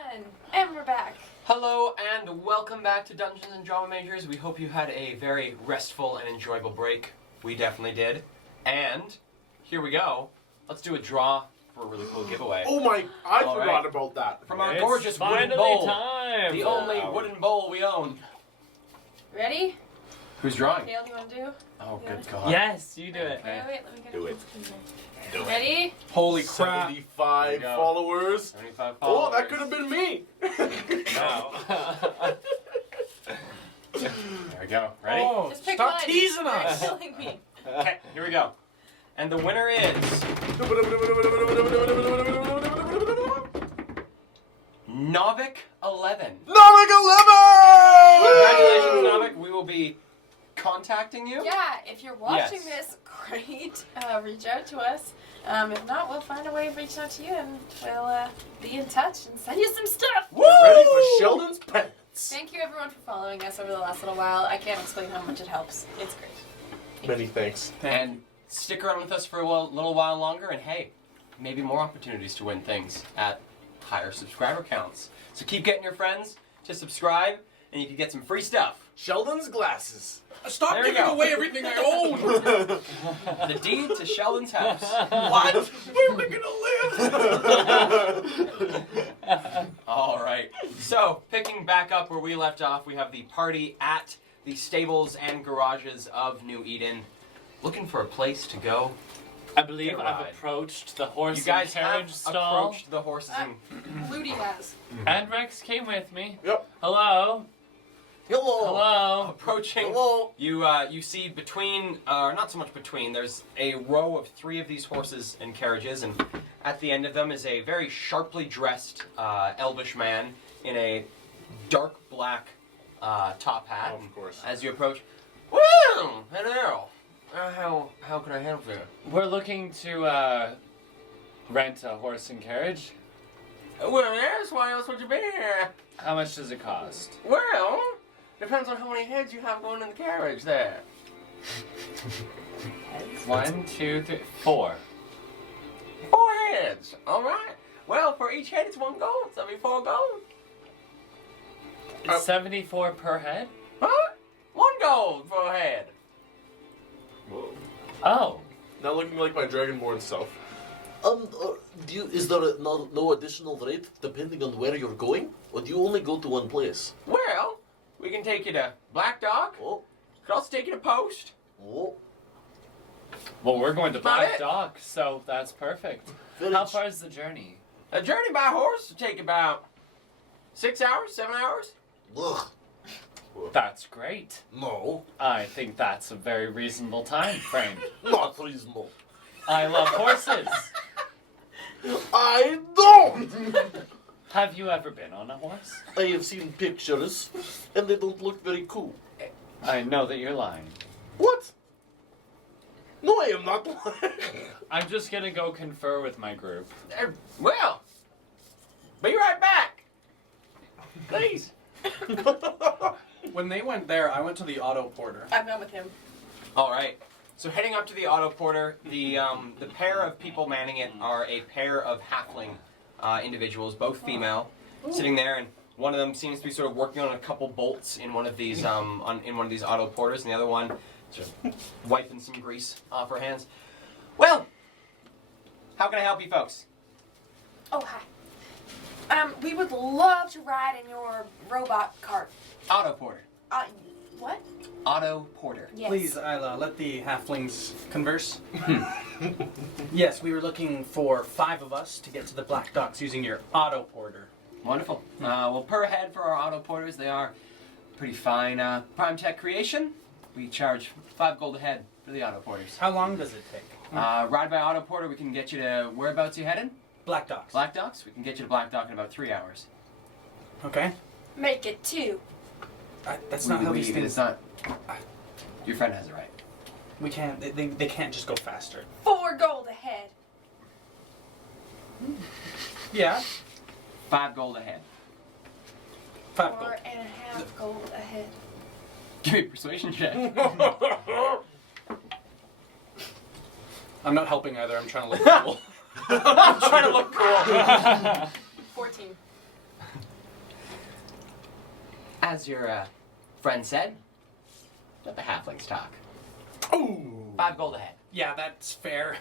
everyone! And we're back. Hello and welcome back to Dungeons and Drama Majors. We hope you had a very restful and enjoyable break. We definitely did. And here we go. Let's do a draw for a really cool giveaway. Oh my! I All forgot right. about that. From our It's gorgeous wooden finally bowl. time. The only wooden bowl we own. Ready? Who's drawing? Kale, do you want to do? Oh, Yeah. good God. Yes, you do it. Wait, let me get Do it. Do it. Ready? Holy crap! 75 There you go. followers. 75 Oh, followers. that could have been me. No. There we go. Ready? Oh, Just pick stop one. teasing You're us! killing me. Okay, here we go. And the winner is Novik 11. Novik 11! Congratulations, Novik. We will be contacting you. Yeah, if you're watching Yes. this, great. Reach out to us. If not, we'll find a way of reaching out to you and we'll be in touch and send you some stuff. Ready for Sheldon's pants. Thank you everyone for following us over the last little while. I can't explain how much it helps. It's great. Many thanks. And stick around with us for a little while longer, and hey, maybe more opportunities to win things at higher subscriber counts. So keep getting your friends to subscribe, and you can get some free stuff. Sheldon's glasses. Stop There you giving go. away everything I own! The deed to Sheldon's house. What? Where am I gonna live? All right. So, picking back up where we left off, we have the party at the stables and garages of New Eden, looking for a place to go. I believe Get a I've ride. approached the horse You guys and have carriage stall. approached the horses and Ludi has. And Rex came with me. Yep. Hello. Hello. Hello. approaching. Hello. You see between, not so much between, there's a row of 3 of these horses and carriages, and at the end of them is a very sharply dressed elvish man in a dark black top hat. Of course. As you approach, well, hello. How can I help you? We're looking to rent a horse and carriage. Well, yes. Why else would you be here? How much does it cost? Well, depends on how many heads you have going in the carriage there. 1, 2, 3, 4. 4 heads. All right. Well, for each head, it's 1 gold. So it'll be 4 gold. It's 74 per head? Huh? 1 gold for a head. Oh. Now looking like my Dragonborn self. Is there no additional rate depending on where you're going? Or do you only go to one place? Well, we can take you to Black Dock. Oh, Could also take you to Post. oh. Well, we're going to About Black it. Dock, so that's perfect. Village. How far is the journey? A journey by horse would take about 6 hours, 7 hours. Ugh. That's great. No, I think that's a very reasonable time frame. not reasonable. I love horses. I don't! Have you ever been on a horse? I have seen pictures, and they don't look very cool. I know that you're lying. What? No, I am not lying. I'm just gonna go confer with my group. Well, be right back. Please. When they went there, I went to the auto porter. I've gone with him. All right. So heading up to the auto porter, the pair of people manning it are a pair of halfling individuals, both female, sitting there, and one of them seems to be sort of working on a couple bolts in one of these in one of these auto porters, and the other one just wiping some grease off her hands. Well, how can I help you folks? Oh, hi. We would love to ride in your robot cart. Auto porter. What? Auto porter. Yes. Please, Isla, let the halflings converse. Yes, we were looking for 5 of us to get to the Black Docks using your auto porter. Wonderful. Well, per head for our auto porters, they are pretty fine Prime Tech creation. We charge 5 gold a head for the auto porters. How long does it take? Ride by auto porter, we can get you to whereabouts you headed? Black Docks. Black Docks. We can get you to Black Dock in about 3 hours. Okay. Make it 2. That's not how these It's things. not. Your friend has it right. We can't. They can't just go faster. 4 gold a head. Yeah. 5 gold a head. 5 gold. 4.5 gold a head. Give me a persuasion check. I'm not helping either. I'm trying to look cool. I'm trying to look cool. 14. As your friend said, let the halflings talk. Oh. 5 gold ahead. Yeah, that's fair.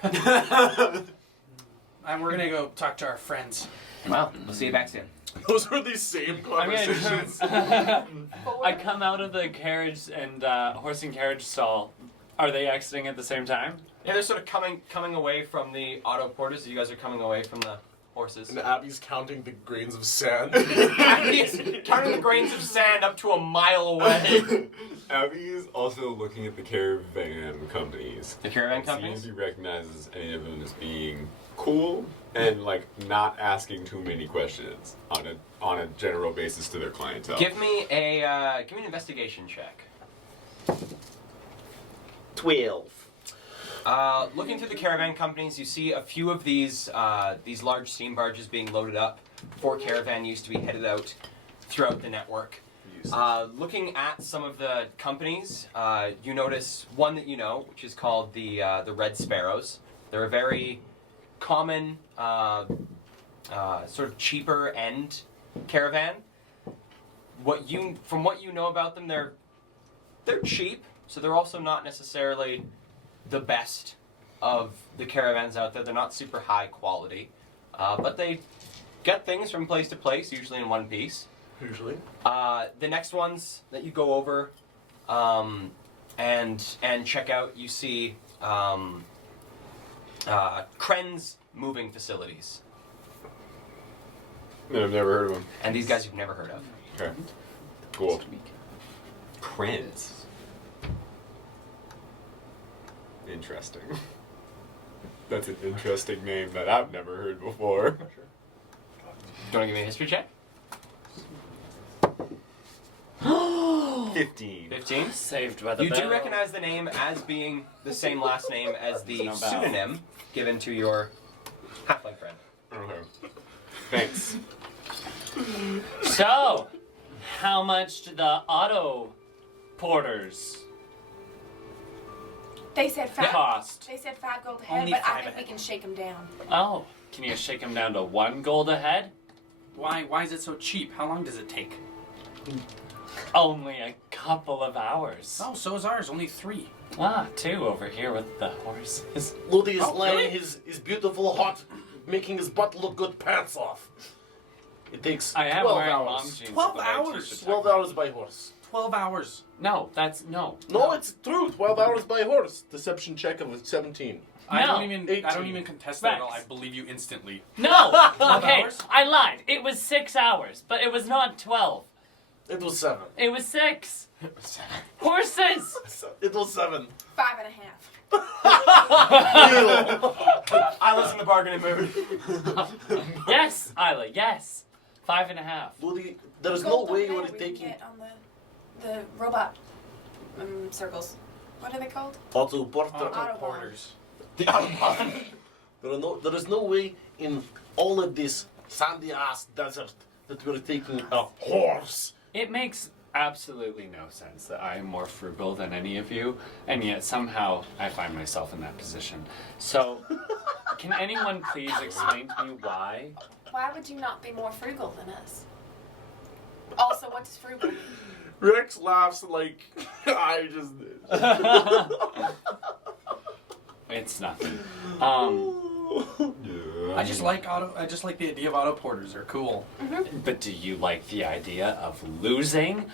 And we're gonna go talk to our friends. Well, we'll see you back soon. Those were the same conversations. I come out of the carriage and horse and carriage stall. Are they exiting at the same time? Yeah, they're sort of coming away from the auto porters. You guys are coming away from the horses. And Abby's counting the grains of sand. Abby's counting the grains of sand up to a mile away. Abby's also looking at the caravan companies. The caravan And companies? seeing if he recognizes any of them as being cool and like not asking too many questions on a general basis to their clientele. Give me an investigation check. 12. Looking through the caravan companies, you see a few of these large steam barges being loaded up for caravan use to be headed out throughout the network. Looking at some of the companies, you notice one that you know, which is called the Red Sparrows. They're a very common, sort of cheaper end caravan. From what you know about them, they're cheap, so they're also not necessarily the best of the caravans out there. They're not super high quality, but they get things from place to place, usually in one piece. Usually. The next ones that you go over and check out, you see Kren's moving facilities. I've never heard of them. And these guys you've never heard of. Okay. Cool. Prince. Interesting. That's an interesting name that I've never heard before. Do you want to give me a history check? 15. 15? Saved by the You bell. do recognize the name as being the same last name as the No bell. pseudonym given to your halfling friend. Okay. Thanks. So, how much do the auto porters They said 5. cost? They said 5 gold ahead, Only but 5 I think ahead. we can shake them down. Oh, can you shake them down to 1 gold a head? Why is it so cheap? How long does it take? Only a couple of hours. Oh, so is ours. Only 3. 2 over here with the horses. Ludi is Oh, laying really? his beautiful hot, making his butt look good pants off. It takes I am 12 wearing hours. long jeans. 12 with a white hours? t-shirt. 12 hours by horse. 12 hours. No, that's no. No, it's true. 12 hours by horse. Deception check of 17. I No. don't even 18. contest that at all. I Rex. believe you instantly. No. Okay, hours? I lied. It was 6 hours, but it was not 12. It was 7. It was 6. Horses. It was 7. 5.5. I was in the bargaining mood. Yes, Isla. Yes. 5.5. Ludi, there is no Gold way ahead you are we can taking get on the robot circles. What are they called? auto porter. Autobahn. Porters. The Autobahn. There is no way in all of this sandy ass desert that we're taking a horse. It makes absolutely no sense that I am more frugal than any of you, and yet somehow I find myself in that position. So, can anyone please explain to me why? Why would you not be more frugal than us? Also, what does frugal mean? Rex laughs like I just did. It's nothing. Yeah. I just like the idea of auto porters. They're cool. But do you like the idea of losing?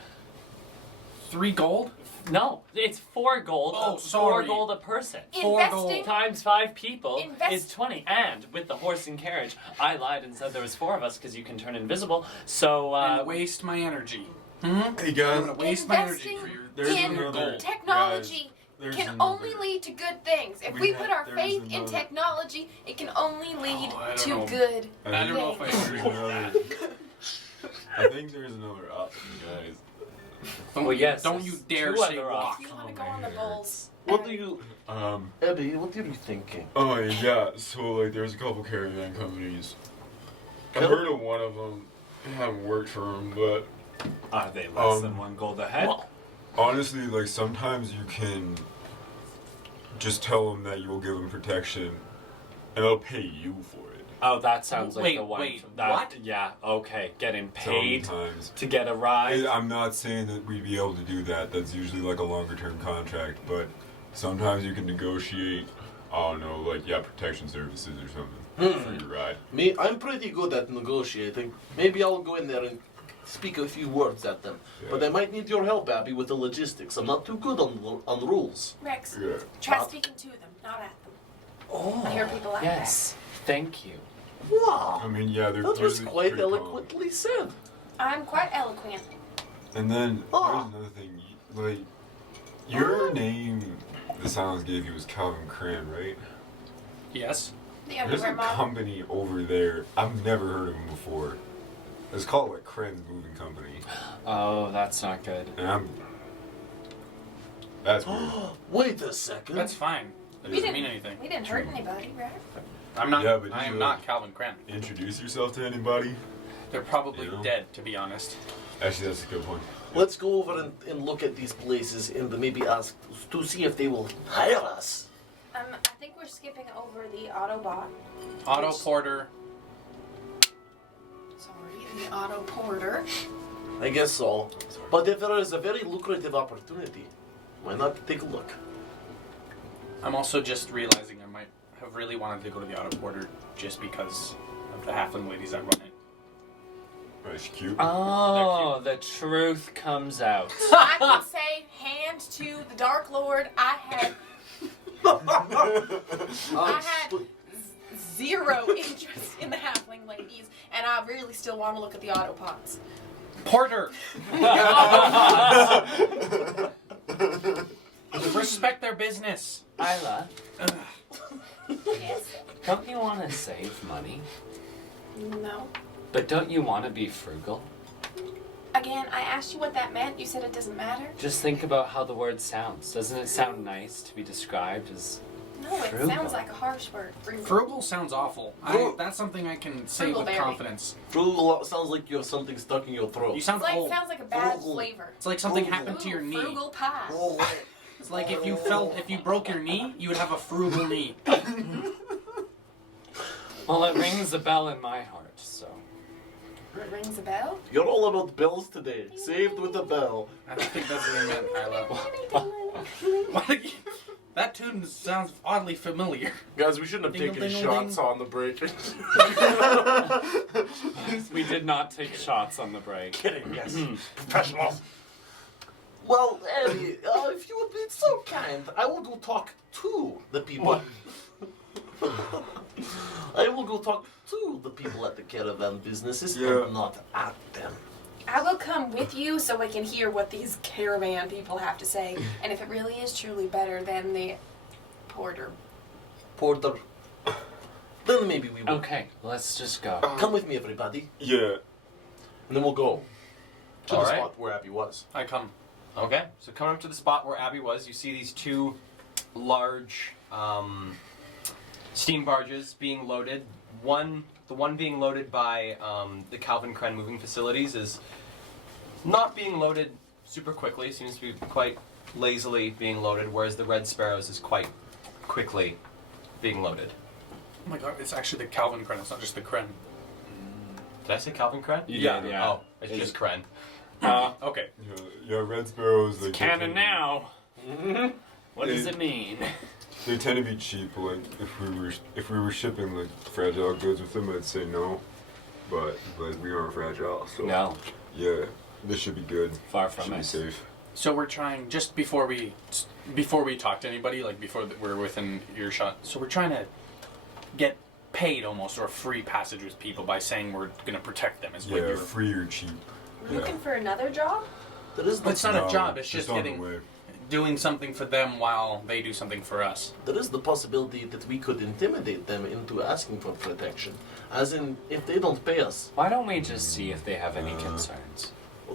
3 gold? No, it's 4 gold. Oh, 4 sorry. gold a person. 4 gold. Investing. Times 5 people Invest- is 20. And with the horse and carriage, I lied and said there was 4 of us because you can turn invisible. So, And waste my energy. Hey I'm guys, gonna waste my energy Investing for your There's in another- technology there's can another- only lead to good things. If We we have- put our there's faith in another- technology, it can only lead I don't to know. good. I don't know if I agree. I think there's another option, guys. well, yes. Don't you dare 2 say other walk. options. You want to go on the bulls? What do you, Um, Abby? What are you thinking? oh yeah, so like there's a couple caravan companies. I heard of one of them. I haven't worked for them, but Are they less Um, than 1 gold a head? honestly, like sometimes you can just tell them that you'll give them protection, and they'll pay you for it. Oh, that sounds like Wait, the one. wait, that, what? Yeah, okay. Getting paid Sometimes. to get a ride. I'm not saying that we'd be able to do that. That's usually like a longer term contract, but sometimes you can negotiate, I don't know, like, protection services or something for your ride. Me, I'm pretty good at negotiating. Maybe I'll go in there and speak a few words at them. But I might need your help, Abby, with the logistics. I'm not too good on rules. Rex, Yeah. try speaking to them, not at them. Oh, I hear people like yes. Thank you. Wow, I mean, yeah, they're that was usually quite pretty calm. eloquently said. that. I'm quite eloquent. And then Ah. there's another thing, like, your name the Silence gave you was Calvin Cran, right? Yes. The There's underwear a model. company over there. I've never heard of them before. It's called like Cran's Moving Company, Oh, that's not good. and that's weird. Wait a second. That's fine. That We doesn't didn't mean anything. We didn't hurt anybody, right? I'm not. Yeah, but I he's am a- not Calvin Cran. Introduce yourself to anybody? They're probably Yeah. dead, to be honest. Actually, that's a good point. Let's go over and look at these places and maybe ask to see if they will hire us. I think we're skipping over the Autobot. Auto Which- porter. Sorry, the Auto Porter. I guess so. But if there is a very lucrative opportunity, why not take a look? I'm also just realizing I might have really wanted to go to the auto porter just because of the halfling ladies that run it. Right, she's cute. Oh, the truth comes out. I can say, hand to the Dark Lord, I had zero interest in the halfling ladies, and I really still want to look at the Autopods. Porter! Respect their business. Isla, Yes. don't you want to save money? No. But don't you want to be frugal? Again, I asked you what that meant. You said it doesn't matter. Just think about how the word sounds. Doesn't it sound nice to be described as... No, it Frugal. sounds like a harsh word. Frugal. Frugal sounds awful. That's something I can say with Frugalberry. confidence. Frugal sounds like you have something stuck in your throat. You sound It's like, old. sounds like a bad Frugal. flavor. It's like something Frugal. happened to your knee. Frugal pie. Oh, It's like if you broke your knee, you would have a frugal knee. Well, it rings a bell in my heart, so... It rings a bell. you're all about bells today. Saved with a bell. I don't think that's what I meant, Isla. That tune sounds oddly familiar. Guys, we shouldn't have taken Ding-a-ding-a-ding. shots on the break. We did not take shots on the break. Kidding, yes. Professionals. Well, Eddie, if you would be so kind, I will go talk to the people. I will go talk to the people at the caravan businesses Yeah. and not at them. I will come with you so I can hear what these caravan people have to say, and if it really is truly better than the porter. Porter. Then maybe we will. Okay, let's just go. Come with me, everybody. Yeah. And then we'll go to the All right. spot where Abby was. I come. Okay, so coming up to the spot where Abby was, you see these two large steam barges being loaded. The one being loaded by the Calvin Cran moving facilities is not being loaded super quickly. It seems to be quite lazily being loaded, whereas the Red Sparrows is quite quickly being loaded. Oh my god, it's actually the Calvin Cran, it's not just the Cren. Did I say Calvin Cran? You did, yeah. Oh, it's just Cran. Okay. Yeah, Red Sparrows. They Canon tend- now. What does it mean? They tend to be cheap. Like if we were shipping like fragile goods with them, I'd say no. But we aren't fragile, so No, yeah, this should be good. far Should from be it. safe. So we're trying, just before we talk to anybody, like before we're within earshot, so we're trying to get paid almost, or free passage with people by saying we're going to protect them is what Yeah, you're... free or cheap. Yeah. Looking for another job? There is But it's not No, a job, it's just on the getting... way. doing something for them while they do something for us. There is the possibility that we could intimidate them into asking for protection. As in, if they don't pay us, Why don't we just see if they have any concerns?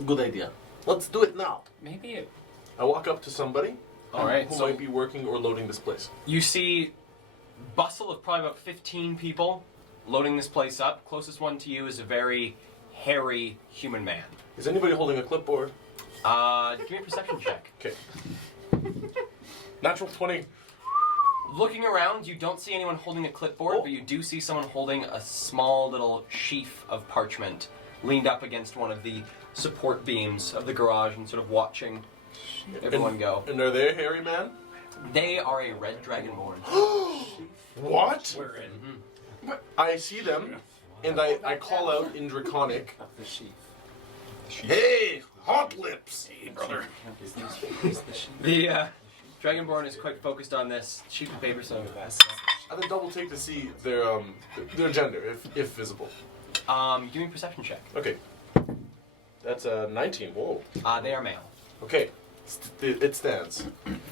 good idea. Let's do it now. Maybe it... I walk up to somebody All right, who so might be working or loading this place. you see bustle of probably about 15 people loading this place up. Closest one to you is a very hairy human man. Is anybody holding a clipboard? Give me a perception check. Okay. Natural 20. Looking around, you don't see anyone holding a clipboard, but you do see someone holding a small little sheaf of parchment leaned up against one of the support beams of the garage and sort of watching everyone go. And are they a hairy man? They are a red dragonborn. What? We're in. I see them, and I call out in Draconic, Of the sheaf. "Hey, Hot Lips!" Hey, brother. Is the sheaf. The dragonborn is quite focused on this sheaf of paper, so I then double take to see their gender, if visible. give me a perception check. Okay. That's a 19. Whoa. They are male. Okay. It stands.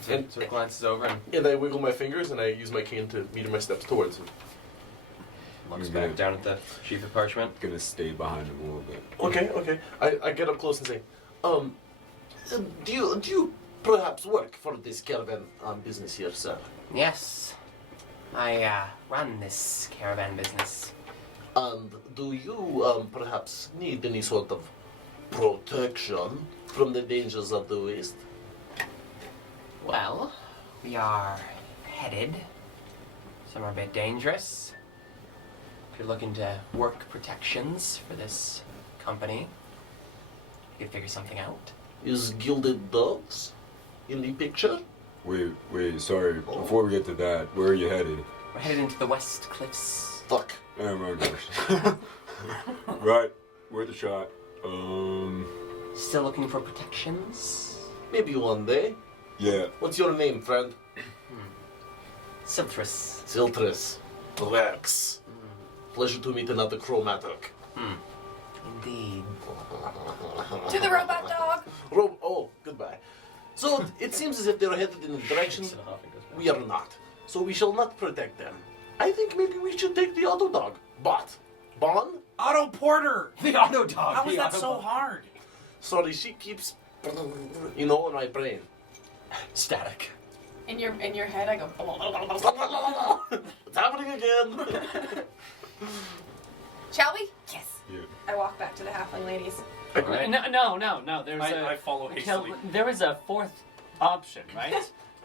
So And- sort of glances over and And I wiggle my fingers and I use my cane to meter my steps towards him. looks I'm back gonna- down at the sheaf of parchment. Gonna stay behind him a little bit. Okay. I get up close and say, do you perhaps work for this caravan business here, sir? Yes, I run this caravan business. And do you perhaps need any sort of protection from the dangers of the West? Well, we are headed. Some are a bit dangerous. If you're looking to work protections for this company, you could figure something out. Is Gilded Dogs in the picture? Wait, sorry. Before we get to that, where are you headed? We're headed into the West Cliffs. Fuck. Oh my gosh. Right, worth a shot. Still looking for protections? Maybe one day. Yeah. What's your name, friend? Siltrus. Siltrus. Rex. Pleasure to meet another chromatic. Indeed. To the robot dog. Oh, goodbye. So it seems as if they're headed in a direction we are not. So we shall not protect them. I think maybe we should take the auto dog. But, Bon? Otto Porter! The auto dog. How is the that auto so dog. hard? Sorry, she keeps, in my brain. Static. In your head, I go. It's happening again. Shall we? Yes. Yeah. I walk back to the halfling ladies. Alright. No. There's I follow hastily. There was a fourth option, right?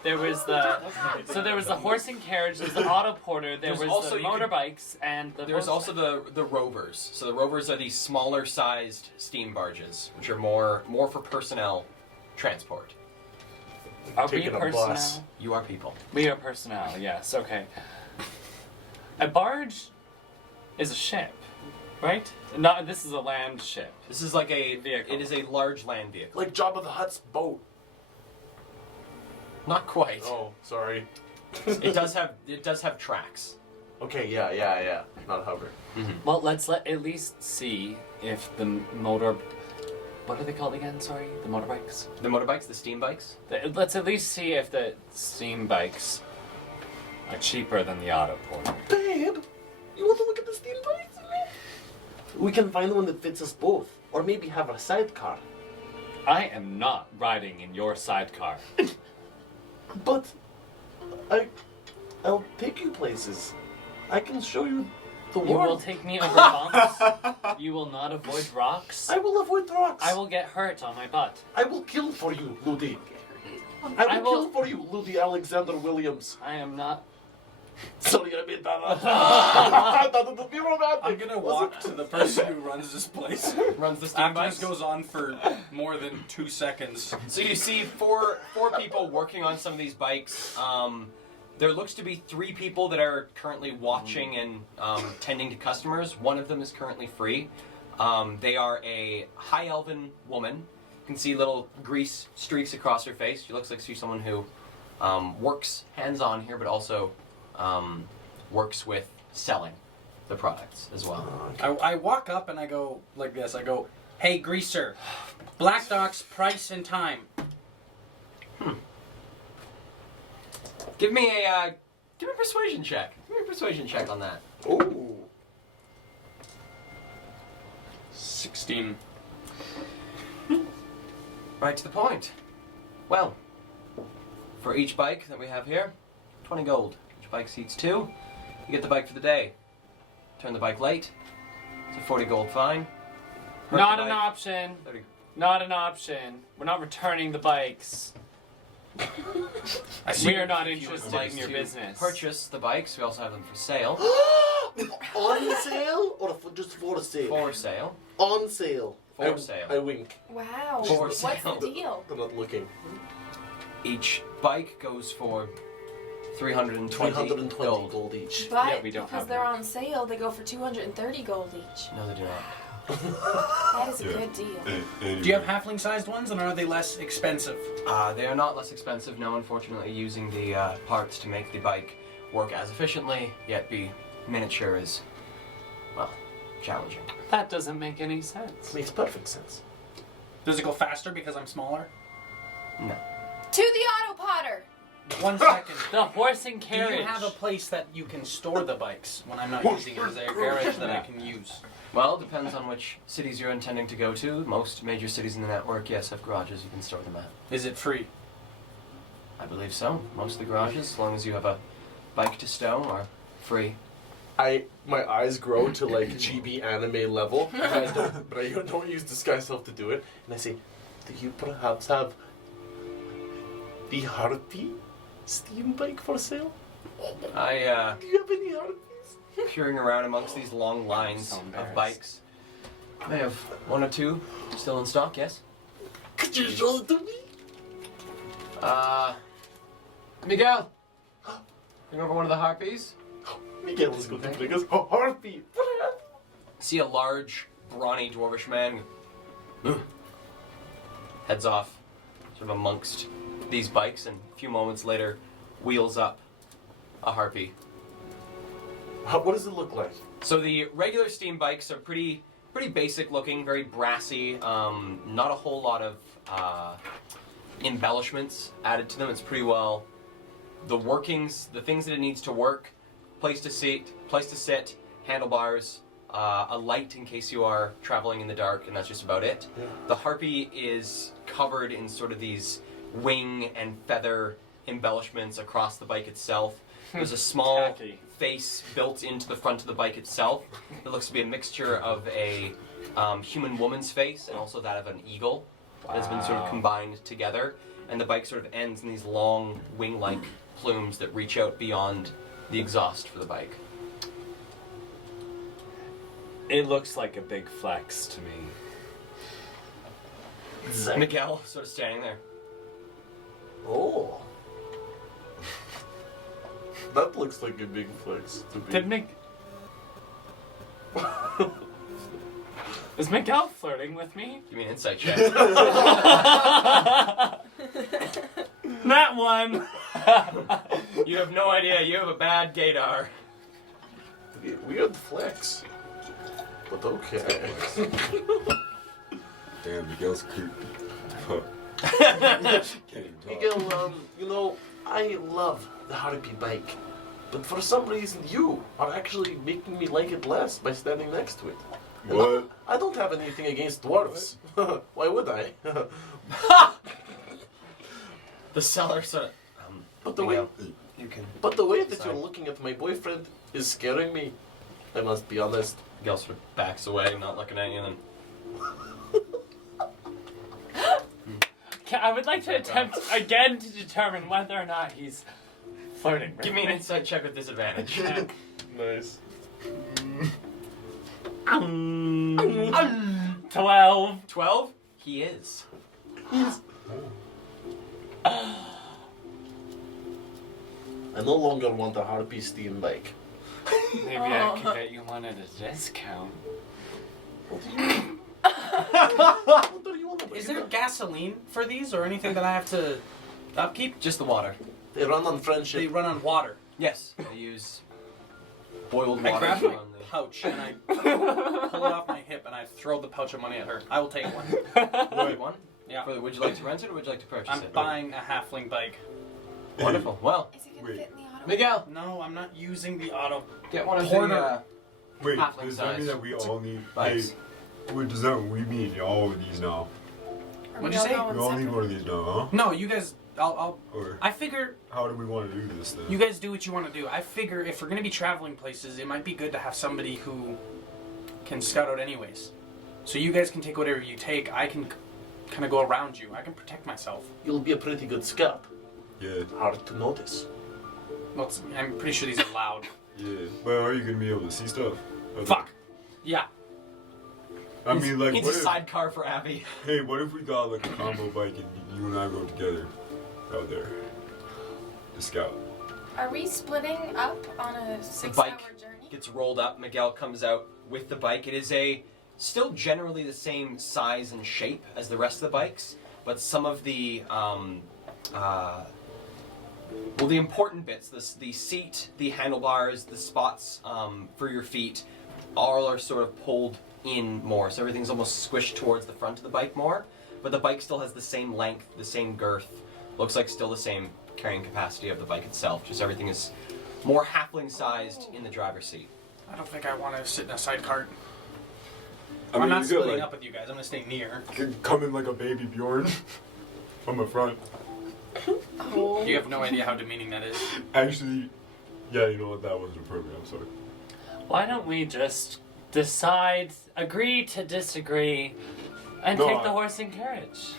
There was the horse and carriage. There's the auto porter. There There's was also- the you could- motorbikes and the. There's horse- also the rovers. So the rovers are these smaller sized steam barges, which are more for personnel transport. Are we taking a personnel? bus. You are people. We are personnel. Yes. Okay. A barge is a ship, right? No, this is a land ship. This is like a Vehicle. It is a large land vehicle. Like Jabba the Hutt's boat. Not quite. Oh, sorry. It does have tracks. Okay, yeah. Not a hover. Well, let's at least see if the motor. What are they called again? Sorry, the motorbikes. The motorbikes, the steam bikes. Let's at least see if the steam bikes are cheaper than the auto porter. Babe, you want to look at the steam bikes? We can find one that fits us both. Or maybe have a sidecar. I am not riding in your sidecar. But I'll take you places. I can show you the You will world. take me over bumps. You will not avoid rocks. I will avoid rocks. I will get hurt on my butt. I will kill for you, Ludi. I I will- will kill for you, Ludi Alexander Williams. I am not. Sorry, I made that up. I thought it would be romantic. I'm gonna walk to the person who runs this place. Runs the steam After bikes. this goes on for more than 2 seconds. So you see four people working on some of these bikes. There looks to be 3 people that are currently watching and tending to customers. One of them is currently free. They are a high elven woman. You can see little grease streaks across her face. She looks like she's someone who works hands-on here, but also works with selling the products as well. I walk up and I go like this. I go, "Hey, greaser, Black Doc's price and time." Give me a persuasion check. Give me a persuasion check on that. Ooh. 16. Right to the point. Well, for each bike that we have here, 20 gold. Each bike seats 2. You get the bike for the day. Turn the bike late. It's a 40 gold fine. Hurt Not the an bike, option. 30. Not an option. We're not returning the bikes. I see We you're are not confused. interested Like in your to business. purchase the bikes. We also have them for sale. On sale or just for sale? For sale. On sale. For sale. I wink. Wow. For What's sale. the deal? I'm not looking. Each bike goes for 320 320 gold. gold each. But Yeah, we don't because have they're them. on sale, they go for 230 gold each. No, they do not. That is a Yeah. good deal. Anyway. Do you have halfling-sized ones, and are they less expensive? They are not less expensive. No, unfortunately, using the parts to make the bike work as efficiently, yet be miniature is, well, challenging. That doesn't make any sense. Makes perfect sense. Does it go faster because I'm smaller? No. To the Auto Potter! 1 second. The horse and Do carriage. you have a place that you can store the bikes when I'm not using it? Is there a garage that I can use? Well, depends on which cities you're intending to go to. Most major cities in the network, yes, have garages you can store them at. Is it free? I believe so. Most of the garages, as long as you have a bike to stow, are free. My eyes grow to like GB anime level, and I don't use disguise self to do it. And I say, do you perhaps have the Harpy steam bike for sale? I, Do you have any Harpies? peering around amongst these long lines So of embarrassed. bikes. I have 1 or 2 still in stock, yes? Could you show it to me? Miguel! Bring over one of the harpies. Miguel, let's go to the biggest Harpy. See a large, brawny dwarvish man. Heads off, sort of amongst these bikes, and a few moments later, wheels up a harpy. What does it look like? So the regular steam bikes are pretty basic looking, very brassy. Not a whole lot of embellishments added to them. It's pretty well the workings, the things that it needs to work. Place to sit, handlebars, a light in case you are traveling in the dark, and that's just about it. Yeah. The harpy is covered in sort of these wing and feather embellishments across the bike itself. There's a small Tacky. face built into the front of the bike itself. It looks to be a mixture of a human woman's face and also that of an eagle that has been sort of Wow. combined together. And the bike sort of ends in these long wing-like plumes that reach out beyond the exhaust for the bike. It looks like a big flex to me. Miguel sort of standing there. Oh. That looks like a big flex to me. Did Is Miguel flirting with me? Give me an insight check. That one! You have no idea. You have a bad gaydar. Weird flex. But okay. Damn, Miguel's creepy. Miguel, you know, I love the Harpy bike. But for some reason, you are actually making me like it less by standing next to it. And What? I don't have anything against dwarves. Why would I? The seller sort of. But the Miguel, way, you can. but the way that Sorry. you're looking at my boyfriend is scaring me. I must be honest. Miguel sort of backs away, not looking at you, and then. I would like to attempt again to determine whether or not he's flirting with Give me an me. insight check with disadvantage. Nice. 12. 12? He is. I no longer want a Harpy steam bike. Maybe I can get you one at a discount. What do you want? Is there gasoline for these or anything that I have to upkeep? Just the water. They run on They friendship. run on water. Yes. I use boiled I water grab on my the. pouch and I pull it off my hip and I throw the pouch of money at her. I will take one. Wait, one? Yeah. Would you like to rent it or would you like to purchase I'm it? buying a halfling bike. Wonderful. Well, Is it gonna Wait. fit in the auto? Miguel, No, I'm not using the auto. get one of Porter. the. Wait, Halfling does that mean size. that we all need? Bikes. Hey, wait, does that we mean all of these now? Are What'd we you all say? going We all need separate? one of these now, huh? No, you guys. I'll. Or I figure how do we want to do this then? you guys do what you want to do. I figure if we're gonna be traveling places, it might be good to have somebody who can scout out anyways. So you guys can take whatever you take. I can kind of go around you. I can protect myself. You'll be a pretty good scout. Yeah. Hard to notice. Well, I'm pretty sure these are loud. Yeah. But are you gonna be able to see stuff? Fuck. Yeah. I mean, like, Needs what a if, sidecar for Abby. hey, what if we got like a combo bike and you and I rode together out there to scout? Are we splitting up on a 6-hour bike journey? Gets rolled up. Miguel comes out with the bike. It is still generally the same size and shape as the rest of the bikes, but some of the the important bits, the seat, the handlebars, the spots for your feet, all are sort of pulled in more. So everything's almost squished towards the front of the bike more, but the bike still has the same length, the same girth. Looks like still the same carrying capacity of the bike itself. Just everything is more halfling sized in the driver's seat. I don't think I want to sit in a sidecar. I mean, I'm not you could, splitting like, up with you guys. I'm gonna stay near. could come in like a baby Bjorn from the front. Oh. You have no idea how demeaning that is. Actually, yeah, you know what? That wasn't appropriate. I'm sorry. Why don't we just agree to disagree, and No, take I- the horse and carriage?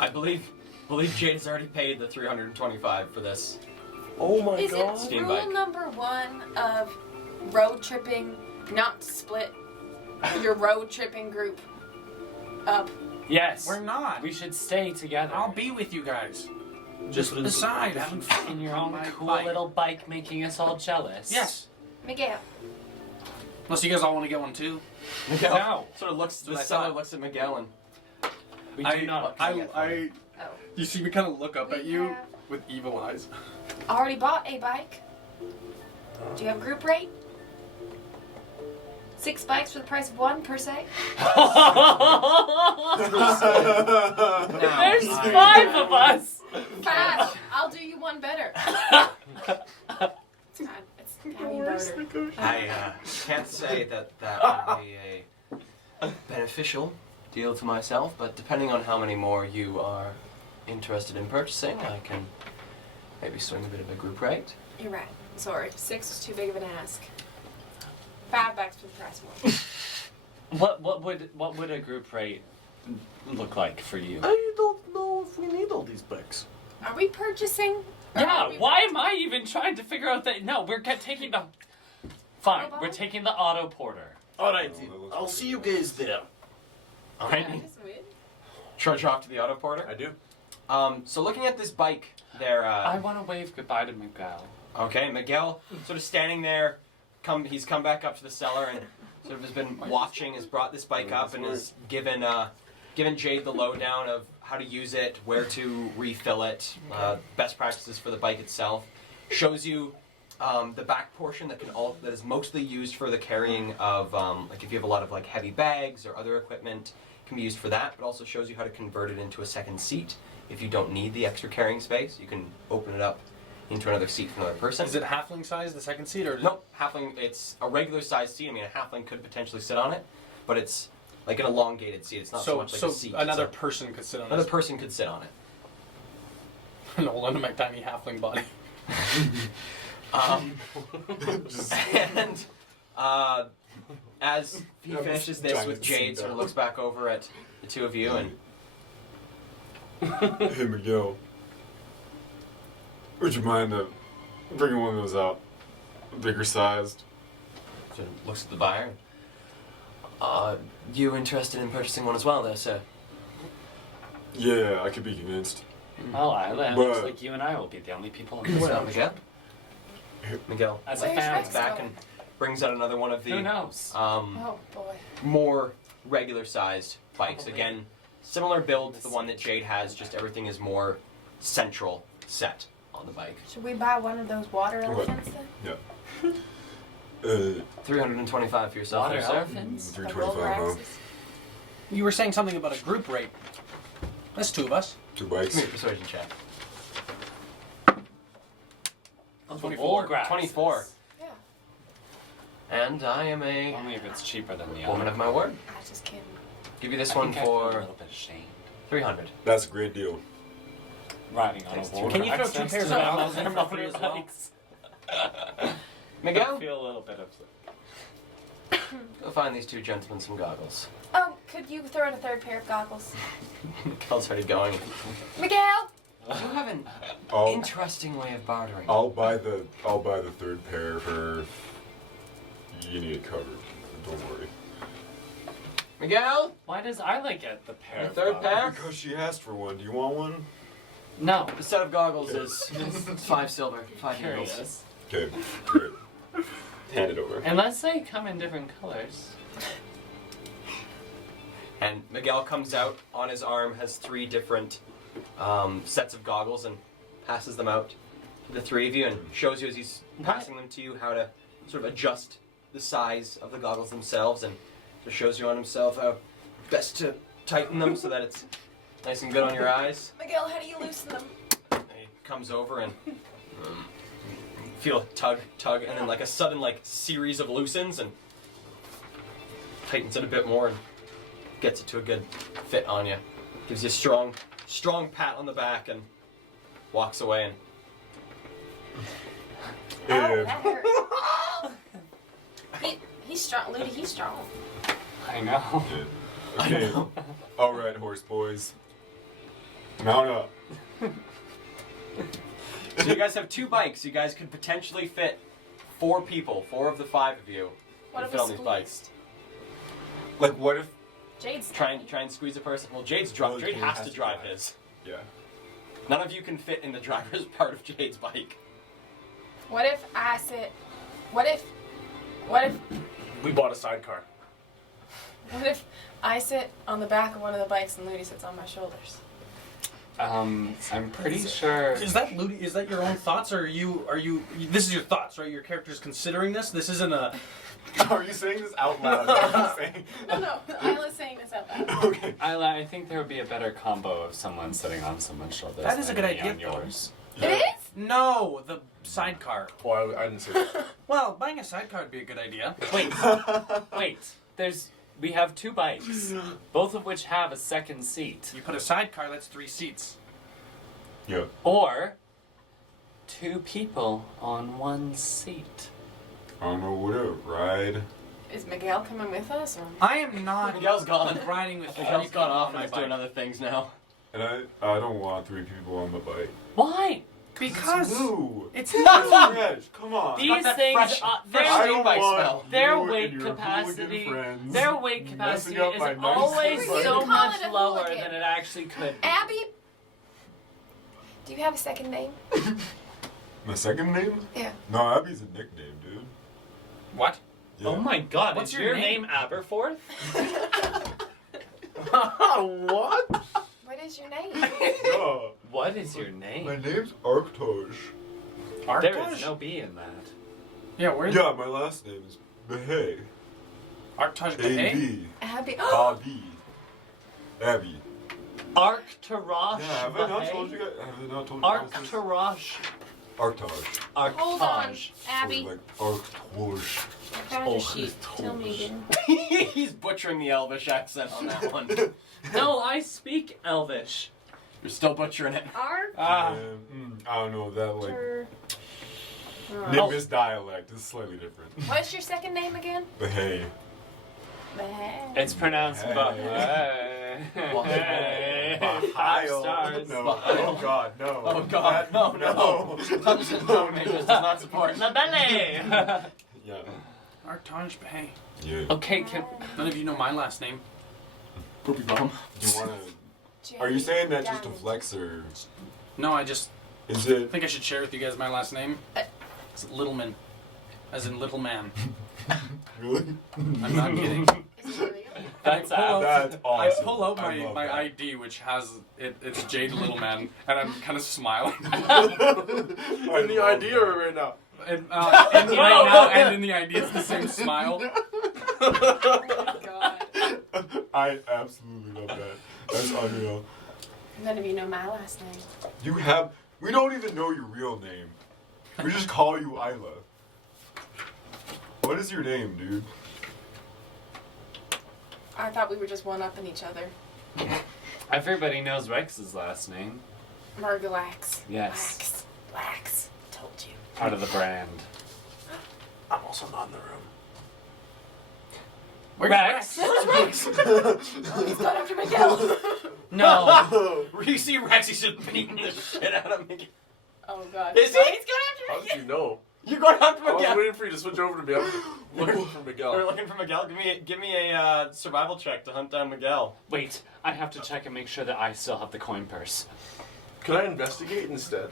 I believe Jade has already paid the 325 for this. Oh my Is god. it Steam rule bike. number 1 of road tripping not to split your road tripping group up? Yes. We're not. We should stay together. I'll be with you guys. Just Beside, having fun in your on own my cool bike. little bike, making us all jealous. Yes. Miguel. Unless you guys all want to get one too. Miguel No. sort of looks. The That's seller not- looks at Miguel and We do not. Oh. You see me kind of look up We at you have with evil eyes. already bought a bike. Do you have a group rate? 6 bikes for the price of 1 per se. There's 5 of us. Cash. I'll do you one better. It's Abby Barter. I can't say that would be a beneficial deal to myself, but depending on how many more you are interested in purchasing, I can maybe swing a bit of a group rate. You're right. Sorry. 6 was too big of an ask. 5 bikes for the price of 1. What would a group rate look like for you? I don't know if we need all these bikes. Are we purchasing? Or Yeah, are we why am I even trying to figure out that? No, we're taking the. Fine, Auto we're bike? taking the auto porter. Alright, I'll see you guys there. Okay. Yeah, just weird. Trudge off to the auto porter. I do. So looking at this bike there, I want to wave goodbye to Miguel. okay, Miguel sort of standing there, he's come back up to the cellar and sort of has been watching, has brought this bike up and has given Jade the lowdown of how to use it, where to refill it, best practices for the bike itself. Shows you the back portion that is mostly used for the carrying of like if you have a lot of like heavy bags or other equipment, can be used for that. But also shows you how to convert it into a second seat if you don't need the extra carrying space. You can open it up into another seat for another person. Is it halfling size, the second seat, or Nope, halfling. It's a regular sized seat. I mean, a halfling could potentially sit on it, but it's like an elongated seat. It's not so much like a seat. another So person could sit on another it. person could sit on it. And hold on to my tiny halfling body. And as he finishes this with giant Jade, seat sort of down. looks back over at the two of you and Hey Miguel, would you mind bringing one of those out, bigger sized? sort of looks at the buyer. You interested in purchasing one as well, there, sir? Yeah, I could be convinced. Well, Isla, it looks But- like you and I will be the only people in this Well, room. Miguel. Miguel As a Where's family. Rex? back and brings out another one of Who the knows? Oh boy. more regular sized bikes. Probably. Again, similar build to the one that Jade has, just everything is more central set on the bike. Should we buy one of those water What? elephants then? Yeah. 325 for yourself, Water there, sir. elephants? 325, huh? You were saying something about a group rate. That's 2 of us. 2 Give bikes. me a persuasion check. Of the 24. Volgrasses. 24. Yeah. And I am a Only if it's cheaper than the woman other. of my word. I just can't. Give you this I one think I feel a for little bit ashamed. 300. That's a great deal. Riding on a Thanks to- Volgrass. Can you throw 2 pairs of goggles in for free as well? motorbikes. I Miguel, feel a little bit of. go find these 2 gentlemen some goggles. Oh, could you throw in a third pair of goggles? Miguel's already going. Miguel, You have an I'll, interesting way of bartering. I'll buy the third pair for. You need it covered. Don't worry. Miguel, Why does Isla get the pair? the of third goggles? pair. Because she asked for one. Do you want one? No. The set of goggles is 5 silver, 5 eagles. Curious. Okay, great. Hand it over. Unless they come in different colors. And Miguel comes out on his arm, has 3 different sets of goggles, and passes them out to the 3 of you, and shows you as he's passing them to you how to sort of adjust the size of the goggles themselves, and just shows you on himself how best to tighten them so that it's nice and good on your eyes. Miguel, how do you loosen them? And he comes over and feel a tug, and then like a sudden like series of loosens and tightens it a bit more and gets it to a good fit on you. Gives you a strong pat on the back and walks away. And Oh, that hurt. He's strong, Ludi. He's strong. I know. Okay. All right, horse boys. Mount up. so you guys have 2 bikes. You guys could potentially fit 4 people, 4 of the 5 of you. What could if fit we on these bikes. squeezed? Like, what if? Jade's Try and squeeze a person. Well, Jade's Well, Jade Jade has has to to drive drive. his. Yeah. None of you can fit in the driver's part of Jade's bike. What if I sit? What if We bought a sidecar. I sit on the back of one of the bikes and Ludi sits on my shoulders? I'm pretty sure. Is that Ludi? Is that your own thoughts, or are you? This is your thoughts, right? Your character's considering this. This isn't a. Are you saying this out loud? Are you saying? No, Isla's saying this out loud. Okay. Isla, I think there would be a better combo of someone sitting on someone's shoulders. That is a than good me idea, on though. yours. It is? No, the sidecar. Oh, I didn't say that. Well, buying a sidecar would be a good idea. Wait. We have 2 bikes, both of which have a second seat. You put a sidecar, that's 3 seats. Yeah. Or 2 people on 1 seat. I don't know what a ride. Is Miguel coming with us? Or? I am not Miguel's gone. riding with Miguel's gone off on and my is doing bike. other things now. And I don't want 3 people on the bike. Why? Because Ooh. it's Reg, come on. These that things, fresh- their, I street don't bike want smell. their you weight and your capacity, hooligan friends their weight capacity messing up is my nice always bike. so You call much it a lower hooligan. than it actually could be. Abby, do you have a second name? My second name? Yeah. No, Abby's a nickname, dude. what? Yeah. Oh my god, What's is your your name? name Aberforth? What? What is your name? No, What is your my name? name's Arctosh. There Arctosh? is no B in that. Yeah, where's Yeah, my last name is Behay. Arctosh Behay? A-B. Abby. Abby. Abby. Arctarosh Yeah, have I not told you guys? Have I not told you guys this? Arctarosh. Arctosh. Hold on, Arctosh. Abby. Or like Arctosh. I found your sheet. Tell me again. He's butchering the Elvish accent on that one. No, I speak Elvish. You're still butchering it. Ah, I don't know, that like Arthur. Nimbus dialect is slightly different. What's your second name again? Behay. It's pronounced Hey. Bahay. Bahay. Five stars. No. Oh god, no. Oh god, no. Dungeons & Dragons does not support. La Belle. Yeah. Arctosh Behay. Yeah. Okay, None of you know my last name. Poopy bum. Do you wanna Are you saying that just to flex or No, I just is it think I should share with you guys my last name. It's Littleman. As in little man. really? I'm not kidding. Is it real? I that's pull out- That's I awesome. pull out I my, love my that. ID, which has it's Jade Littleman, and I'm kind of smiling. In the idea or right now? And, and right now, and in the ID, it's the same smile. Oh my god. I absolutely love that. That's unreal. None of you know my last name. We don't even know your real name. We just call you Isla. What is your name, dude? I thought we were just one-upping each other. Everybody knows Rex's last name. Margalax. Yes. Lax. Told you. Part of the brand. I'm also not in the room. Rex? He's gone after Miguel. No. You see Rex, he's just beating the shit out of Miguel. Oh god. Is he? He's going How after did you know? You're going after I was Miguel. waiting for you to switch over to me. I'm looking for We're Miguel. looking for Miguel. Give me a survival check to hunt down Miguel. Wait, I have to check and make sure that I still have the coin purse. Can I investigate instead?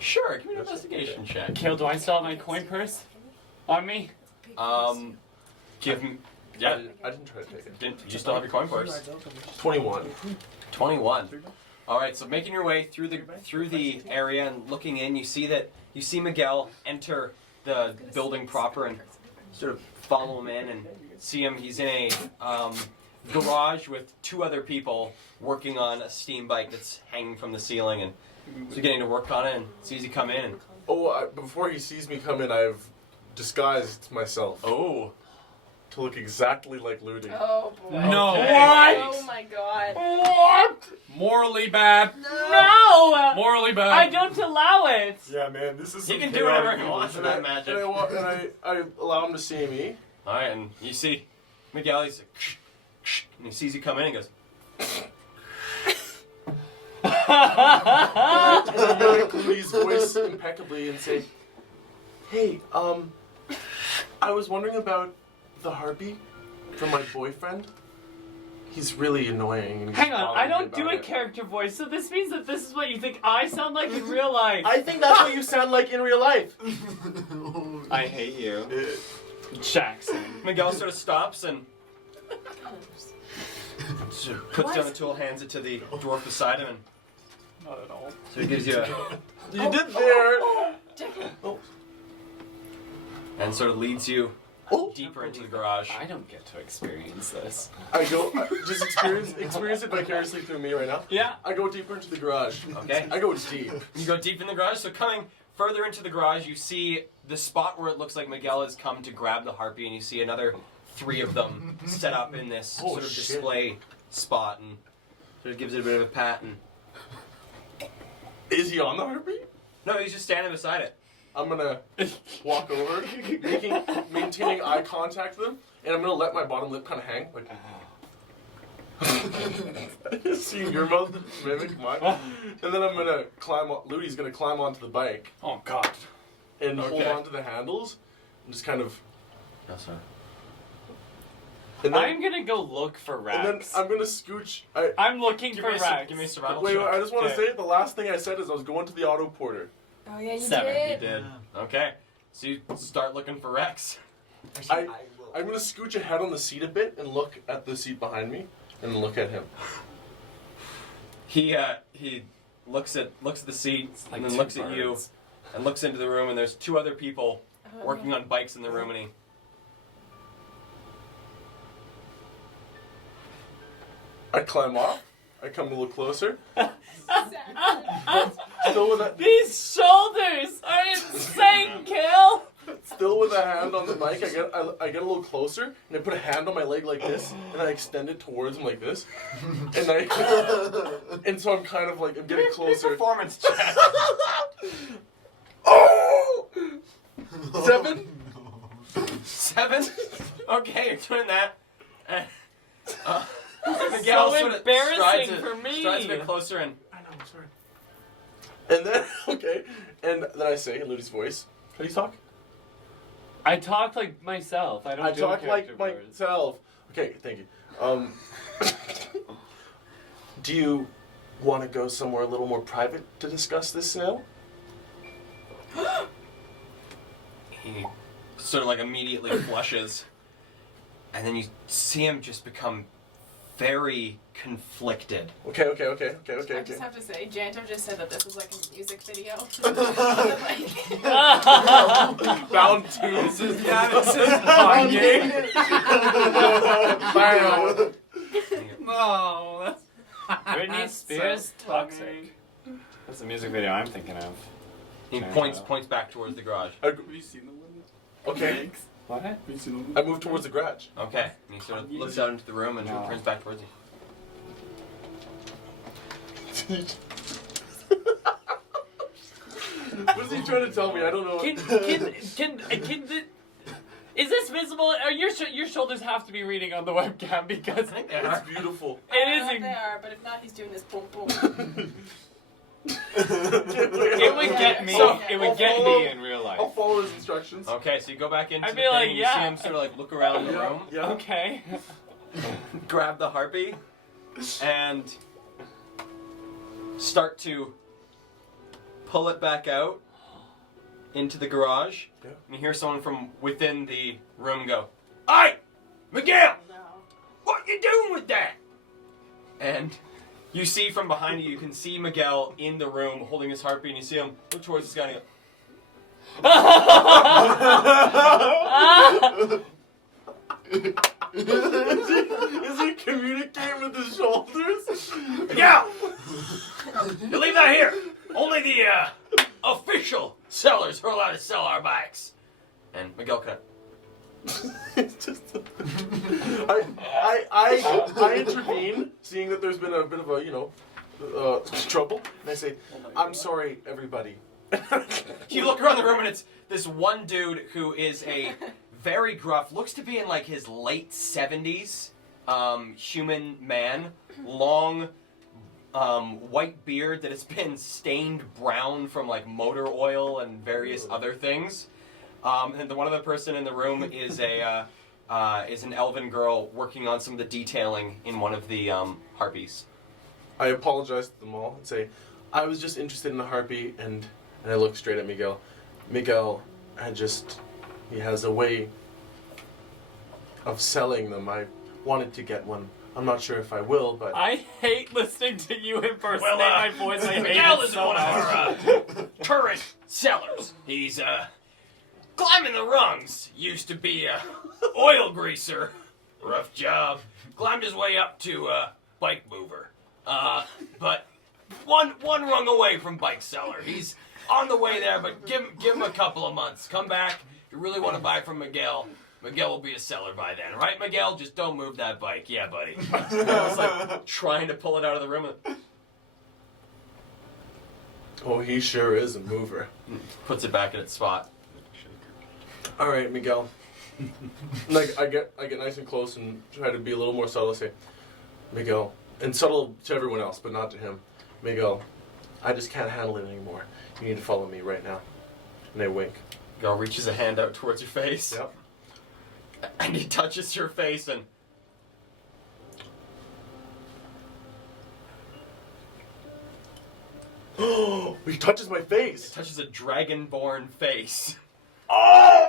Sure, give me an investigation check. Kale, do I still have my coin purse on me? Give me. Yeah. I didn't try to take it. You still have your coin purse. 21. 21. All right, so making your way through the area and looking in, you see Miguel enter the building proper and sort of follow him in and see him. He's in a garage with two other people working on a steam bike that's hanging from the ceiling, and so getting to work on it and sees you come in. And, Before he sees me come in, I've disguised myself oh, to look exactly like Ludi. Oh boy. No. Okay. Oh my god. What? Morally bad. No! Morally bad. I don't allow it! Yeah, man, this is he some can do whatever chaotic he wants with bullshit. that magic. And I allow him to see me. All right, and you see Miguel. He's like, and he sees you come in and goes. And I mimic Ludi's voice impeccably and say, "Hey, I was wondering about the harpy from my boyfriend. He's really annoying. And he's Hang on, I bothering me don't do about a it." character voice, so this means that this is what you think I sound like in real life. I think that's what you sound like in real life. I hate you. Jackson. Miguel sort of stops and puts down the tool, hands it to the dwarf beside him, and Not at all. so he gives you a, You did there. and sort of leads you deeper into the garage. I don't get to experience this. I go just experience it vicariously through me right now. Yeah. I go deeper into the garage. Okay. I go deep. You go deep in the garage. So coming further into the garage, you see the spot where it looks like Miguel has come to grab the harpy, and you see another 3 of them set up in this Oh, sort of shit. display spot, and sort of gives it a bit of a pat. And Is he on the harpy? no, he's just standing beside it. I'm gonna walk over, maintaining eye contact with him, and I'm gonna let my bottom lip kind of hang, like. Seeing your mouth mimic mine, and then I'm gonna climb. Ludi's gonna climb onto the bike Oh God. and hold Okay. on to the handles, and just kind of. No, sorry. And then, I'm gonna go look for and then Rex. I'm gonna scooch. I'm looking Give for me, Rex. give me a survival Wait, check. I just want to Okay. say the last thing I said is I was going to the auto porter. Oh yeah, you 7. You did. did. Okay. So you start looking for Rex. I'm gonna scooch ahead on the seat a bit and look at the seat behind me, and look at him. He looks at the seat like and then two looks at you birds. and looks into the room, and there's 2 other people working on bikes in the room, and he I climb off. I come a little closer. Still with a These shoulders are insane, Kill! still with a hand on the mic. I get a little closer and I put a hand on my leg like this and I extend it towards him like this. And and so I'm kind of like I'm getting closer. performance check. Oh! 7? 7. Okay, you're doing that. So Miguel sort of embarrassing for me. strides a bit closer, and I know, I'm sorry. And then okay, and then I say in Ludi's voice, "How do you talk?" I talk like myself. I don't I do talk character like voice. myself. Okay, thank you. Do you want to go somewhere a little more private to discuss this now? he sort of like immediately flushes, and then you see him just become very conflicted. Okay. I just have to say, Janto just said that this was like a music video. Bound to. This is Kanye. Bound. No. That's Britney Spears Toxic. That's the music video I'm thinking of. He points back towards the garage. I- Have you seen the one? Okay, What? Have you seen the one? I move towards the garage. Okay, and he sort of looks out into the room and No. turns back towards you. What is he trying to tell me? I don't know. Is this visible? Are your shoulders have to be reading on the webcam because It's beautiful. it is. They are, but if not, he's doing this boom boom. It would get me. So, it would I'll get follow- me in real life. I'll follow his instructions. Okay, so you go back into I'd the be like, thing, you yeah. see him sort of like look around the room, Yeah. Okay. grab the harpy, and start to pull it back out into the garage. Yeah. And you hear someone from within the room go, "Hey, Miguel! What you doing with that?" And you see from behind you can see Miguel in the room holding his harpy, and you see him look towards this guy and go, Is he communicating with his shoulders? "Miguel! You leave that here! Only the official sellers are allowed to sell our bikes." And Miguel kind of, It's just I intervene, seeing that there's been a bit of a trouble, and I say, "I'm sorry, everybody." you look around the room and it's this one dude who is a very gruff, looks to be in like his late 70s, human man, long white beard that has been stained brown from like motor oil and various other things. And the one other person in the room is is an elven girl working on some of the detailing in one of the harpies. I apologize to them all and say, "I was just interested in a harpy," and I look straight at Miguel. Miguel, he has a way of selling them. I wanted to get one. I'm not sure if I will, but I hate listening to you impersonate Well, my voice. I hate Miguel it is so one of much. our current sellers. He's climbing the rungs. Used to be a oil greaser, rough job. Climbed his way up to bike mover. But one rung away from bike seller. He's on the way there, but give him a couple of months. Come back. If you really want to buy from Miguel, Miguel will be a seller by then, right, Miguel? Just don't move that bike. Yeah, buddy. I was like trying to pull it out of the room. oh, he sure is a mover. Puts it back in its spot. All right, Miguel. Like I get nice and close and try to be a little more subtle. I say, "Miguel," and subtle to everyone else, but not to him. "Miguel, I just can't handle it anymore. You need to follow me right now." And I wink. Miguel reaches a hand out towards your face. Yep. And he touches your face and Oh, he touches my face. touches a dragonborn face. Oh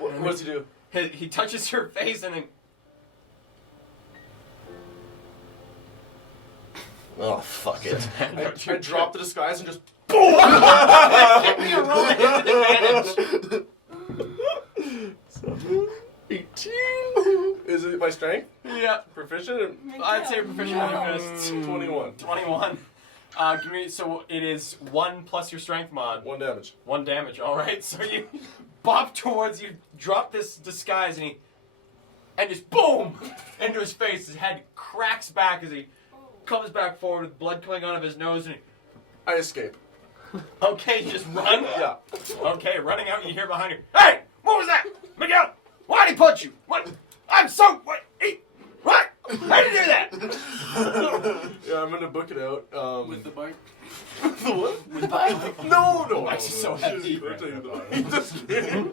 no! What does he do? He touches your face and then Oh, fuck it. hand out to I your drop the disguise and just Give me a roll to hit with advantage. 18. Is it my strength? Yeah. Proficient? I'd say proficient with your fists. 21. 21. Give me, so it is 1 plus your strength mod. 1 damage. 1 damage, alright? So you bop towards, you drop this disguise and just boom! Into his face. His head cracks back as he comes back forward with blood coming out of his nose and I escape. okay, just run? Yeah. Okay, running out, you hear behind you, "Hey! What was that? Miguel! Why'd he punch you? What? I'm so... What? What? How did you do that?" Yeah, I'm gonna book it out. With the bike. The what? With the bike. No. Rex is so heavy. Just kidding.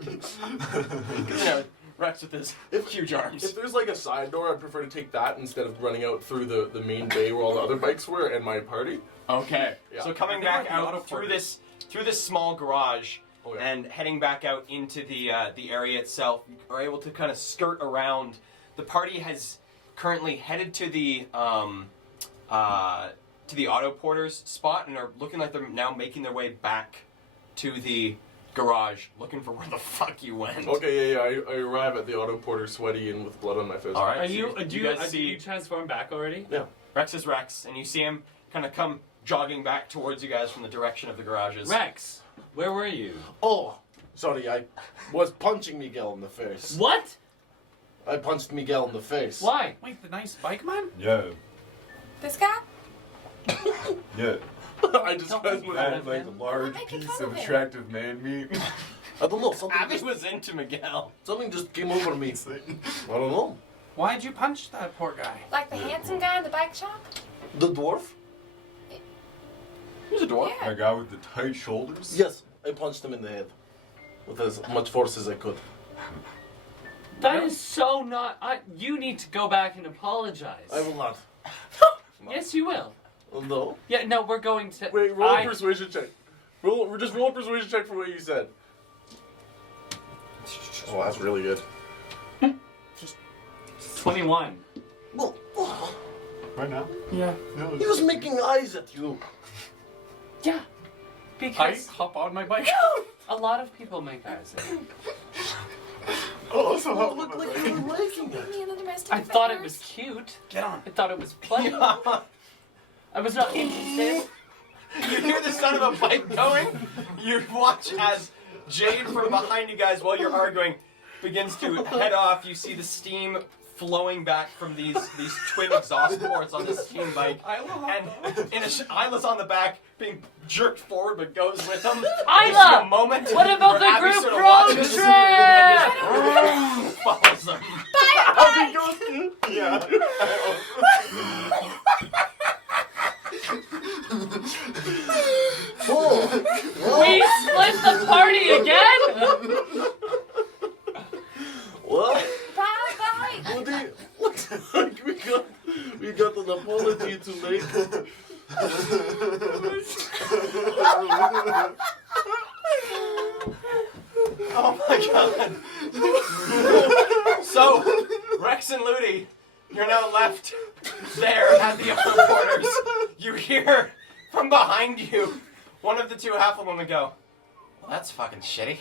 You know, Rex with his huge arms. If there's like a side door, I'd prefer to take that instead of running out through the main bay where all the other bikes were and my party. Okay. Yeah. So coming I think back like the auto out through porters. this small garage Oh, yeah. and heading back out into the area itself, you are able to kind of skirt around. The party has currently headed to the auto porter's spot and are looking like they're now making their way back to the garage, looking for where the fuck you went. Okay, yeah. I arrive at the auto porter sweaty and with blood on my face. All right. Are so you? do Do you guys do see you transform back already? Yeah. Rex is Rex, and you see him kind of come jogging back towards you guys from the direction of the garages. Rex, where were you? Oh, sorry, I was punching Miguel in the face. What? I punched Miguel in the face. Why? Wait, the nice bike man? Yeah. This guy? Yeah. I just Don't pressed you my have That like a large making piece fun of of him. attractive man meat. I don't know. Something Abby was into Miguel. just came over me. I don't know. Why'd you punch that poor guy? Like the handsome guy in the bike shop? The dwarf? He's a dwarf. Yeah. That guy with the tight shoulders? Yes, I punched him in the head with as much force as I could. That is so not. You need to go back and apologize. I will not. Yes, you will. No. Yeah, no, we're going to. Wait, roll a persuasion check. Just roll a persuasion check for what you said. Oh, that's really good. 21. Well, Right now? Yeah. No, he was making eyes at you. Yeah. I Because hop on my bike. a lot of people make eyes at you. Oh, so You look like you were liking it. Me and the domestic I thought it affairs. was cute. Get on. I thought it was funny. I was not interested. You hear the sound of a bike going. You watch as Jade from behind you guys, while you're arguing, begins to head off. You see the steam flowing back from these twin exhaust ports on this steam bike, and Isla's on the back, being jerked forward, but goes with them. Isla! You see a moment What about where the Abby group sort of road watches trip? and just follows them. Yeah. We split the party again? What? Bye, bye. Woody, what the heck? We got an apology to make. Oh my god. So, Rex and Ludi, you're now left there at the upper quarters. You hear from behind you one of the two half-women go, well, that's fucking shitty.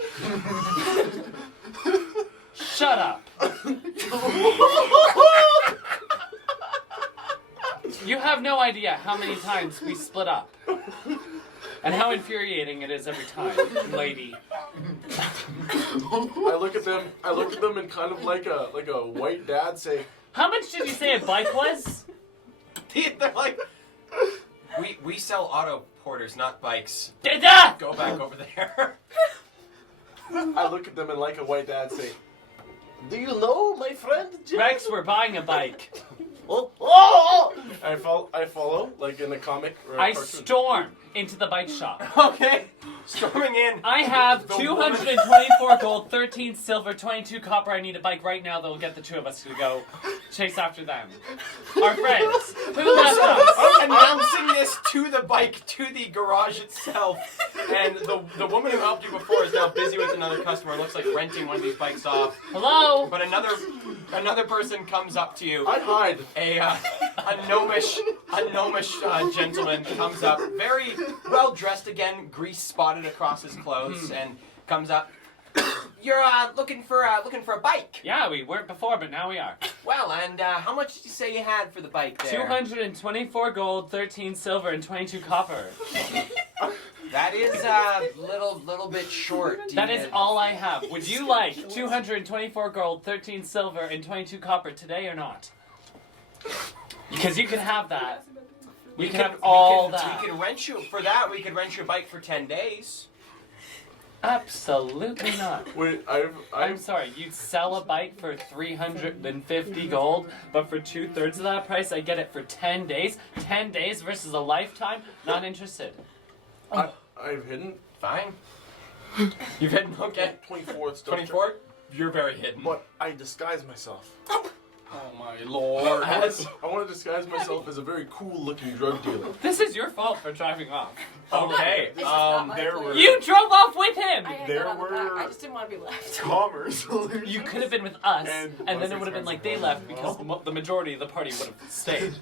Shut up. You have no idea how many times we split up. And how infuriating it is every time, lady. I look at them and kind of like a white dad say, How much did you say a bike was? They're like, we sell auto porters, not bikes. Da-da! Go back over there. I look at them and like a white dad say, Do you know my friend Jim? Rex, we're buying a bike. Oh! I follow like in a comic or a I cartoon. storm into the bike shop. Okay, storming in. I have The 224 gold, 13 silver, 22 copper. I need a bike right now that will get the two of us to go chase after them. Our friends. Who left us? I'm announcing this to the bike, to the garage itself, and the woman who helped you before is now busy with another customer. It looks like renting one of these bikes off. Hello? But another person comes up to you. I hide. A gnomish gentleman comes up, very well dressed again, grease spotted across his clothes, and comes up. You're looking for a bike. Yeah, we weren't before, but now we are. Well, and how much did you say you had for the bike there? 224 gold, 13 silver, and 22 copper. That is a little bit short. That is all I have. Would you like 224 gold, 13 silver, and 22 copper today or not? Because you can have that. We can have all that. We could rent you for that. We could rent you a bike for 10 days. Absolutely not. Wait, I'm I'm sorry, you'd sell a bike for 350 gold, but for 2/3 of that price, I get it for 10 days. 10 days versus a lifetime? Not interested. I've hidden. Fine. You've hidden, okay. 24th stuff. 24? You're very hidden. But I disguise myself. Oh my lord. I want to disguise myself as a very cool-looking drug dealer. This is your fault for driving off. Okay. This is not my there fault. were- You drove off with him! I had There that on the back. were- I just didn't want to be left. Commerce. You could have been with us, And and then it would have been like they left Wessex because the majority of the party would have stayed.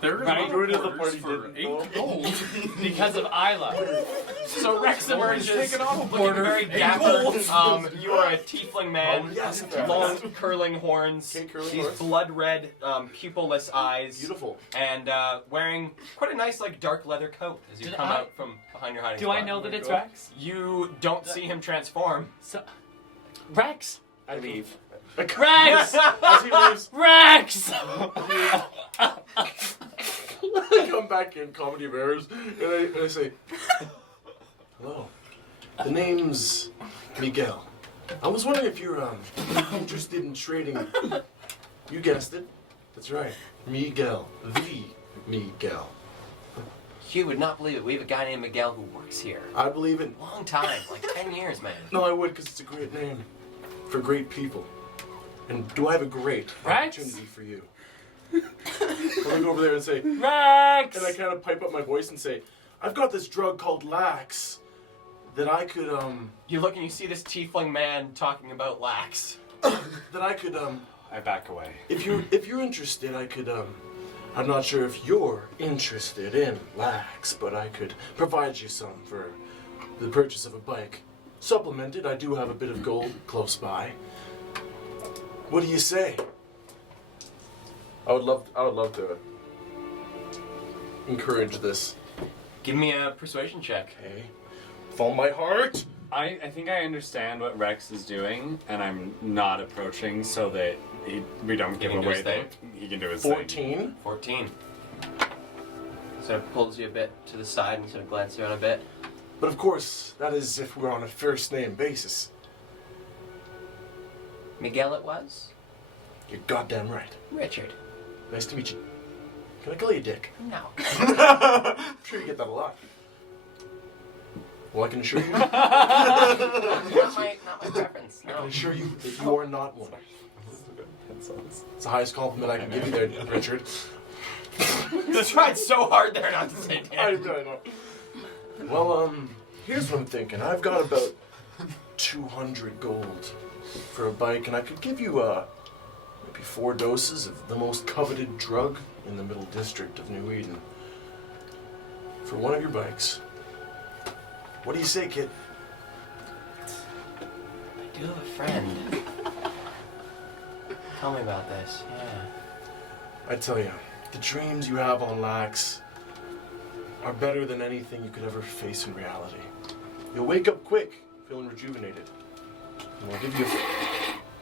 There's Right? Majority of the orders party for didn't, 8 gold. Because of Isla. So Rex emerges, taken off a looking quarter. very dapper. You are a tiefling man, Oh, yes. long curling horns, Okay, curling these horns. blood-red, pupilless eyes, Beautiful. and wearing quite a nice, like, dark leather coat as you Did come I- out from behind your hiding Do spot. I know that it's Rex? You don't see him transform. So, Rex! I leave. Rex! As he leaves, Rex! I come back in Comedy of Errors and I say, hello. The name's Miguel. I was wondering if you're interested in trading. You guessed it. That's right. Miguel. The Miguel. You would not believe it. We have a guy named Miguel who works here. I believe it. Long time, like 10 years, man. No, I would, because it's a great name for great people. And do I have a great Rex? opportunity for you? I'll go over there and say, Rex! and I kind of pipe up my voice and say, I've got this drug called Lax that I could, You look and you see this tiefling man talking about lax. that I could, I back away. if you're interested, I could, I'm not sure if you're interested in Lax, but I could provide you some for the purchase of a bike. Supplemented, I do have a bit of gold close by. What do you say? I would love to encourage this. Give me a persuasion check. Okay. Follow my heart. I think I understand what Rex is doing, and I'm not approaching so that we don't give can do away his that thing. he can do his thing. 14. 14. Sort of pulls you a bit to the side and sort of glances around a bit. But of course, that is if we're on a first name basis. Miguel it was? You're goddamn right. Richard. Nice to meet you. Can I call you Dick? No. I'm sure you get that a lot. Well, I can assure you. not my preference, I can no. assure you that you are not one. It's the highest compliment I can give you there, Richard. You tried so hard there not to say I that. know. Well, here's what I'm thinking. I've got about 200 gold for a bike, and I could give you, maybe 4 doses of the most coveted drug in the Middle District of New Eden for one of your bikes. What do you say, kid? I do have a friend. Tell me about this. Yeah. I tell you, the dreams you have on Lax are better than anything you could ever face in reality. You'll wake up quick, feeling rejuvenated. And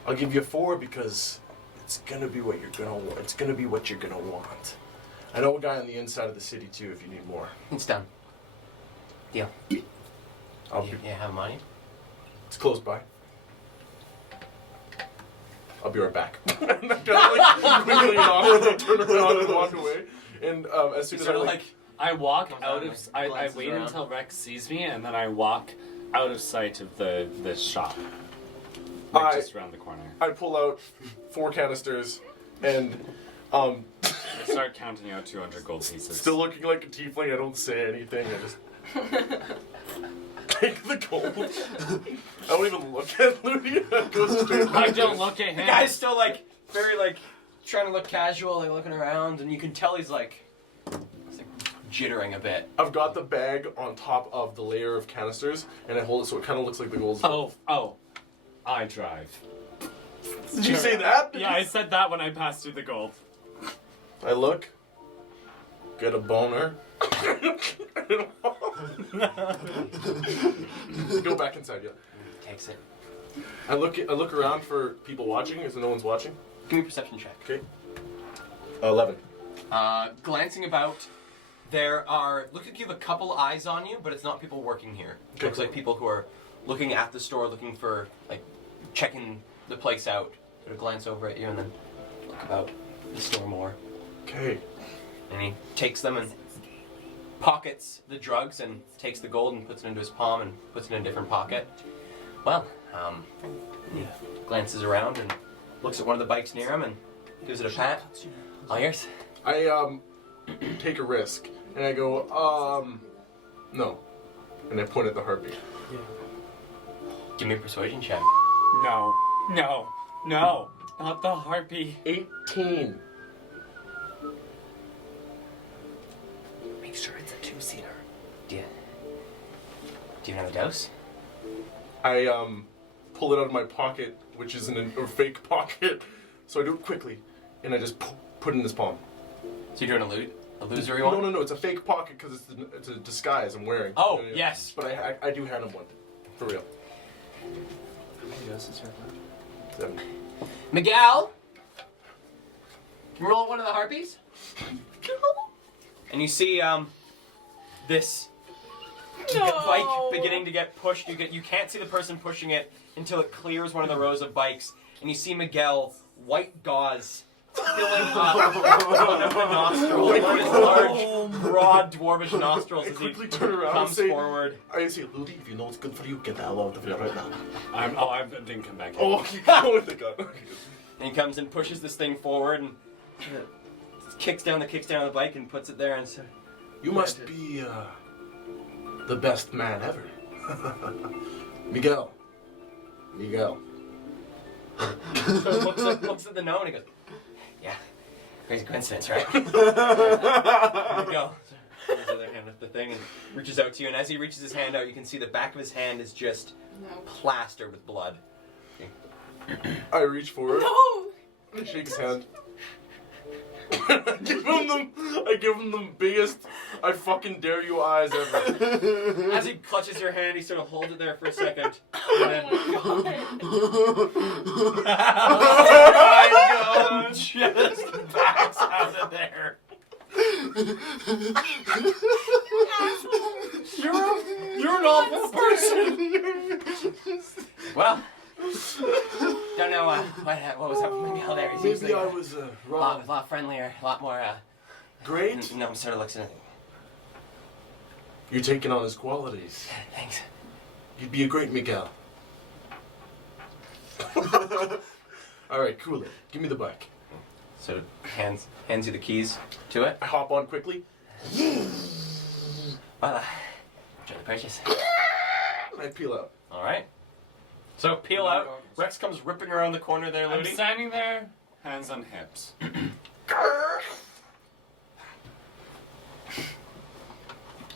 I'll give you a 4 because it's gonna be what you're gonna want. It's gonna be what you're gonna want. I know a guy on the inside of the city too. If you need more, It's done. Deal. I'll be. You have money? It's close by. I'll be right back. And I'm kind of like wiggling off, and I turn around and walk away. And as soon as I Sort of like I walk Comes out out of. and I glances wait around. until Rex sees me, and then I walk out of sight of the shop. Just around the corner. I pull out 4 canisters and I start counting out 200 gold pieces. still looking like a tiefling. I don't say anything. I just take the gold. I don't even look at Ludi. I go straight I back. don't look at The him. guy's still like, very like, trying to look casual, like looking around, and you can tell he's like jittering a bit. I've got the bag on top of the layer of canisters, and I hold it so it kind of looks like the gold's. Oh, I drive. Did you say that? Yeah, I said that when I passed through the gold. I look, get a boner. Go back inside, yeah. Takes it. I look around for people watching. Is there no one's watching? Give me a perception check. Okay. 11. Glancing about, there are, looks like you have a couple eyes on you, but it's not people working here. Okay. Looks like people who are looking at the store, looking for, like, checking the place out. Sort of glance over at you and then look about the store more. Okay. And he takes them and pockets the drugs and takes the gold and puts it into his palm and puts it in a different pocket. Well, he glances around and looks at one of the bikes near him and gives it a pat. All yours. I take a risk and I go, no, and I point at the heartbeat. Give me a persuasion check. No, not the harpy. 18. Make sure it's a 2-seater. Do you have a dose? I pull it out of my pocket, which is in a fake pocket, so I do it quickly, and I just put it in his palm. So you're doing a losery one? No, it's a fake pocket because it's a disguise I'm wearing. Oh, Yeah. yes. But I do hand him one, for real. How many doses are left? 7. Miguel? Can you roll one of the harpies? And you see this The bike beginning to get pushed. You can't see the person pushing it until it clears one of the rows of bikes, and you see Miguel, white gauze filling up one of the nostrils, one of his large, broad, dwarvish nostrils I as he quickly turn around comes and say, forward. I say, Ludi, if you know what's good for you, get the hell out of here right now. I didn't come back. Oh, keep going with the gun. And he comes and pushes this thing forward and kicks down the bike and puts it there and says, You must be the best man ever. Miguel. looks at the gnome and he goes, yeah, crazy coincidence, right? There you go. Put his other hand with the thing and reaches out to you, and as he reaches his hand out, you can see the back of his hand is just plastered with blood. I reach forward. No! I shake his hand. I give him the biggest I fucking dare you eyes ever. As he clutches your hand, he sort of holds it there for a second, and then just backs out of there. You're an awful person. Well, don't know what was up with Miguel there. He seems Maybe like I a was wrong. lot friendlier, a lot more. Great. No, sort of looks at it. You're taking on his qualities. Thanks. You'd be a great Miguel. Alright, cool it. Give me the bike. Sort of hands you the keys to it. I hop on quickly. Well, enjoy the purchase. And I peel out. All right. So peel out. Rex comes ripping around the corner there, I'm Ludi. standing there, hands on hips.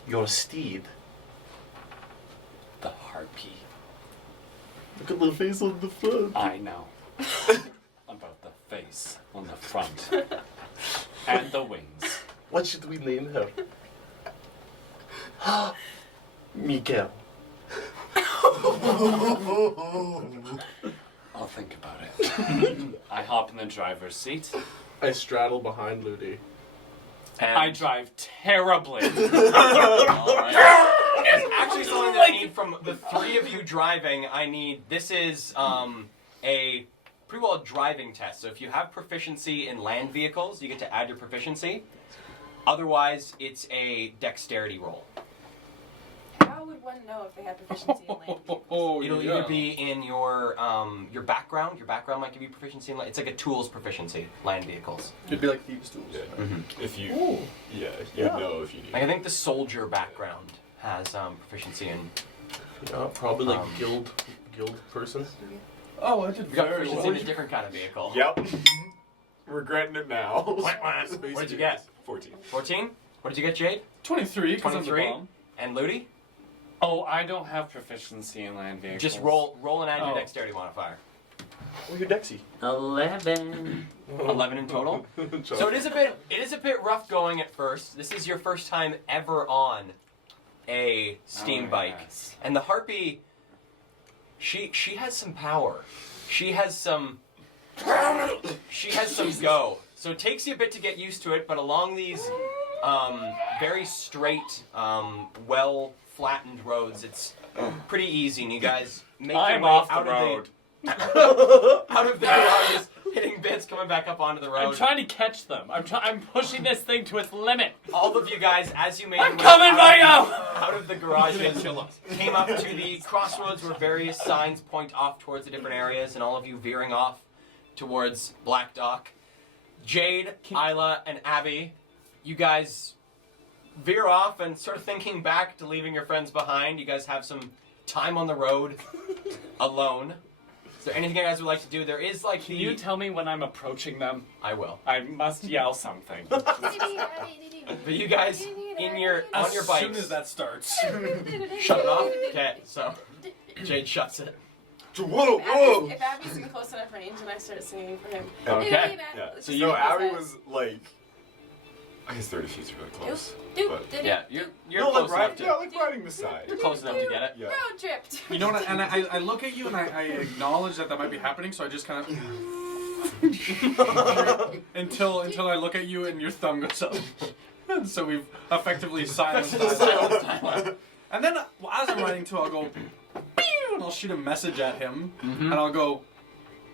Your steed. The harpy. Look at the face on the front. I know. About the face on the front. And the wings. What should we name her? Miguel. I'll think about it. I hop in the driver's seat. I straddle behind Ludi. And I drive terribly. There's actually something that I need from the three of you driving. This is a pretty well driving test. So if you have proficiency in land vehicles, you get to add your proficiency. Otherwise, it's a dexterity roll. How would one know if they have proficiency in land? It'll either be in your background. Your background might give you proficiency in land. It's like a tools proficiency, land vehicles. It'd be like thieves' tools. Yeah. If you, Ooh. you'd Yeah. know if you need. Like I think the soldier background has proficiency in. Yeah, probably like guild person. Oh, I did You got very proficiency in well. a different kind of vehicle. Yep. Regretting it now. What did you get? 14. 14. What did you get, Jade? 23, because I'm the 23. bomb. And Ludi? Oh, I don't have proficiency in land vehicles. Just roll and add your Oh. dexterity modifier. Oh, you're Dexy. 11. 11 in total. So it is a bit rough going at first. This is your first time ever on a steam Oh, bike, yes. and the harpy. She has some power. She has some go. So it takes you a bit to get used to it, but along these very straight, well flattened roads, it's pretty easy, and you guys make your I'm way off the out road. out of the garages, hitting bits, coming back up onto the road. I'm trying to catch them. I'm pushing this thing to its limit. All of you guys, as you made I'm your way coming, out of the garages, came up to the crossroads where various signs point off towards the different areas, and all of you veering off towards Black Dock. Jade, Isla, and Abby, you guys veer off, and sort of thinking back to leaving your friends behind, you guys have some time on the road alone. Is there anything you guys would like to do? There is like Can you tell me when I'm approaching them? I will. I must yell something. But you guys, on your As bikes, soon as that starts. shut it off. Okay, so Jade shuts it. If Abby's in close enough range and I start singing for him. Okay. Yeah. Just So like Abby that. was like, I guess 30 feet's really close. But Yeah, you're no, close enough like, to yeah, like riding the side. you're close enough to get it. Yeah. Road tripped. You know what? And I look at you and I acknowledge that might be happening, so I just kind of until I look at you and your thumb goes up. And so we've effectively silenced Tyler. And then as I'm riding too, I'll go, pew, and I'll shoot a message at him, Mm-hmm. and I'll go,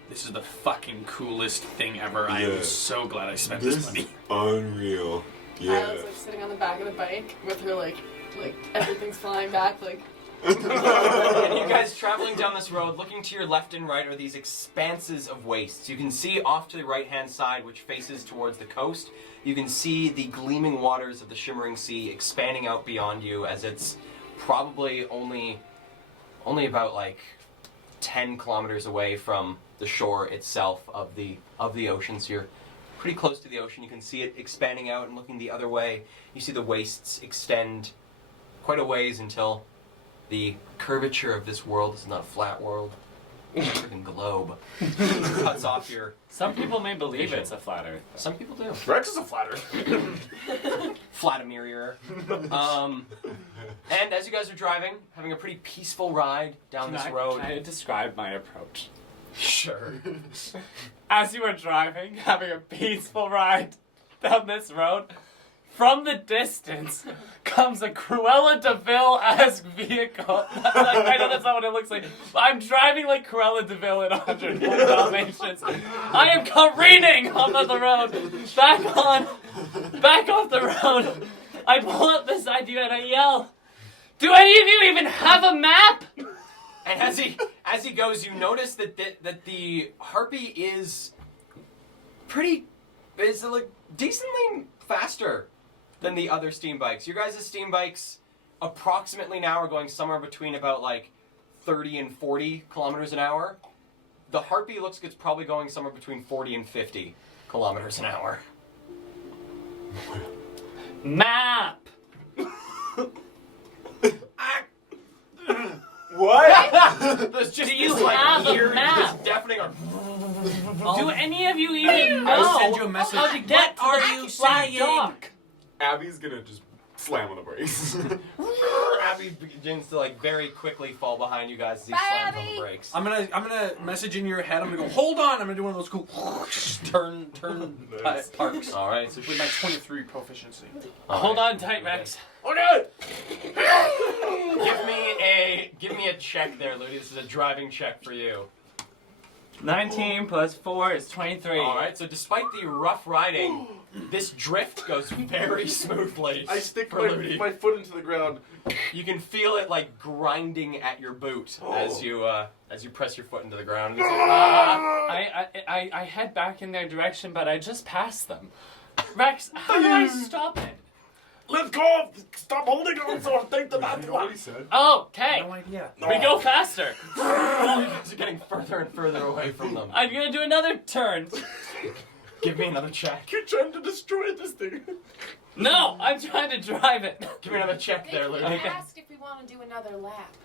"This is the fucking coolest thing ever. I Yeah. am so glad I spent this This money." is unreal. Yeah. I was like sitting on the back of the bike with her, like everything's flying back, like. And you guys traveling down this road, looking to your left and right are these expanses of wastes. You can see off to the right-hand side, which faces towards the coast, you can see the gleaming waters of the Shimmering Sea expanding out beyond you as it's probably only about like 10 kilometers away from the shore itself of the ocean. So you're pretty close to the ocean. You can see it expanding out and looking the other way. You see the wastes extend quite a ways until the curvature of this world is not a flat world. It's a freaking globe. Cuts off your... Some people may believe Vision. it's a flat earth. Some people do. Rex is a flatter. Flatamir. And as you guys are driving, having a pretty peaceful ride down this road. Can I describe my approach? Sure. As you are driving, having a peaceful ride down this road, from the distance comes a Cruella de Vil-esque vehicle. I know that's not what it looks like. But I'm driving like Cruella de Vil in 101 Dalmatians. I am careening onto the road, back off the road. I pull up beside you and I yell, "Do any of you even have a map?" And as he goes, you notice that the Harpy is like decently faster than the other steam bikes. Your guys' steam bikes approximately now are going somewhere between about like 30 and 40 kilometers an hour. The Harpy looks like it's probably going somewhere between 40 and 50 kilometers an hour. Map! What? There's just Do you this, like, have a eerie, map? this deafening... Do any of you even know I will send you a message. how to get to What the are you black saying? dock? Abby's gonna just slam on the brakes. Abby begins to like very quickly fall behind you guys as he Bye, slams on Abby. the brakes. I'm gonna message in your head. I'm gonna go, hold on. I'm gonna do one of those cool turn Nice. parks All right, so with my 23 proficiency. Hold on tight, Rex. Okay. Give me a check there, Ludi. This is a driving check for you. 19 plus 4 is 23. All right. So despite the rough riding, this drift goes very smoothly. I stick for Ludi. my foot into the ground. You can feel it like grinding at your boot as you press your foot into the ground. And it's like, I head back in their direction, but I just passed them. Rex, how do I stop it? Let go! Stop holding on so I'll take the map. What he said. Okay, No idea. we go faster. you guys are getting further and further away from them. I'm gonna do another turn. Give me another check. You're trying to destroy this thing. No, I'm trying to drive it. Give me another check there, Ludi. They Okay. asked if we want to do another lap.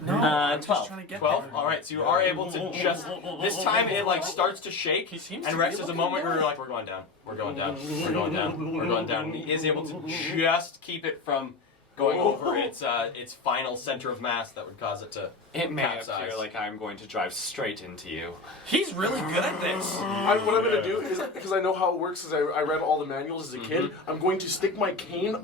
No, I'm 12. just trying to get 12? there. Alright, so you are able to just... This time it like starts to shake, He seems and to Rex be has a looking moment where you're good. like, we're going down, we're going down, we're going down, we're going down. And he is able to just keep it from going over its final center of mass that would cause it to It may capsize. appear like I'm going to drive straight into you. He's really good at this. What I'm gonna do is, because I know how it works, is I read all the manuals as a kid. I'm going to stick my cane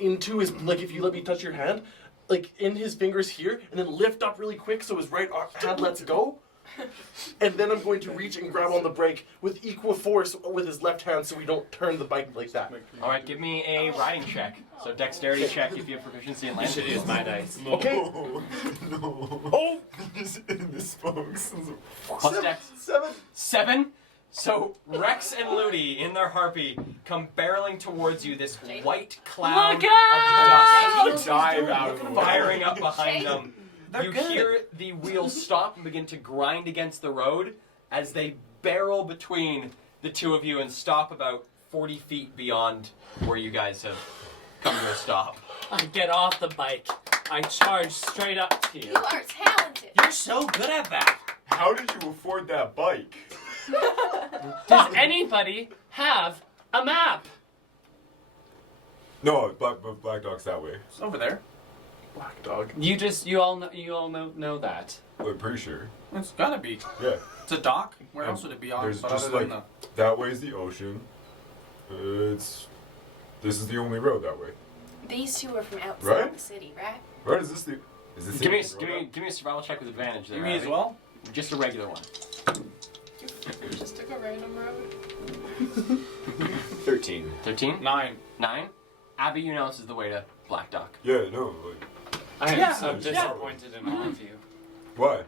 into his, like if you let me touch your hand, like in his fingers here, and then lift up really quick so his right hand lets go. And then I'm going to reach and grab on the brake with equal force with his left hand so we don't turn the bike like that. Alright, give me a riding check. So dexterity check if you have proficiency in You land. should use my dice. Okay. No. Oh! Just in the spokes. Plus dex. 7. 7. So Rex and Ludi in their Harpy come barreling towards you, this white cloud Look of out! dust Dive out of the way. firing up behind them. They're You good. hear the wheels stop and begin to grind against the road as they barrel between the two of you and stop about 40 feet beyond where you guys have come to a stop. I get off the bike. I charge straight up to you. You are talented. You're so good at that. How did you afford that bike? Does anybody have a map? No, Black Dog's that way. It's over there. Black dog. You all know that. I'm pretty sure. It's gotta be. Yeah. It's a dock. Where else would it be on? There's But just other like than that way's the ocean. This is the only road that way. these two are from outside Right? the city, right? Right? Is this the? Is this Give me, the give me a survival check with advantage there. Me as Abby. well. Just a regular one. Just took a random road. 13. 13? 9. 9? Abby, you know this is the way to Black Dock. Yeah, no. Like, I am Yeah, so yeah. disappointed in all of you why?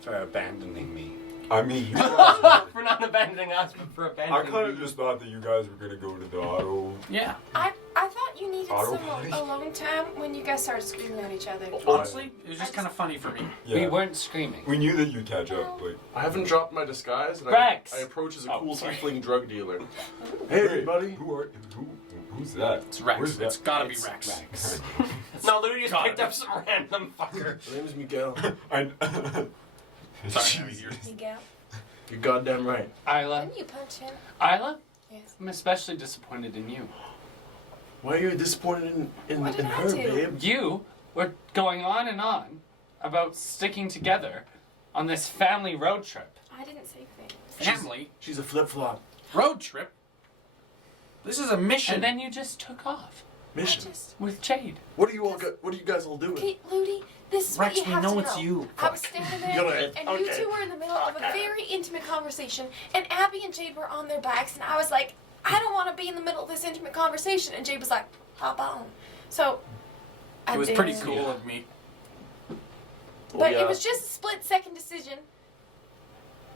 for abandoning me. I mean, you guys For not abandoning us, but for I abandoning kind of me. just thought that you guys were gonna go to the auto. Yeah. I thought you needed Auto some body? alone time when you guys started screaming at each other. Honestly, it was just kind of funny for me. Yeah. We weren't screaming. We knew that you'd catch up. Like, I haven't dropped my disguise, and Rex! I approach as a Oh, cool sorry. tiefling drug dealer. Hey, everybody. Who's that? It's Rex. Where's that? It's gotta be It's Rex. Rex. No, literally just God. picked up some random fucker. My name is Miguel. I. Sorry, you're Miguel, You're goddamn right. Isla, didn't you punch him? Isla, Yes. I'm especially disappointed in you. Why are you disappointed in What did I her, do? babe? You were going on and on about sticking together on this family road trip. I didn't say things. Family She's a flip flop. road trip. This is a mission. And then you just took off Mission. with Jade. What are you guys all doing? Okay, Ludi, this is Rex, what you we have know to it's know. you. I was standing there, You're right. and you Okay. two were in the middle of a very intimate conversation, and Abby and Jade were on their backs, and I was like, I don't want to be in the middle of this intimate conversation, and Jade was like, hop on. So, I It was did. pretty cool of me. But yeah. it was just a split-second decision.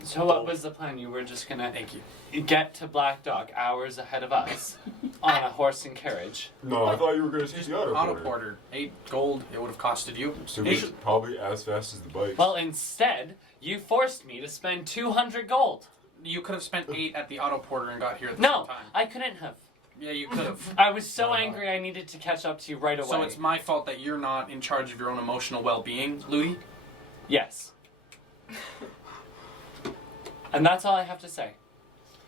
So what was the plan? You were just gonna Thank you. get to Black Dog hours ahead of us on a horse and carriage. No, I thought you were gonna take the auto Auto porter. porter, 8 gold. It would have costed you. So we should probably as fast as the bike. Well, instead, you forced me to spend 200 gold. You could have spent 8 at the auto porter and got here at the No, same time. I couldn't have. Yeah, you could have. I was so Why not? angry I needed to catch up to you right away. So it's my fault that you're not in charge of your own emotional well-being, Ludi. Yes. And that's all I have to say.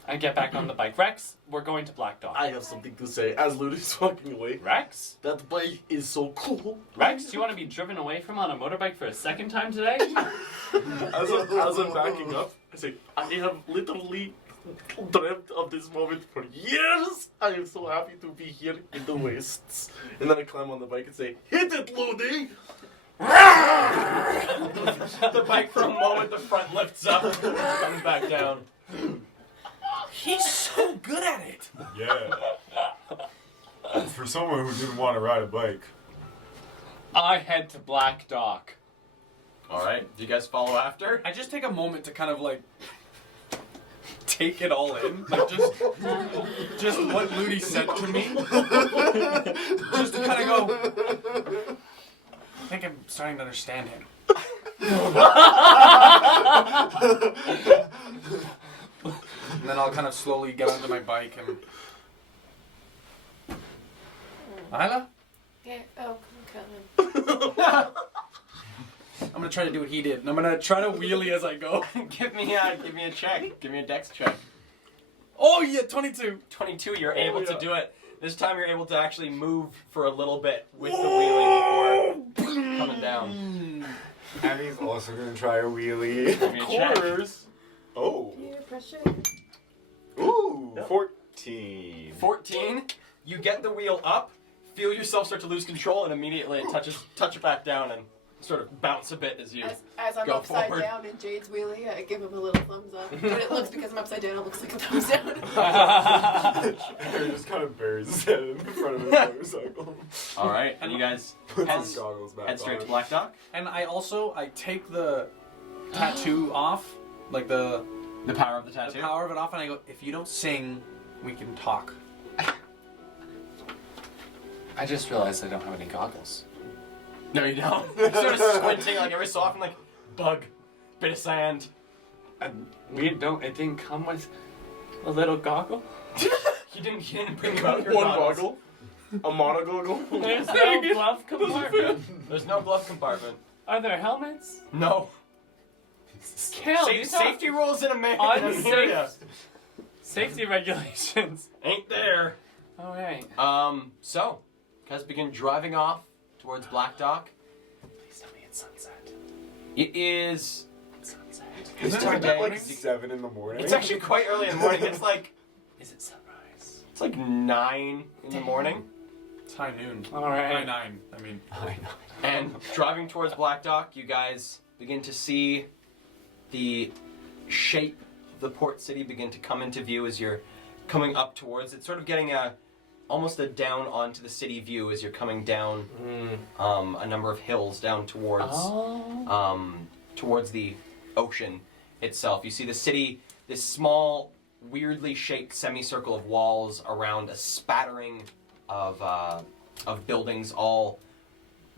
I get back on the bike. Rex, we're going to Black Dog. I have something to say. As Ludi's walking away, Rex? that bike is so cool. Rex, do you want to be driven away from on a motorbike for a second time today? As I'm backing up, I say, I have literally dreamt of this moment for years. I am so happy to be here in the wastes. And then I climb on the bike and say, hit it, Ludi! The bike for a moment, the front lifts up, comes back down. He's so good at it. Yeah. For someone who didn't want to ride a bike. I head to Black Dog. Alright, do you guys follow after? I just take a moment to kind of like take it all in, like just what Ludi said to me, just to kind of go. I think I'm starting to understand him. And then I'll kind of slowly get onto my bike and. Isla? Yeah, oh, I'm coming. I'm gonna try to do what he did, and I'm gonna try to wheelie as I go. give me a check. Give me a dex check. Oh yeah, 22. 22, you're able to do it. This time you're able to actually move for a little bit with the wheeling before coming down. And he's also gonna try a wheelie. Give me a check. Oh. Peer pressure. Ooh. 14. 14, you get the wheel up, feel yourself start to lose control, and immediately it touch it back down and sort of bounce a bit as you As I'm go upside forward. down in Jade's wheelie, I give him a little thumbs up. But it looks, because I'm upside down, it looks like a thumbs down. He just kind of buries his head in front of his motorcycle. Alright, and you guys Puts head, his goggles back head straight on. to Black Dock. And I take the tattoo off, like the The power of the tattoo. power of it off, and I go, if you don't sing, we can talk. I just realized I don't have any goggles. No, you don't. You're sort of squinting like every so often, like bug, bit of sand. We don't. It didn't come with a little goggle. You didn't bring out your One goggles. goggle, a monogoggle. There's no glove compartment. There's no glove compartment. Are there helmets? No. Kel, these are Safety rules in America. unsafe safety regulations. Ain't there. All right. So, guys begin driving off towards Black Dock. Please tell me it's sunset. It is. Sunset. It's Isn't time it of day. like 7 in the morning? It's actually quite early in the morning. It's like Is it sunrise? it's like 9 in the morning. It's high noon. All right. High 9. I mean, And driving towards Black Dock, you guys begin to see the shape of the port city begin to come into view as you're coming up towards it, sort of getting almost a down onto the city view as you're coming down a number of hills down towards towards the ocean itself. You see the city, this small, weirdly shaped semicircle of walls around a spattering of buildings, all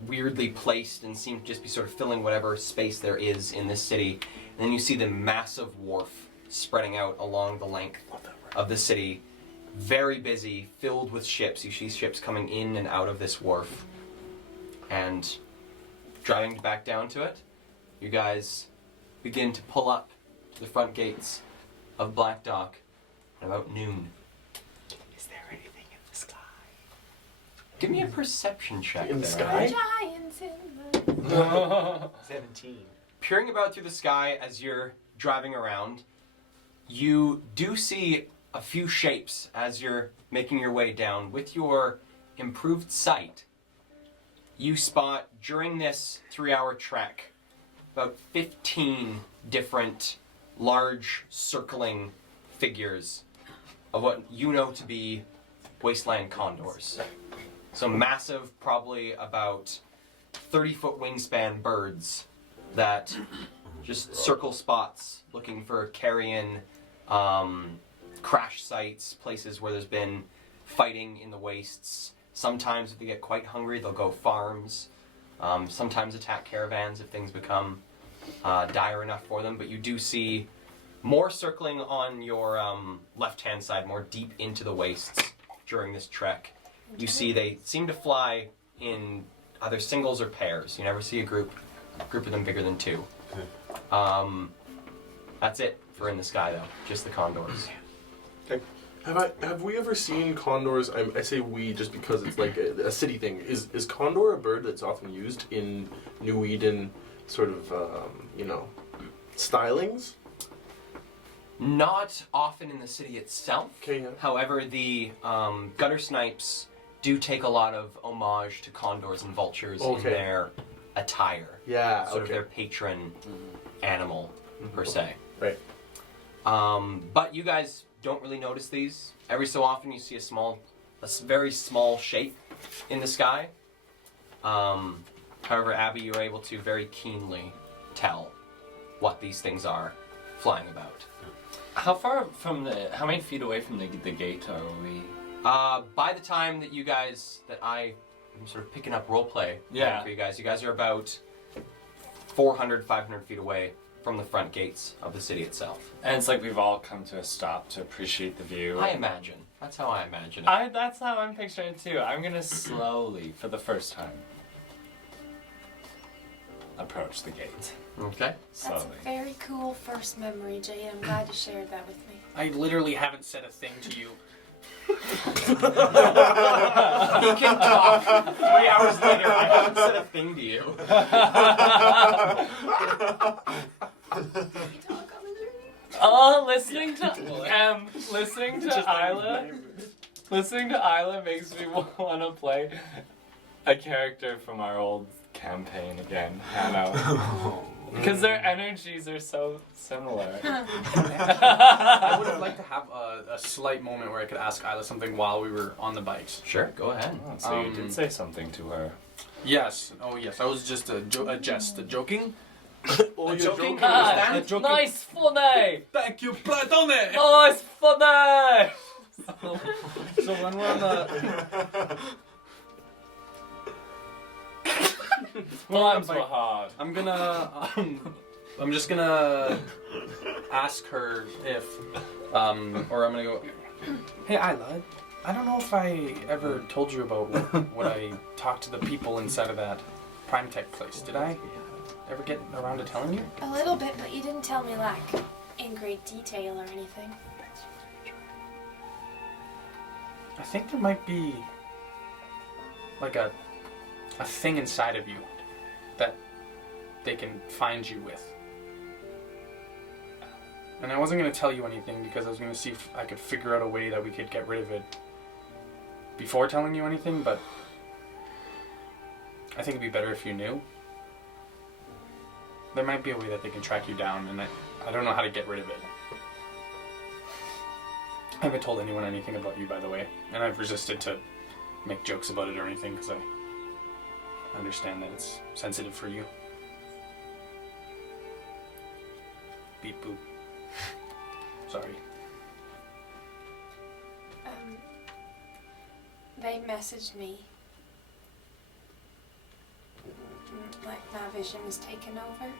weirdly placed and seem to just be sort of filling whatever space there is in this city. And then you see the massive wharf spreading out along the length of the city, very busy, filled with ships. You see ships coming in and out of this wharf. And driving back down to it, you guys begin to pull up to the front gates of Black Dock at about noon. Is there anything in the sky? Give me a perception check. In the there. sky? Giants in the 17. Peering about through the sky as you're driving around, you do see a few shapes as you're making your way down. With your improved sight, you spot during this 3-hour trek about 15 different large circling figures of what you know to be wasteland condors. So massive, probably about 30-foot wingspan birds that just circle spots looking for carrion, crash sites, places where there's been fighting in the wastes. Sometimes if they get quite hungry, they'll go farms. Sometimes attack caravans if things become dire enough for them. But you do see more circling on your left-hand side, more deep into the wastes during this trek. You see they seem to fly in either singles or pairs. You never see a group of them bigger than 2. That's it for in the sky, though. Just the condors. Okay. Have we ever seen condors? I say we just because it's like a city thing. Is condor a bird that's often used in New Eden sort of stylings? Not often in the city itself. Okay. Yeah. However, the gutter snipes do take a lot of homage to condors and vultures in their attire. Yeah. Sort of their patron animal, per se. Right. But you guys don't really notice these. Every so often you see a very small shape in the sky. However, Abby, you're able to very keenly tell what these things are flying about. How far from how many feet away from the gate are we? By the time that I'm sort of picking up roleplay Yeah. for you guys are about 400, 500 feet away from the front gates of the city itself. And it's like we've all come to a stop to appreciate the view. I imagine. That's how I imagine it. That's how I'm picturing it too. I'm gonna slowly, for the first time, approach the gate. Okay. That's Slowly. a very cool first memory, Jay. I'm glad you shared that with me. I literally haven't said a thing to you. You can talk. 3 hours later, I haven't said a thing to you. Oh, listening to Isla makes me want to play a character from our old campaign again, Hannah. Because their energies are so similar. I would have liked to have a slight moment where I could ask Isla something while we were on the bikes. Sure, go ahead. Oh, so you did say something to her. Yes. Oh, yes. I was just a jest, joking. Oh, you're joking? joking. Ah, joking. nice funny! Thank you, Platone. Nice funny! So when we're on the, Times were hard. I'm just gonna ask her if, or I'm gonna go. Hey, Isla. I don't know if I ever told you about what I talked to the people inside of that Prime Tech place. Did I ever get around to telling you? A little bit, but you didn't tell me, like, in great detail or anything. I think there might be like a thing inside of you that they can find you with. And I wasn't going to tell you anything because I was going to see if I could figure out a way that we could get rid of it before telling you anything, but I think it'd be better if you knew. There might be a way that they can track you down, and I don't know how to get rid of it. I haven't told anyone anything about you, by the way, and I've resisted to make jokes about it or anything because I understand that it's sensitive for you. Beep boop. Sorry. They messaged me. Like my vision was taken over.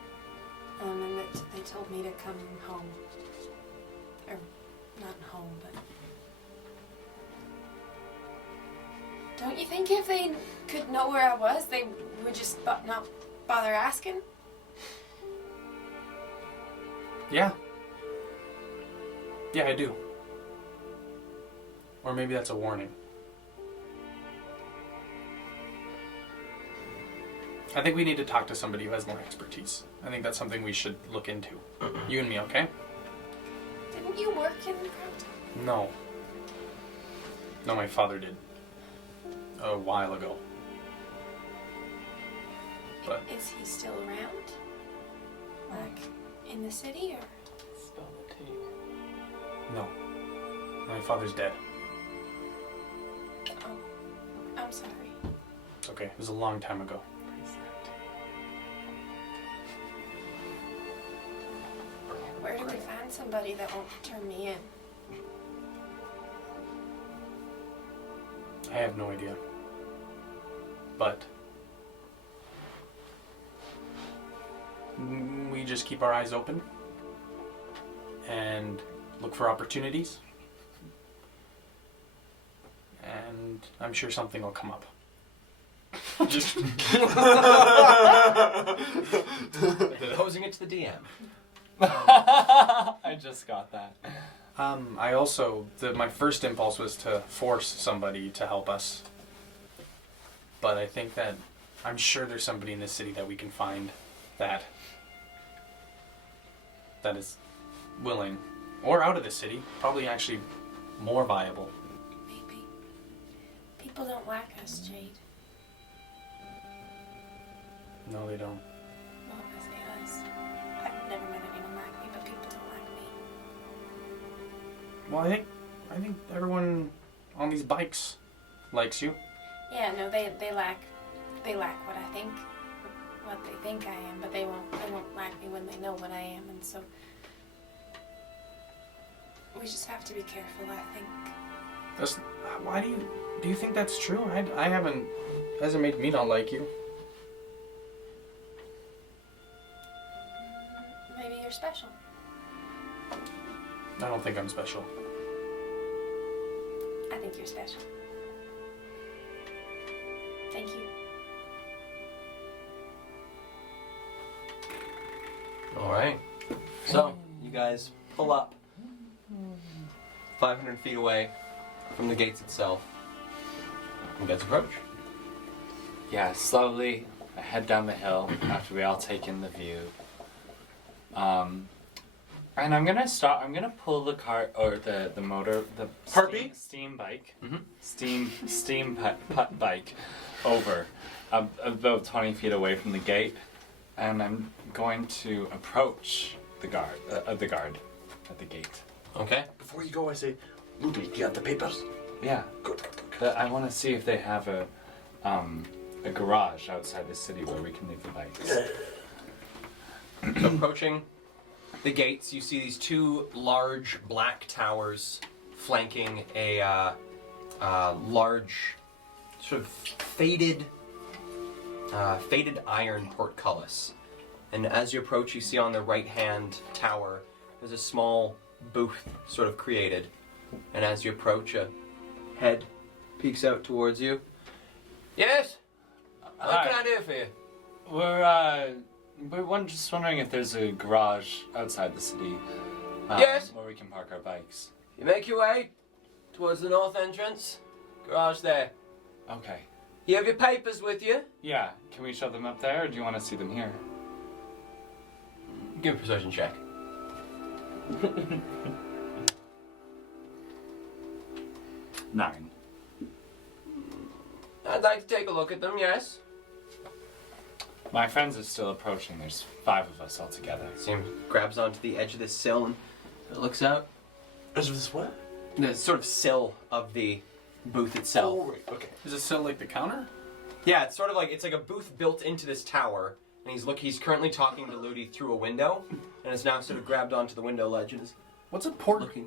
And that they told me to come home. Or not home, but don't you think if they could know where I was, they would just not bother asking? Yeah. Yeah, I do. Or maybe that's a warning. I think we need to talk to somebody who has more expertise. I think that's something we should look into. You and me, okay? Didn't you work in Crown? No. No, my father did. A while ago. But Is he still around? Like, in the city, or? Spell the T. no. My father's dead. Oh, I'm sorry. It's okay. It was a long time ago. Where do we find somebody that won't turn me in? I have no idea. But we just keep our eyes open and look for opportunities. And I'm sure something will come up. Just Posing it to the DM. I just got that. I also, my first impulse was to force somebody to help us. But I think that, I'm sure there's somebody in this city that we can find that is willing, or out of the city, probably actually more viable. Maybe. People don't like us, Jade. No, they don't. Well, I say us. I've never met anyone like me, but people don't like me. Well, I think everyone on these bikes likes you. Yeah, no, they like what I think, what they think I am, but they won't like me when they know what I am, and so we just have to be careful, I think. Why do you think that's true? I haven't, hasn't made me not like you. Maybe you're special. I don't think I'm special. I think you're special. Thank you. Alright. So, you guys pull up 500 feet away from the gates itself. You guys approach. Yeah, slowly I head down the hill after we all take in the view. And I'm gonna pull the cart or the motor, the Harpy? steam bike, Mm-hmm. steam putt bike over about 20 feet away from the gate, and I'm going to approach the guard at the gate. Okay. Before you go, I say, Ruby, do you have the papers? Yeah, Good. I want to see if they have a garage outside the city where we can leave the bikes. Approaching the gates, you see these two large black towers flanking a large, sort of faded iron portcullis. And as you approach, you see on the right-hand tower, there's a small booth sort of created. And as you approach, a head peeks out towards you. Yes? What can I do for you? We're just wondering if there's a garage outside the city. Yes. Where we can park our bikes. You make your way towards the north entrance. Garage there. Okay. You have your papers with you? Yeah. Can we show them up there, or do you want to see them here? Give a persuasion check. 9. I'd like to take a look at them, yes. My friends are still approaching. There's 5 of us all together. Sam grabs onto the edge of this sill and looks out. Is this what? The sort of sill of the booth itself. Oh, right. Okay. Is it still like the counter? Yeah, it's sort of like it's like a booth built into this tower, and he's currently talking to Ludi through a window, and is now sort of grabbed onto the window ledge and is What's a port? looking.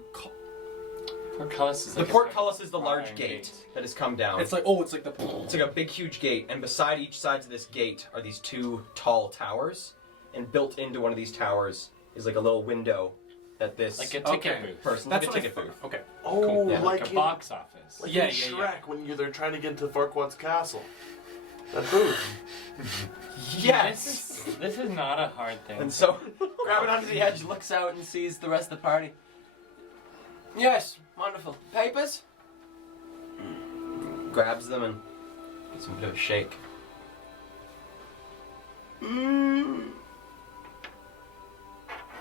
Portcullis is The like a portcullis is the large iron gate that has come down. It's like It's like a big, huge gate, and beside each side of this gate are these 2 tall towers, and built into one of these towers is like a little window that this Like a ticket Okay. booth. person, That's like a ticket booth. Okay. Oh, Yeah, like, Like a in, box office. like Yeah, in yeah, Shrek yeah. when they're trying to get into Farquaad's castle. That booth. Yes. This is not a hard thing. And so, grabbing onto the edge, looks out and sees the rest of the party. Yes, wonderful. Papers? Grabs them and gives them a bit of a shake. You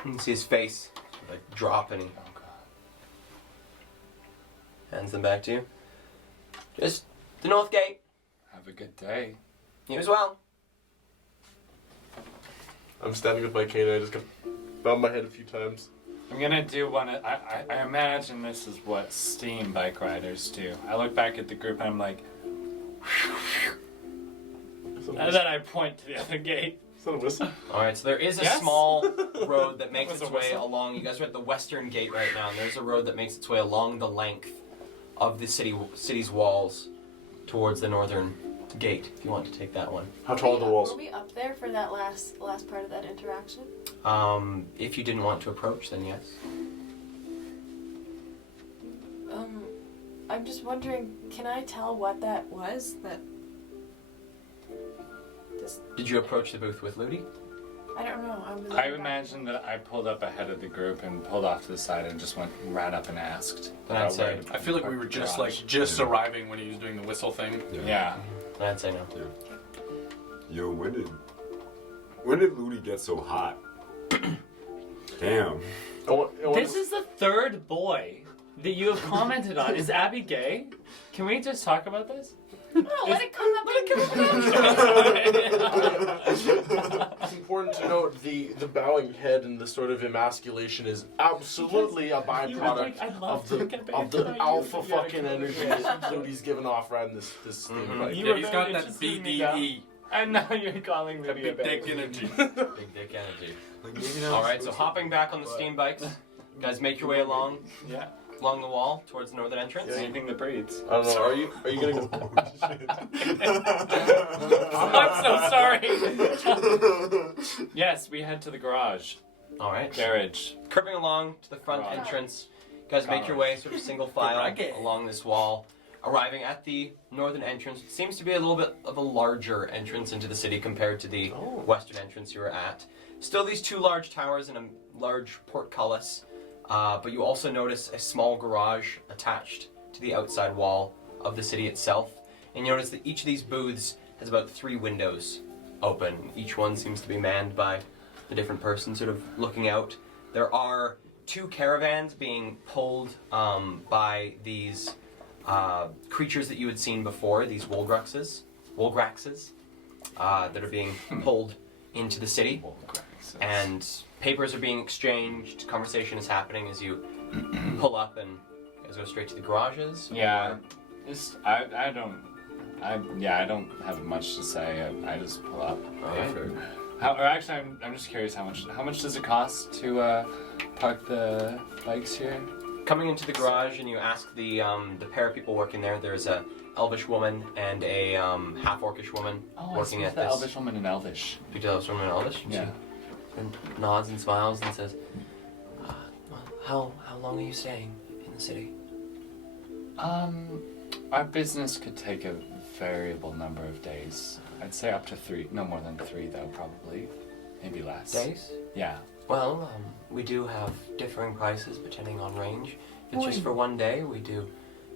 can see his face like drop and he Oh god. hands them back to you. Just the North Gate. Have a good day. You as well. I'm standing with my cane and I just kind of bow my head a few times. I'm gonna do one. I imagine this is what steam bike riders do. I look back at the group and I'm like, and then I point to the other gate. Is that a whistle? Alright, so there is a Yes? small road that makes Was its a way whistle? along. You guys are at the western gate right now, and there's a road that makes its way along the length of the city's walls towards the northern gate, if you want to take that one. How tall are the walls? Were we up there for that last part of that interaction? If you didn't want to approach, then yes. I'm just wondering, can I tell what that was? That this Did you approach the booth with Ludi? I don't know. I'm I imagine that I pulled up ahead of the group and pulled off to the side and just ran up and asked. Then I'd about say- where to I feel like we were just like garage. arriving when he was doing the whistle thing. Yeah. I'd say no. Yo, when did Ludi get so hot? Damn. This is the 3rd boy that you have commented on. Is Abby gay? Can we just talk about this? No, let it come up. It's important to note the bowing head and the sort of emasculation is absolutely a byproduct of the alpha fucking energy that Ludi's giving off riding this thing. Like, You Yeah, were he's very got that interested in me now. BDE. And now you're calling me a Big dick baby. energy. Big dick energy. Alright, so hopping back on the steam bikes, you guys make your way along Yeah. the wall towards the northern entrance. Anything that breathes. I don't know. Are you gonna go? I'm so sorry. Yes, we head to the garage. Alright. Garage. Cripping along to the front Garage. entrance, you guys make your way sort of single file Garage. along this wall, arriving at the northern entrance. It seems to be a little bit of a larger entrance into the city compared to the western entrance you were at. Still these 2 large towers and a large portcullis, but you also notice a small garage attached to the outside wall of the city itself. And you notice that each of these booths has about 3 windows open. Each one seems to be manned by the different person sort of looking out. There are 2 caravans being pulled by these creatures that you had seen before, these Wolgraxes, that are being pulled into the city. And papers are being exchanged, conversation is happening as you pull up and you guys go straight to the garages. Yeah. Just I don't have much to say. I just pull up. Actually, I'm just curious how much does it cost to park the bikes here? Coming into the garage and you ask the pair of people working there, there's a elvish woman and a half-orcish woman working I at the this. elvish woman and elvish. You do elvish woman and elvish? Yeah. And nods and smiles and says, well, how long are you staying in the city? Our business could take a variable number of days. I'd say up to 3, no more than 3 though, probably. Maybe less. Days? Yeah. Well, we do have differing prices depending on range. If it's just for one day, we do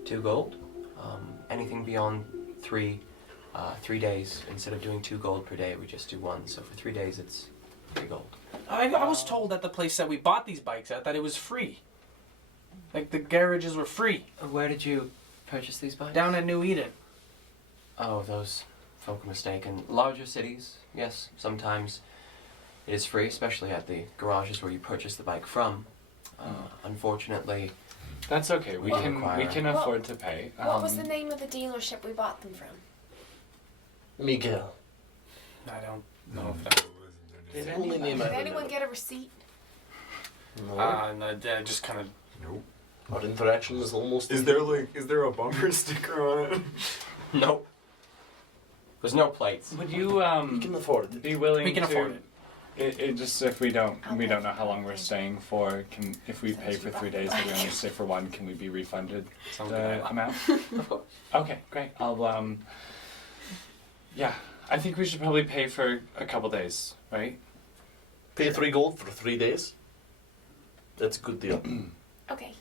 2 gold. Anything beyond 3 days, instead of doing 2 gold per day, we just do 1. So for 3 days, it's 3 gold. I was told at the place that we bought these bikes at that it was free. Like the garages were free Where did you purchase these bikes? down at New Eden. Oh, those folk are mistaken. Larger cities, yes, sometimes it is free, especially at the garages where you purchase the bike from. Unfortunately, That's okay. We Well, can Well, afford to pay. What was the name of the dealership we bought them from? Miguel. I don't know if that. It's the only name I Did anyone remember. get a receipt? No. And I just kind of. Nope. Our interaction is almost. Is there a bumper sticker on it? nope. There's no plates. Would you We can afford it. be willing We can to? afford it. It just if we don't I'll we pay don't know for how long it. we're staying for. If we pay for 3 days and we only stay for 1, can we be refunded Sounds the good. amount? Of course. Okay, great. I'll yeah, I think we should probably pay for a couple days, right? Pay 3 gold for 3 days. That's a good deal. Okay.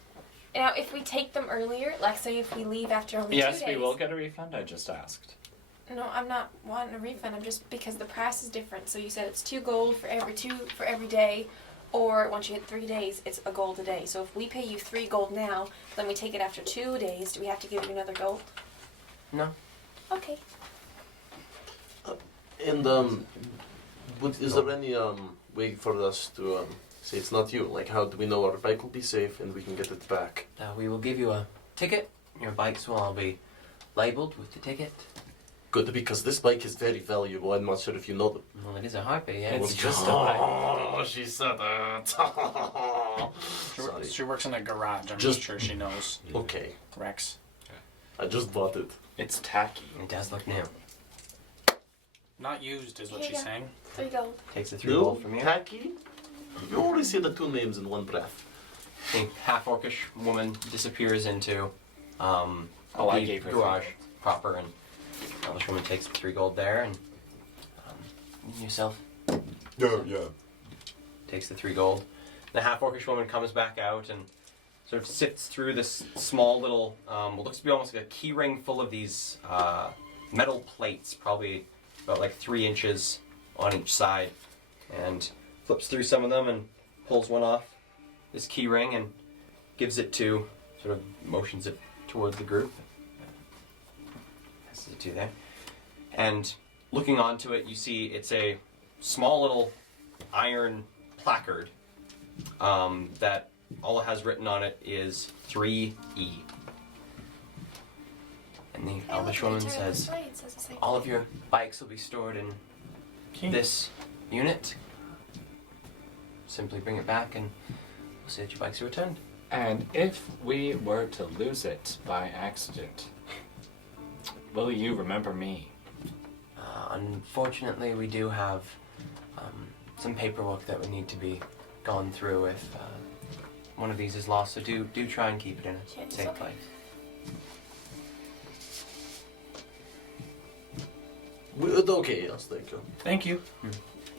Now, if we take them earlier, like say if we leave after only 2 Yes, days. we will get a refund. I just asked. No, I'm not wanting a refund. I'm just because the price is different. So you said it's 2 gold for every day, or once you hit 3 days, it's a gold a day. So if we pay you 3 gold now, then we take it after 2 days. Do we have to give you another gold? No. Okay. And is there any way for us to say it's not you? Like, how do we know our bike will be safe and we can get it back? We will give you a ticket. Your bikes will all be labeled with the ticket. Good, because this bike is very valuable. I'm not sure if you know that. Well, it is a harpy, yeah. It's just a bike. Oh, she said that. Sorry. She works in a garage. I'm Just- sure she knows. Okay, Rex. I just bought it. It's tacky. It does look new. Not used is what Here you she's go. saying. 3 gold. Takes the 3 No, gold from you. tacky. You always say the 2 names in one breath. The half-orcish woman disappears into Oh, I the gave her garage 3 proper, and the elvish woman takes the 3 gold there, and yourself Yeah. takes the 3 gold. The half-orcish woman comes back out and sort of sifts through this small little, what looks to be almost like a key ring full of these metal plates, probably about like 3 inches on each side, and flips through some of them and pulls one off this key ring and gives it to, sort of motions it towards the group. Passes it to there. And looking onto it, you see it's a small little iron placard that all it has written on it is 3E. And the elvish woman says, It says the same all of thing. your bikes will be stored in this unit. Simply bring it back and we'll see that your bikes are returned. And if we were to lose it by accident, will you remember me? Unfortunately, we do have some paperwork that would need to be gone through if one of these is lost, so do try and keep it in a Yeah, it's safe okay. place. Okay, yes, thank you. Thank you.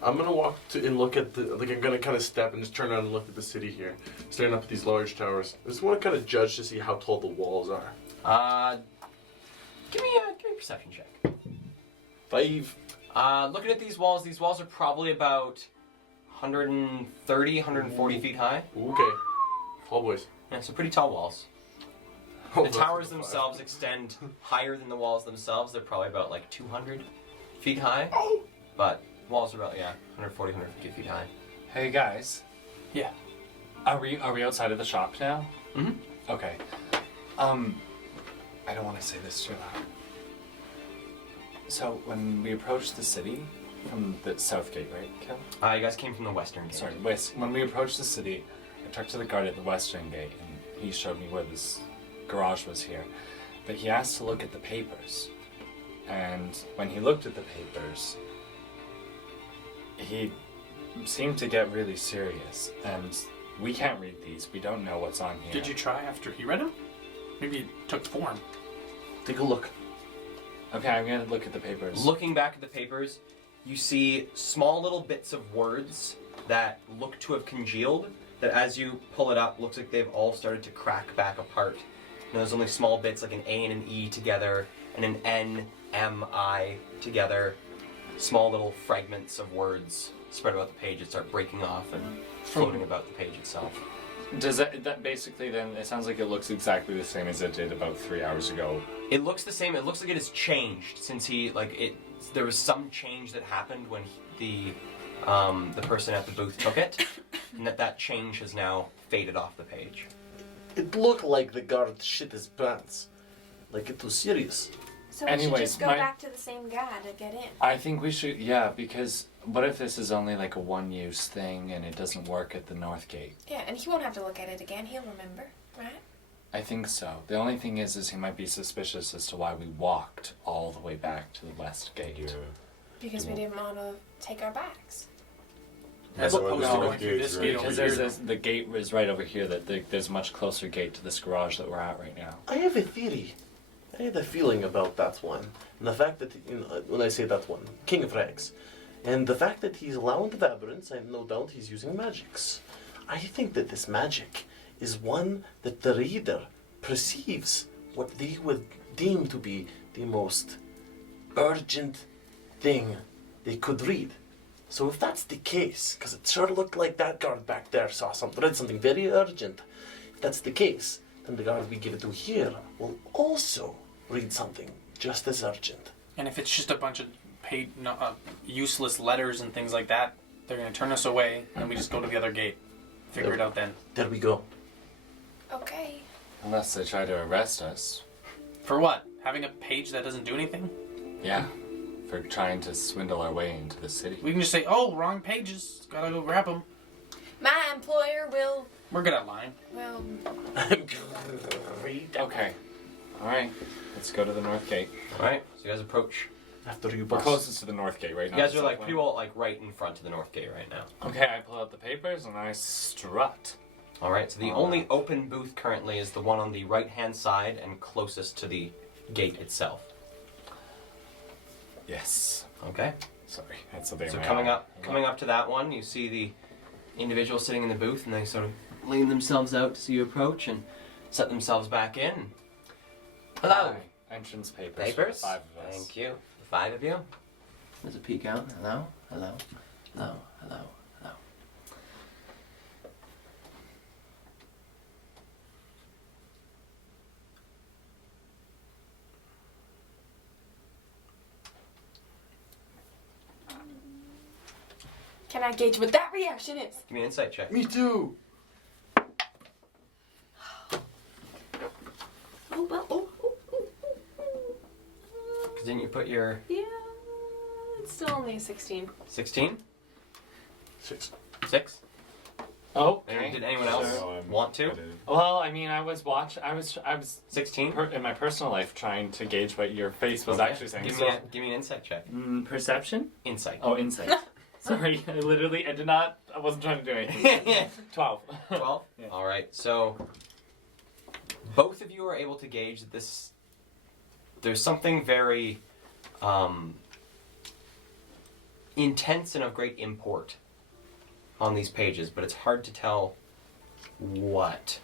I'm gonna walk to and look at the. Like, I'm gonna kind of step and just turn around and look at the city here, staring up at these large towers. I just want to kind of judge to see how tall the walls are. Give me a perception check. 5. Looking at these walls are probably about 130, 140 feet high. Okay. Tall boys. Yeah, so pretty tall walls. Oh, The that's towers a five. themselves extend higher than the walls themselves. They're probably about like 200 feet high. But walls are about, 140, 150 feet high. Hey guys. Yeah. Are we outside of the shop now? Mhm. Okay. I don't want to say this too loud. So when we approached the city from the south gate, right, Kel? You guys came from the western gate. Sorry, west. When we approached the city, I talked to the guard at the western gate, and he showed me where this garage was here. But he asked to look at the papers, and when he looked at the papers, he seemed to get really serious. And we can't read these. We don't know what's on here. Did you try after he read them? Maybe it took form. Take a look. Okay, I'm gonna look at the papers. Looking back at the papers, you see small little bits of words that look to have congealed, that as you pull it up, looks like they've all started to crack back apart. And there's only small bits like an A and an E together, and an N, M, I together. Small little fragments of words spread about the page that start breaking off and floating about the page itself. Does that basically then? It sounds like it looks exactly the same as it did about 3 hours ago. It looks the same. It looks like it has changed since there was some change that happened when the person at the booth took it, and that change has now faded off the page. It looked like the guard shit his pants. Like it was serious. So we should Anyways, just go my- back to the same guy to get in. I think we should, yeah, because what if this is only like a one-use thing and it doesn't work at the North Gate? Yeah, and he won't have to look at it again. He'll remember, right? I think so. The only thing is he might be suspicious as to why we walked all the way back to the West Gate. Because we didn't want to take our bags. As Well, opposed no, to going through gates this right gate here. over Because here. there's the gate is right over here. There's a much closer gate to this garage that we're at right now. I have a theory. I had a feeling about that one. And the fact that, when I say that one, King of Rags. And the fact that he's allowing the Vabrants, I have no doubt he's using magics. I think that this magic is one that the reader perceives what they would deem to be the most urgent thing they could read. So if that's the case, because it sure looked like that guard back there read something very urgent. If that's the case, then the guard we give it to here will also read something just as urgent. And if it's just a bunch of useless letters and things like that, they're going to turn us away, and we just go to the other gate. Figure it out then. There we go. Okay. Unless they try to arrest us. For what? Having a page that doesn't do anything? Yeah. For trying to swindle our way into the city. We can just say, oh, wrong pages. Gotta go grab them. My employer will. We're good at lying. Well, Okay. Alright. Let's go to the North Gate. Alright, so you guys approach. After you We're bust. closest to the North Gate right now. You guys the are like south pretty one. well like right in front of the North Gate right now. Okay, I pull out the papers and I strut. Alright, so the only open booth currently is the one on the right hand side and closest to the gate itself. Yes. Okay. Sorry, that's a bit. So coming up to that one, you see the individual sitting in the booth, and they sort of lean themselves out to see you approach and set themselves back in. Hello. Entrance papers. Papers. For the 5 of us. Thank you. The 5 of you. There's a peek out. Hello. Hello. Hello. Hello. Hello. Can I gauge what that reaction is? Give me an insight check. Me too. Oh, well, oh. Because didn't you put your Yeah, it's still only a 16. 16? 6. 6? Oh. Did anyone else want to? Well, I mean, I was 16? in my personal life trying to gauge what your face was Okay. actually saying. Give me an insight check. Perception? Insight. Oh, insight. Sorry, I wasn't trying to do anything. 12. 12? Yeah. Alright, so both of you are able to gauge that there's something very intense and of great import on these pages, but it's hard to tell what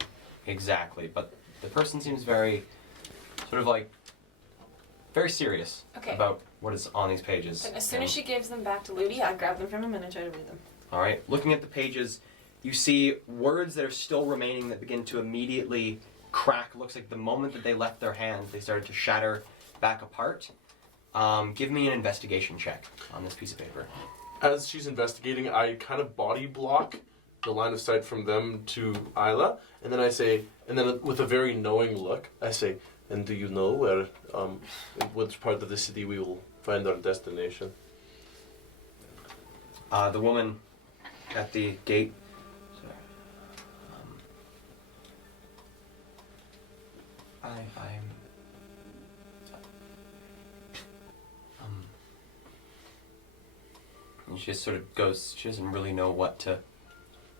exactly. But the person seems very sort of like very serious Okay. about what is on these pages. and as soon as she gives them back to Ludi, I grab them from him and I try to read them. Alright, looking at the pages, you see words that are still remaining that begin to immediately crack. Looks like the moment that they left their hands, they started to shatter back apart. Give me an investigation check on this piece of paper. As she's investigating, I kind of body block the line of sight from them to Isla, and then I say, and then with a very knowing look, I say, and do you know where, in which part of the city we will find our destination? The woman at the gate. And she just sort of goes, she doesn't really know what to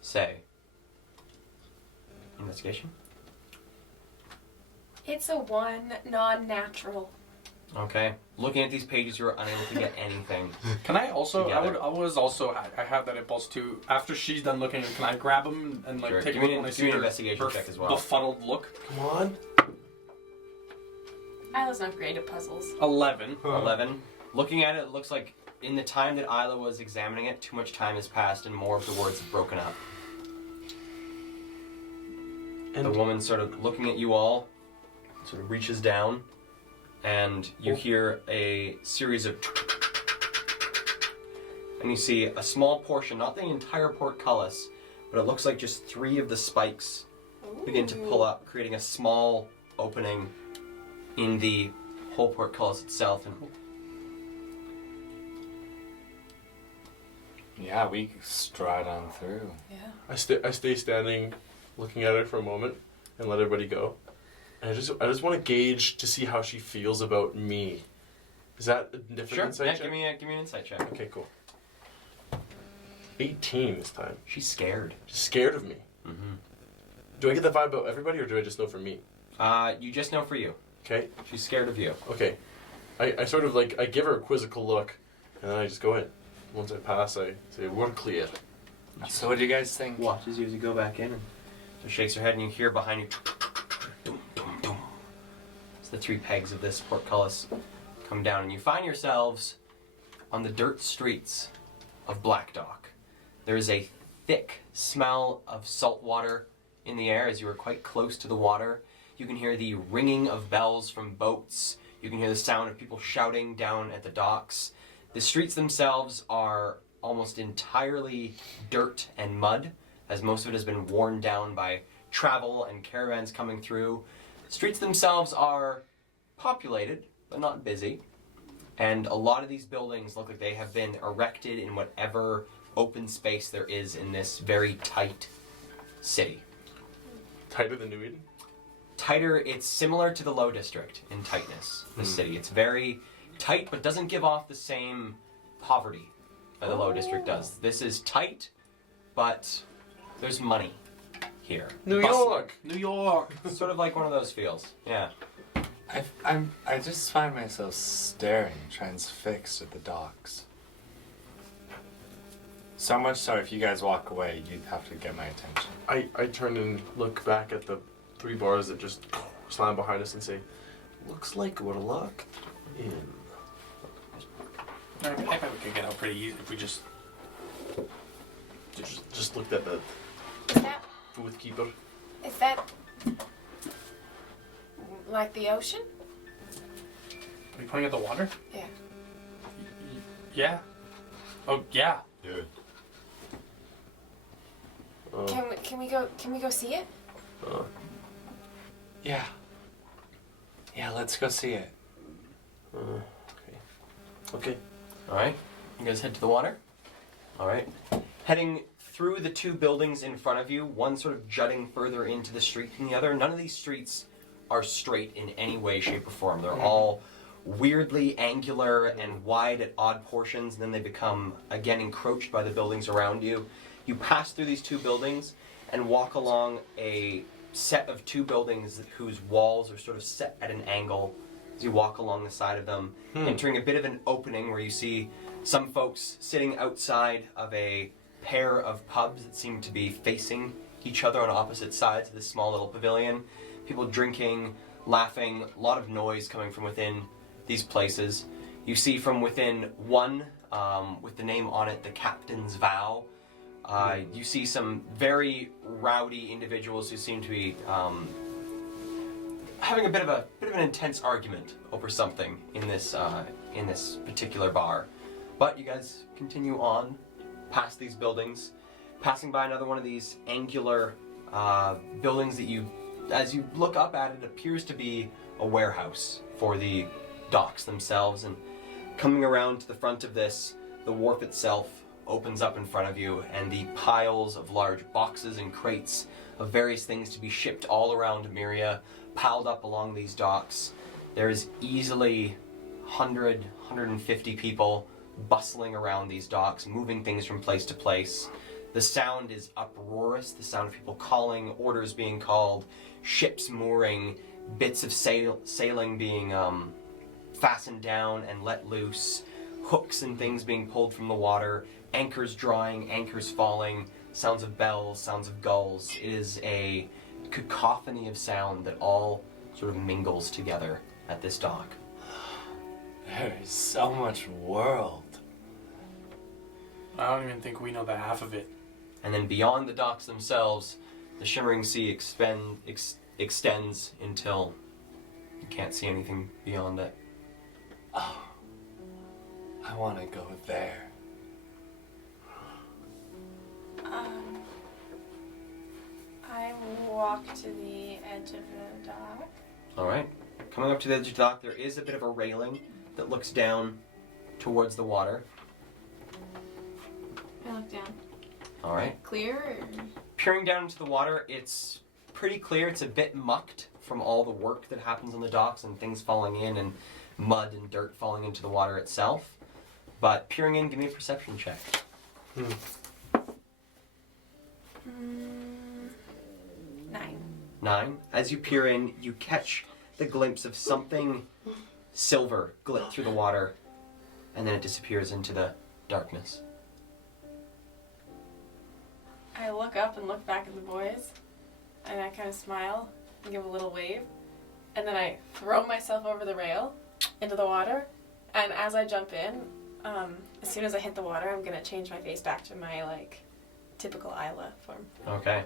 say. Investigation? It's a 1, non-natural. Okay. Looking at these pages, you're unable to get anything. Can I also? Together. I have that impulse too. After she's done looking, can I grab him and like Sure. take Give a me look an- when I give see me an her investigation check as well. befuddled look? Come on. Isla's not great at puzzles. 11. 11. Looking at it, it looks like in the time that Isla was examining it, too much time has passed and more of the words have broken up. And The woman sort of looking at you all, sort of reaches down, and you hear a series of and you see a small portion, not the entire portcullis, but it looks like just 3 of the spikes begin to pull up, creating a small opening in the whole portcullis itself. And Yeah, we stride on through. Yeah. I stay standing, looking at her for a moment, and let everybody go. And I just want to gauge to see how she feels about me. Is that a different sure, insight yeah, check? give me an insight check. Okay, cool. 18 this time. She's scared. She's scared of me. Mm-hmm. Do I get the vibe about everybody, or do I just know for me? You just know for you. Okay. She's scared of you. Okay. I sort of like, I give her a quizzical look, and then I just go in. Once I pass, I say, we're clear. So what do you guys think? Watches you as you go back in, and so shakes her head, and you hear behind you, dum, dum, dum. As the 3 pegs of this portcullis come down, and you find yourselves on the dirt streets of Black Dock. There is a thick smell of salt water in the air as you are quite close to the water. You can hear the ringing of bells from boats. You can hear the sound of people shouting down at the docks. The streets themselves are almost entirely dirt and mud, as most of it has been worn down by travel and caravans coming through. The streets themselves are populated, but not busy. And a lot of these buildings look like they have been erected in whatever open space there is in this very tight city. Tighter than New Eden? Tighter, it's similar to the Low District in tightness, the city. It's very tight, but doesn't give off the same poverty that the Low District does. This is tight, but there's money here. New Bustling. York! New York! Sort of like one of those feels. Yeah. I just find myself staring, transfixed at the docks. So much so, if you guys walk away, you'd have to get my attention. I turn and look back at the 3 bars that just slam behind us and say, looks like we're locked in. I bet we could get out pretty easy if we just. Just looked at the Is that booth keeper. is that like the ocean? Are you pointing at the water? Yeah. Yeah. Oh yeah. Yeah. Can we go see it? Yeah. Yeah, let's go see it. Okay. Alright. You guys head to the water? Alright. Heading through the 2 buildings in front of you, one sort of jutting further into the street than the other. None of these streets are straight in any way, shape, or form. They're all weirdly angular and wide at odd portions, and then they become, again, encroached by the buildings around you. You pass through these 2 buildings and walk along a set of 2 buildings whose walls are sort of set at an angle as you walk along the side of them, entering a bit of an opening where you see some folks sitting outside of a pair of pubs that seem to be facing each other on opposite sides of this small little pavilion. People drinking, laughing, a lot of noise coming from within these places. You see from within one, with the name on it, the Captain's Vow. You see some very rowdy individuals who seem to be having a bit of an intense argument over something in this particular bar. But you guys continue on past these buildings, passing by another one of these angular buildings that as you look up at it, appears to be a warehouse for the docks themselves. And coming around to the front of this, the wharf itself opens up in front of you, and the piles of large boxes and crates of various things to be shipped all around Myria piled up along these docks. There's easily 100, 150 people bustling around these docks, moving things from place to place. The sound is uproarious, the sound of people calling, orders being called, ships mooring, bits of sailing being fastened down and let loose, hooks and things being pulled from the water, anchors drawing, anchors falling, sounds of bells, sounds of gulls. It is a cacophony of sound that all sort of mingles together at this dock. There is so much world. I don't even think we know the half of it. And then beyond the docks themselves, the shimmering sea extends until you can't see anything beyond it. Oh, I want to go there. walk to the edge of the dock. All right. Coming up to the edge of the dock, there is a bit of a railing that looks down towards the water. I look down. All right. Clear? Or... Peering down into the water, it's pretty clear. It's a bit mucked from all the work that happens on the docks and things falling in and mud and dirt falling into the water itself. But peering in, give me a perception check. 9. 9. As you peer in, you catch the glimpse of something silver glint through the water, and then it disappears into the darkness. I look up and look back at the boys, and I kind of smile and give a little wave, and then I throw myself over the rail into the water, and as I jump in, as soon as I hit the water, I'm gonna change my face back to my, like, typical Isla form. Okay.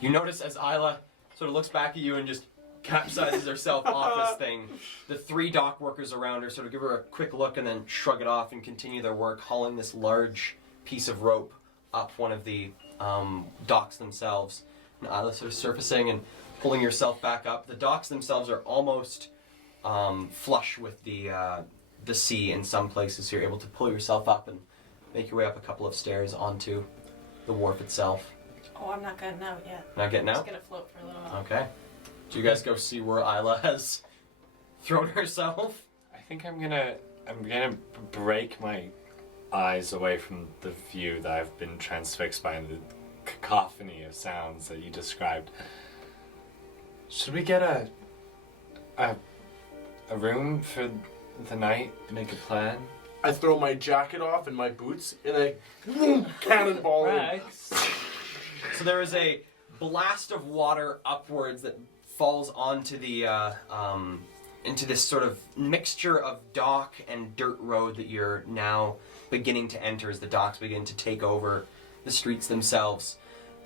You notice as Isla sort of looks back at you and just capsizes herself off this thing, the 3 dock workers around her sort of give her a quick look and then shrug it off and continue their work, hauling this large piece of rope up one of the docks themselves. And Isla sort of surfacing and pulling yourself back up. The docks themselves are almost flush with the sea in some places, so you're able to pull yourself up and make your way up a couple of stairs onto the wharf itself. Oh, I'm not getting out yet. Not getting I'm out? just gonna float for a little while. Okay. Do you guys go see where Isla has thrown herself? I think I'm gonna break my eyes away from the view that I've been transfixed by in the cacophony of sounds that you described. Should we get a room for the night? Make a plan? I throw my jacket off and my boots, and I cannonball in. Rex. So there is a blast of water upwards that falls onto the into this sort of mixture of dock and dirt road that you're now beginning to enter as the docks begin to take over the streets themselves.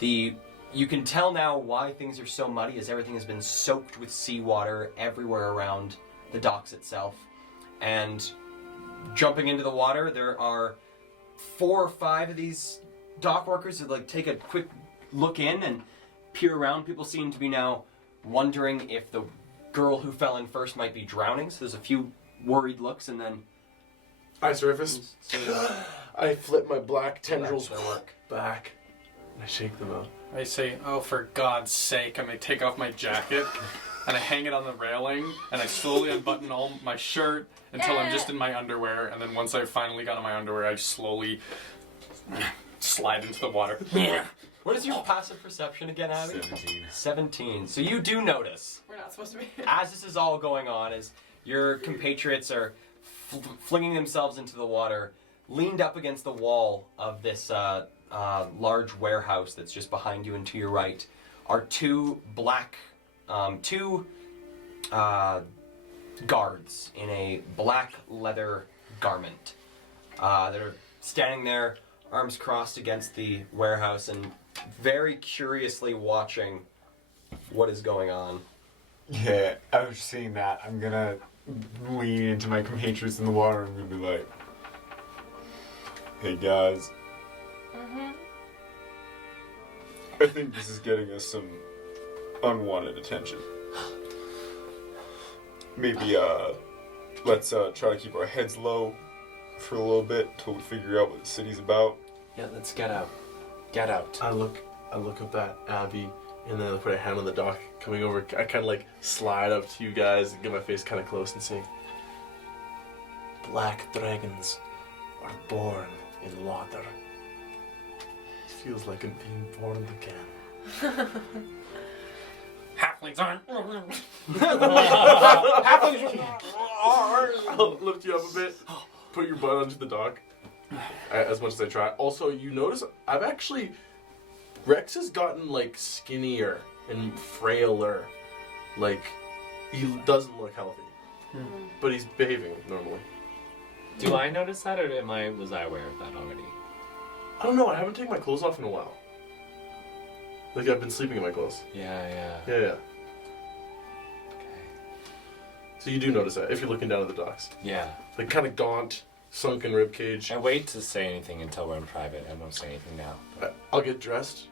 You can tell now why things are so muddy, as everything has been soaked with seawater everywhere around the docks itself. And jumping into the water, there are 4 or 5 of these dock workers who like take a quick look in and peer around. People seem to be now wondering if the girl who fell in first might be drowning. So there's a few worried looks, and then I surface. I flip my black tendrils their work. back, and I shake them out. I say, oh, for God's sake, I'm going to take off my jacket, and I hang it on the railing, and I slowly unbutton all my shirt until I'm just in my underwear, and then once I've finally got on my underwear, I slowly slide into the water. What is your passive perception again, Abby? 17. 17. So you do notice, We're not supposed to be. as this is all going on, as your compatriots are flinging themselves into the water, leaned up against the wall of this large warehouse that's just behind you and to your right, are 2 black, guards in a black leather garment that are standing there, arms crossed against the warehouse and very curiously watching what is going on. Yeah, after seeing that, I'm gonna lean into my compatriots in the water and be like, hey guys, I think this is getting us some unwanted attention. Maybe, let's try to keep our heads low for a little bit till we figure out what the city's about. Yeah, let's get out. Get out. I look up at Abby, and then I put a hand on the dock, coming over. I kind of like slide up to you guys and get my face kind of close and say, "Black dragons are born in water. It feels like I'm being born again." Halflings aren't. I'll lift you up a bit, put your butt onto the dock, as much as I try. Also, you notice Rex has gotten like skinnier and frailer. Like, he doesn't look healthy, but he's behaving normally. Do I notice that, or was I aware of that already? I don't know. I haven't taken my clothes off in a while. Like, I've been sleeping in my clothes. Yeah. Yeah. Okay. So you do notice that if you're looking down at the docks. Yeah. Like, kind of gaunt, sunken ribcage. I wait to say anything until we're in private. I won't say anything now. I'll get dressed,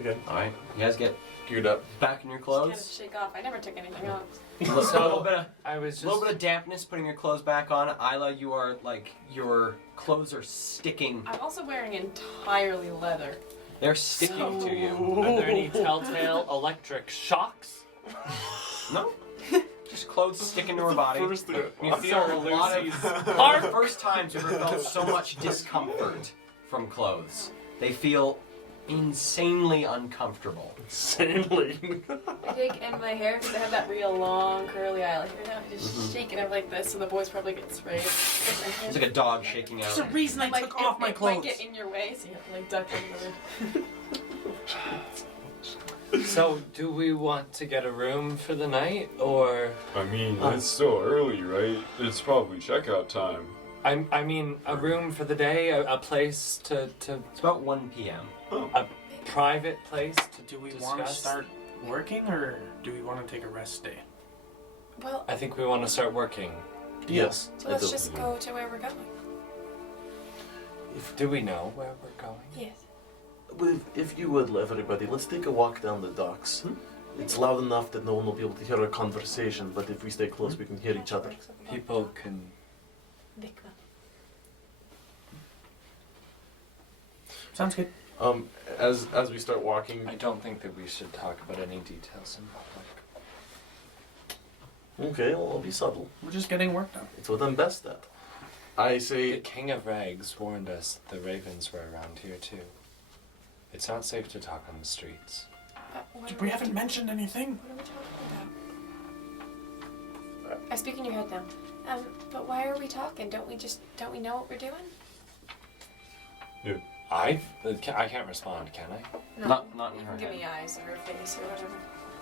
Okay. All right, you guys get Geared up. back in your Just kind of clothes. shake off. I never took anything off. A little bit of I was a little just. bit of dampness putting your clothes back on. Isla, you are like your clothes are sticking. I'm also wearing entirely leather. They're sticking to you. Are there any telltale electric shocks? No, just clothes sticking to her body. You Sir feel a lot of Lucy's one of the first times you've ever felt so much discomfort from clothes. They feel insanely uncomfortable. Insanely. I take in my hair because I have that real long curly eye like right now. I just shake it up like this, so the boys probably get sprayed. It's like a dog shaking out. There's a reason I Like, took off my it clothes. might get in your way, so you have to like duck under it. So, do we want to get a room for the night, or I mean, it's still early, right? It's probably checkout time. I mean a room for the day, a place to It's about 1 p.m. a private place to Do we want to discuss? start working or do we want to take a rest day? Well, I think we want to start working. Yes. so I let's do. just go to where we're going. Do we know where we're going? Yes. If you would, everybody, let's take a walk down the docks. It's loud enough that no one will be able to hear our conversation, but if we stay close, we can hear each other. People can. Vikma. Sounds good. As we start walking, I don't think that we should talk about any details in public. Okay, well, I'll be subtle. We're just getting work done. It's what I'm best at. I The say, King of Rags warned us the ravens were around here too. It's not safe to talk on the streets. We haven't mentioned anything. What are we talking about? I speak in your head now. But why are we talking? Don't we know what we're doing? I can't respond, can I? No. Not in You her can give head. me eyes or a face or whatever.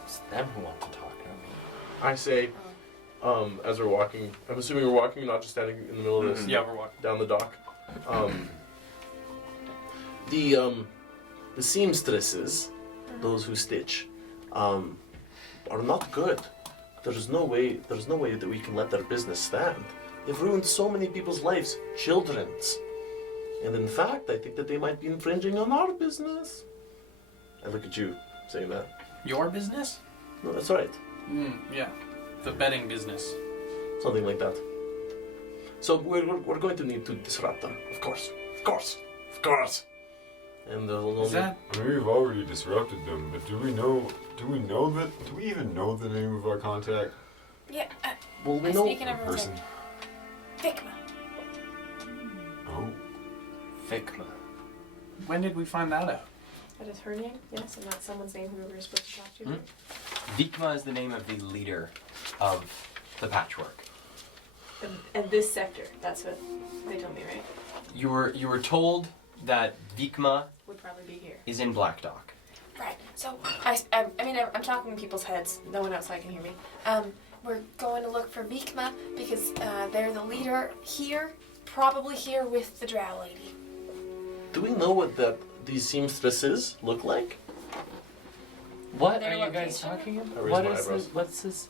It's them who want to talk, not me. I say, as we're walking, I'm assuming we're walking, not just standing in the middle of this. Yeah, we're walking. Down the dock. The seamstresses, those who stitch, are not good. There's no way that we can let their business stand. They've ruined so many people's lives, children's. And in fact, I think that they might be infringing on our business. I look at you saying that. Your business? No, that's right. Yeah. The betting business. Something like that. So we're going to need to disrupt them, of course. Of course. Of course. And Is that? I mean, we've already disrupted them, but do we even know the name of our contact? Yeah. well, we I know speak in everyone's Person? head. Vikma. Oh. Vikma. When did we find that out? That is her name, yes, and not someone's name who we were supposed to talk to. Vikma is the name of the leader of the patchwork. And this sector, that's what they told me, right? You were told that Vikma Would probably be here. is in Black Dock. Right. So I'm talking in people's heads. No one outside can hear me. We're going to look for Vikma because they're the leader here, probably here with the Drow lady. Do we know what these seamstresses look like? What Their are you guys location? talking I about? raise What my is eyebrows. this? What's this?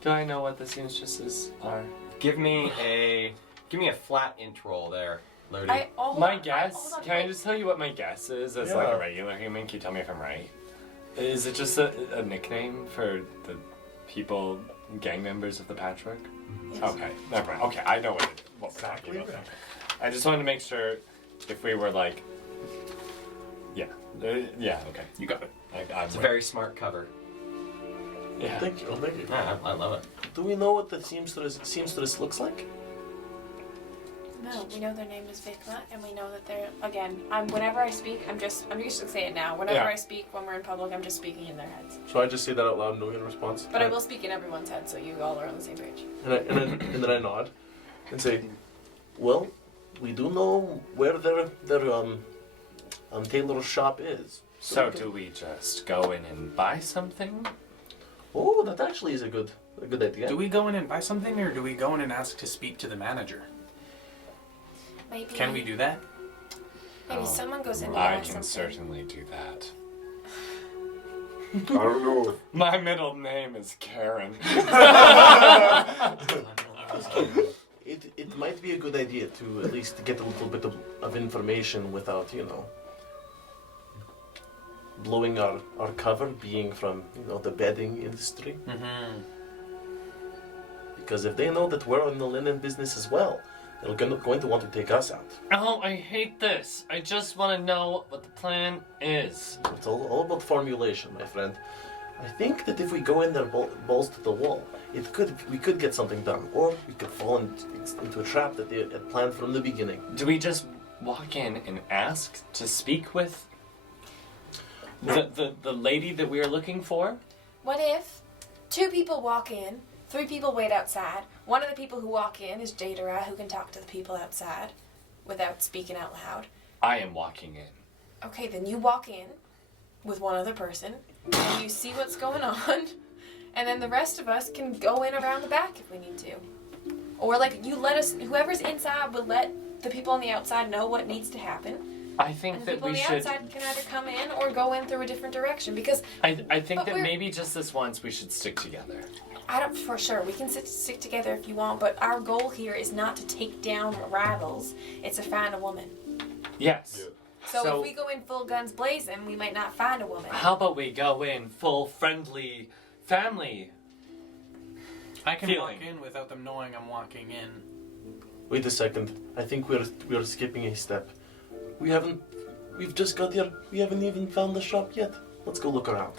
Do I know what the seamstresses are? Give me a flat int roll there, Lodi. My guess. Can I wait. just tell you what my guess is as like a regular human? Can you tell me if I'm right? Is it just a nickname for the people, gang members of the Patchwork? Yes. Okay, never mind. Okay, I know what we're talking about. Now. I just wanted to make sure if we were like, yeah, okay, You got it. I'm It's a very smart cover. yeah. Thank you. Thank you. Yeah, I love it. Do we know what the seamstress looks like? No, we know their name is Vikma, and we know that they're whenever I speak, I'm just gonna say it now. Whenever Yeah. I speak when we're in public, I'm just speaking in their heads. So I just say that out loud, no in response. But I will speak in everyone's head, so you all are on the same page. And then I nod and say, Well, we do know where their tailor shop is. So do we just go in and buy something? Oh, that actually is a good idea. Do we go in and buy something, or do we go in and ask to speak to the manager? Maybe. Can we do that? Maybe someone goes in and I buys can something. certainly do that. I don't know if My middle name is Karen. It might be a good idea to at least get a little bit of information without, blowing our cover, being from the bedding industry. Mm-hmm. Because if they know that we're in the linen business as well, they're going to want to take us out. Oh, I hate this. I just want to know what the plan is. It's all about formulation, my friend. I think that if we go in there balls to the wall, we could get something done, or we could fall into a trap that they had planned from the beginning. Do we just walk in and ask to speak with the lady that we are looking for? What if 2 people walk in, 3 people wait outside? One of the people who walk in is Jadera, who can talk to the people outside without speaking out loud. I am walking in. Okay, then you walk in with one other person, and you see what's going on, and then the rest of us can go in around the back if we need to. Or like you let us, whoever's inside will let the people on the outside know what needs to happen. I think And the that people we on the should. outside can either come in or go in through a different direction because I think But that we're- maybe just this once we should stick together. I don't for sure we can stick together if you want, but our goal here is not to take down rivals. It's to find a woman. Yes. Yeah. So, So- if we go in full guns blazing, we might not find a woman. How about we go in full friendly family? I can Feeling. walk in without them knowing I'm walking in. Wait a second. I think we're skipping a step. We've just got here. We haven't even found the shop yet. Let's go look around.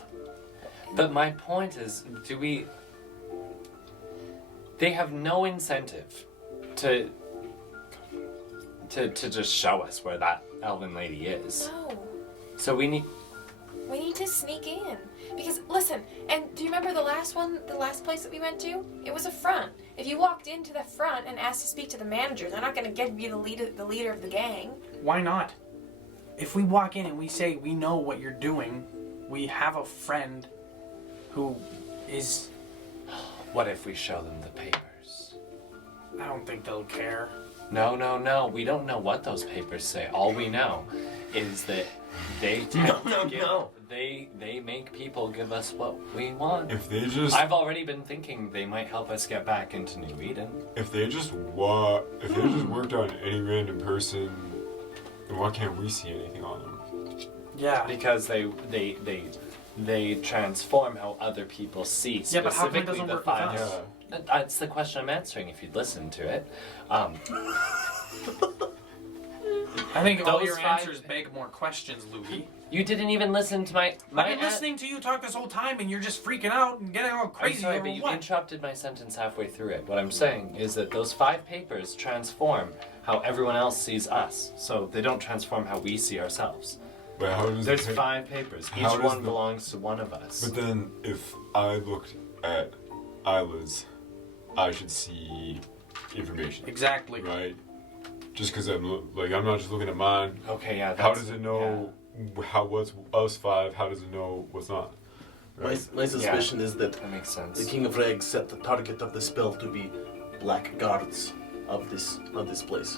But my point is, they have no incentive to just show us where that elven lady is. No. So we need. We need to sneak in. Because, listen, and do you remember the last place that we went to? It was a front. If you walked into the front and asked to speak to the manager, they're not going to give you the leader of the gang. Why not? If we walk in and we say we know what you're doing, we have a friend who is... What if we show them the papers? I don't think they'll care. No. We don't know what those papers say. All we know is that they they make people give us what we want. If they just I've already been thinking they might help us get back into New Eden. if they just worked on any random person, then why can't we see anything on them? Yeah. Because they transform how other people see. Yeah, but how come it specifically doesn't the work with five. us? That's the question I'm answering. If you'd listen to it, I think all Those your five- answers beg more questions, Louie. you didn't even listen to my. I've been listening to you talk this whole time and you're just freaking out and getting all I'm crazy sorry, over but you what? interrupted my sentence halfway through it. What I'm saying is that those 5 papers transform how everyone else sees us. So they don't transform how we see ourselves. But how does There's the 5 papers. Each how does one the- belongs to one of us. But then, if I looked at Isla's, I should see information, Exactly. right? Just because I'm not just looking at mine. Okay, yeah. How that's- does it know what's us 5? How does it know what's not? Right? My suspicion is that That makes the sense. King of Reg set the target of the spell to be black guards of this place.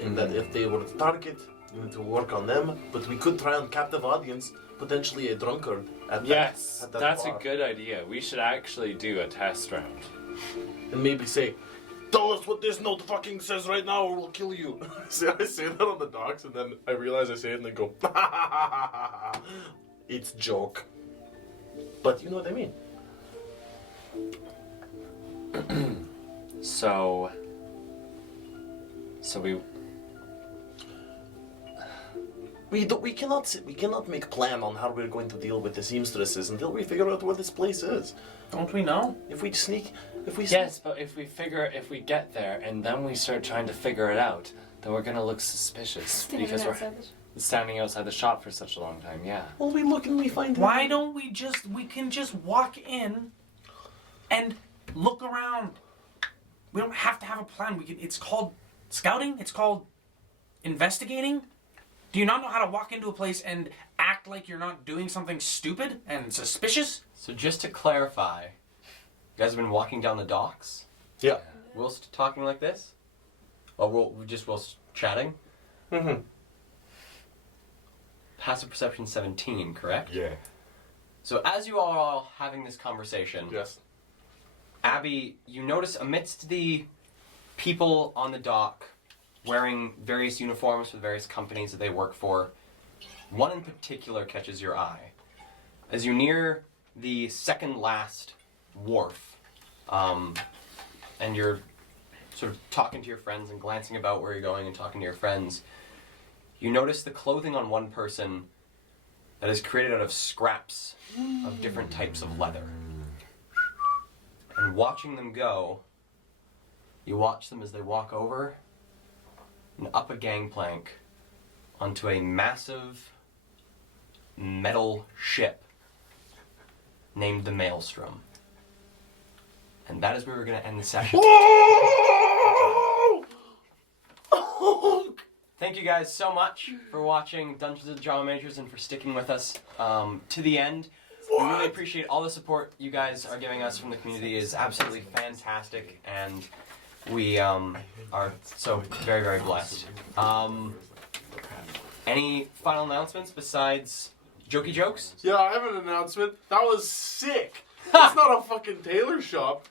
And that if they were the target, we need to work on them. But we could try on captive audience, potentially a drunkard at Yes, that that's bar. a good idea. We should actually do a test round. And maybe say, tell us what this note fucking says right now or we'll kill you. See, I say that on the docks, and then I realize I say it, and then go, It's joke. But you know what I mean. So We cannot make plan on how we're going to deal with the seamstresses until we figure out where this place is. Don't we know? If we yes, but if we get there and then we start trying to figure it out, then we're gonna look suspicious because we're standing outside the shop for such a long time. Yeah. Well, we look and we find. Why don't we can just walk in and look around. We don't have to have a plan. It's called scouting. It's called investigating. Do you not know how to walk into a place and act like you're not doing something stupid and suspicious? So just to clarify, you guys have been walking down the docks Yeah. whilst talking like this? Or whilst chatting? Mm-hmm. Passive perception 17, correct? Yeah. So as you are all having this conversation, yes. Abby, you notice amidst the people on the dock wearing various uniforms for the various companies that they work for, one in particular catches your eye. As you near the second last wharf, and you're sort of talking to your friends and glancing about where you're going and talking to your friends, you notice the clothing on one person that is created out of scraps of different types of leather. And watching them go, you watch them as they walk over and up a gangplank onto a massive metal ship named the Maelstrom. And that is where we're going to end the session. Thank you guys so much for watching Dungeons and Drama Majors and for sticking with us to the end. We really appreciate all the support you guys are giving us from the community. Is absolutely fantastic, and we are so very, very blessed. Any final announcements besides jokey jokes? Yeah, I have an announcement. That was sick. It's not a fucking tailor shop.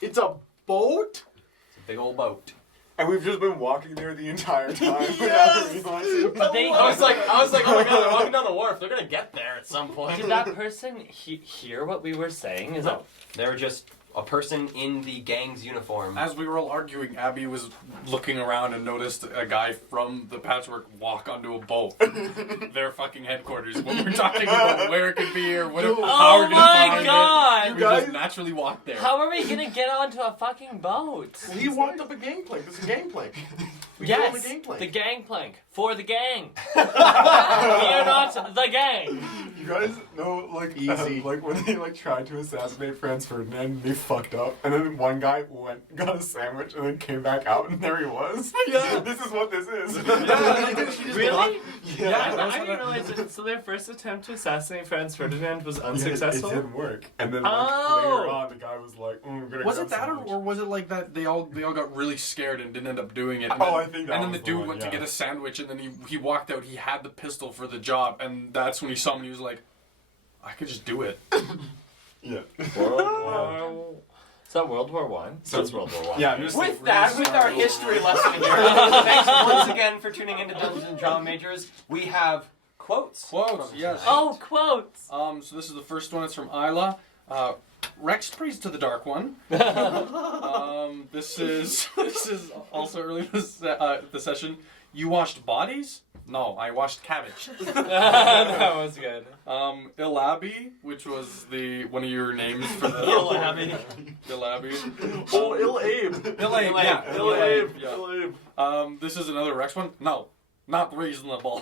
It's a boat. It's a big old boat. And we've just been walking there the entire time Yes! without realizing. I was like, oh my god, they're walking down the wharf. They're gonna get there at some point. Did that person hear what we were saying? Is No, they were just a person in the gang's uniform. As we were all arguing, Abby was looking around and noticed a guy from the Patchwork walk onto a boat. Their fucking headquarters. When we're talking about where it could be or what, how Oh we're gonna my find god! it, we just naturally walked there. How are we gonna get onto a fucking boat? He walked up a gangplank. There's a gangplank. We go on the Yes, gangplank. the gangplank. For the gang. We are not the gang. You guys know, like, Easy. like when they tried to assassinate Franz Ferdinand, they fucked up, and then one guy got a sandwich, and then came back out, and there he was. Yeah. This is what this is. Really? Yeah. I didn't realize it. So their first attempt to assassinate Franz Ferdinand was It unsuccessful? didn't work, and then Oh. later on, the guy was like, "I'm gonna." Was grab it that, sandwich." or was it like that they all got really scared and didn't end up doing it? And Oh, then, I think that And then was the the dude one, went to yeah. get a sandwich, and then he walked out. He had the pistol for the job, and that's when he saw him. And he was like, "I could just do it." Yeah. Is that World War One? So- That's World War One. Yeah. I'm just With like, that, really with our sorry. history lesson here, thanks once again for tuning into Dungeons and Drama Majors. We have quotes. Quotes, yes. Oh, quotes! So this is the first one. It's from Isla. Rex prays to the Dark One. This is also early the session. You washed bodies? No, I washed cabbage. That was good. Ilabi, which was one of your names for the Ilabi. Ilabi. Oh, Il Abe. Ilabe, yeah. Il Abe. Yeah. Il Abe. This is another Rex one. No, not reasonable.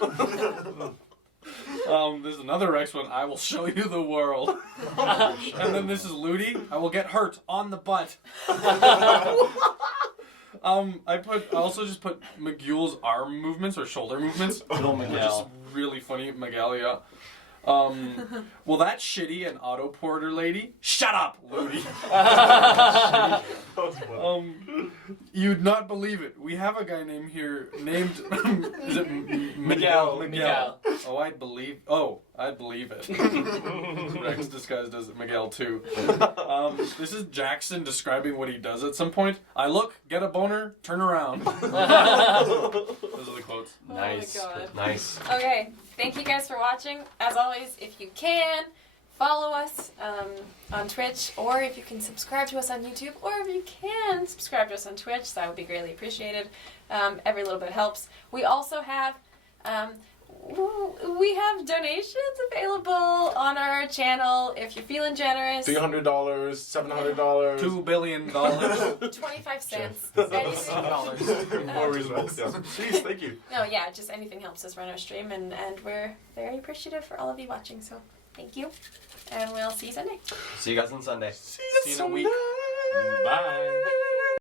This is another Rex one. I will show you the world. And then this is Ludi. I will get hurt on the butt. I also just put McGule's arm movements or shoulder movements, which is really funny. Miguel, yeah. Well, that shitty and auto porter lady. Shut up, Ludi. You'd not believe it. We have a guy named is it Miguel. Oh, I'd believe it. Rex disguised as Miguel too. This is Jackson describing what he does at some point. I look, get a boner, turn around. Those are the quotes. Nice. Oh my god. Nice. Okay, thank you guys for watching. As always, if you can, follow us on Twitch, or if you can subscribe to us on YouTube, or if you can subscribe to us on Twitch, that would be greatly appreciated. Every little bit helps. We also have donations available on our channel if you're feeling generous. $300, $700. $2 billion. 25 cents. Anything. More reasons. Yeah. Please, thank you. No, yeah, just anything helps us run our stream, and we're very appreciative for all of you watching, so thank you. And we'll see you Sunday. See you guys on Sunday. See See you in a week. Bye.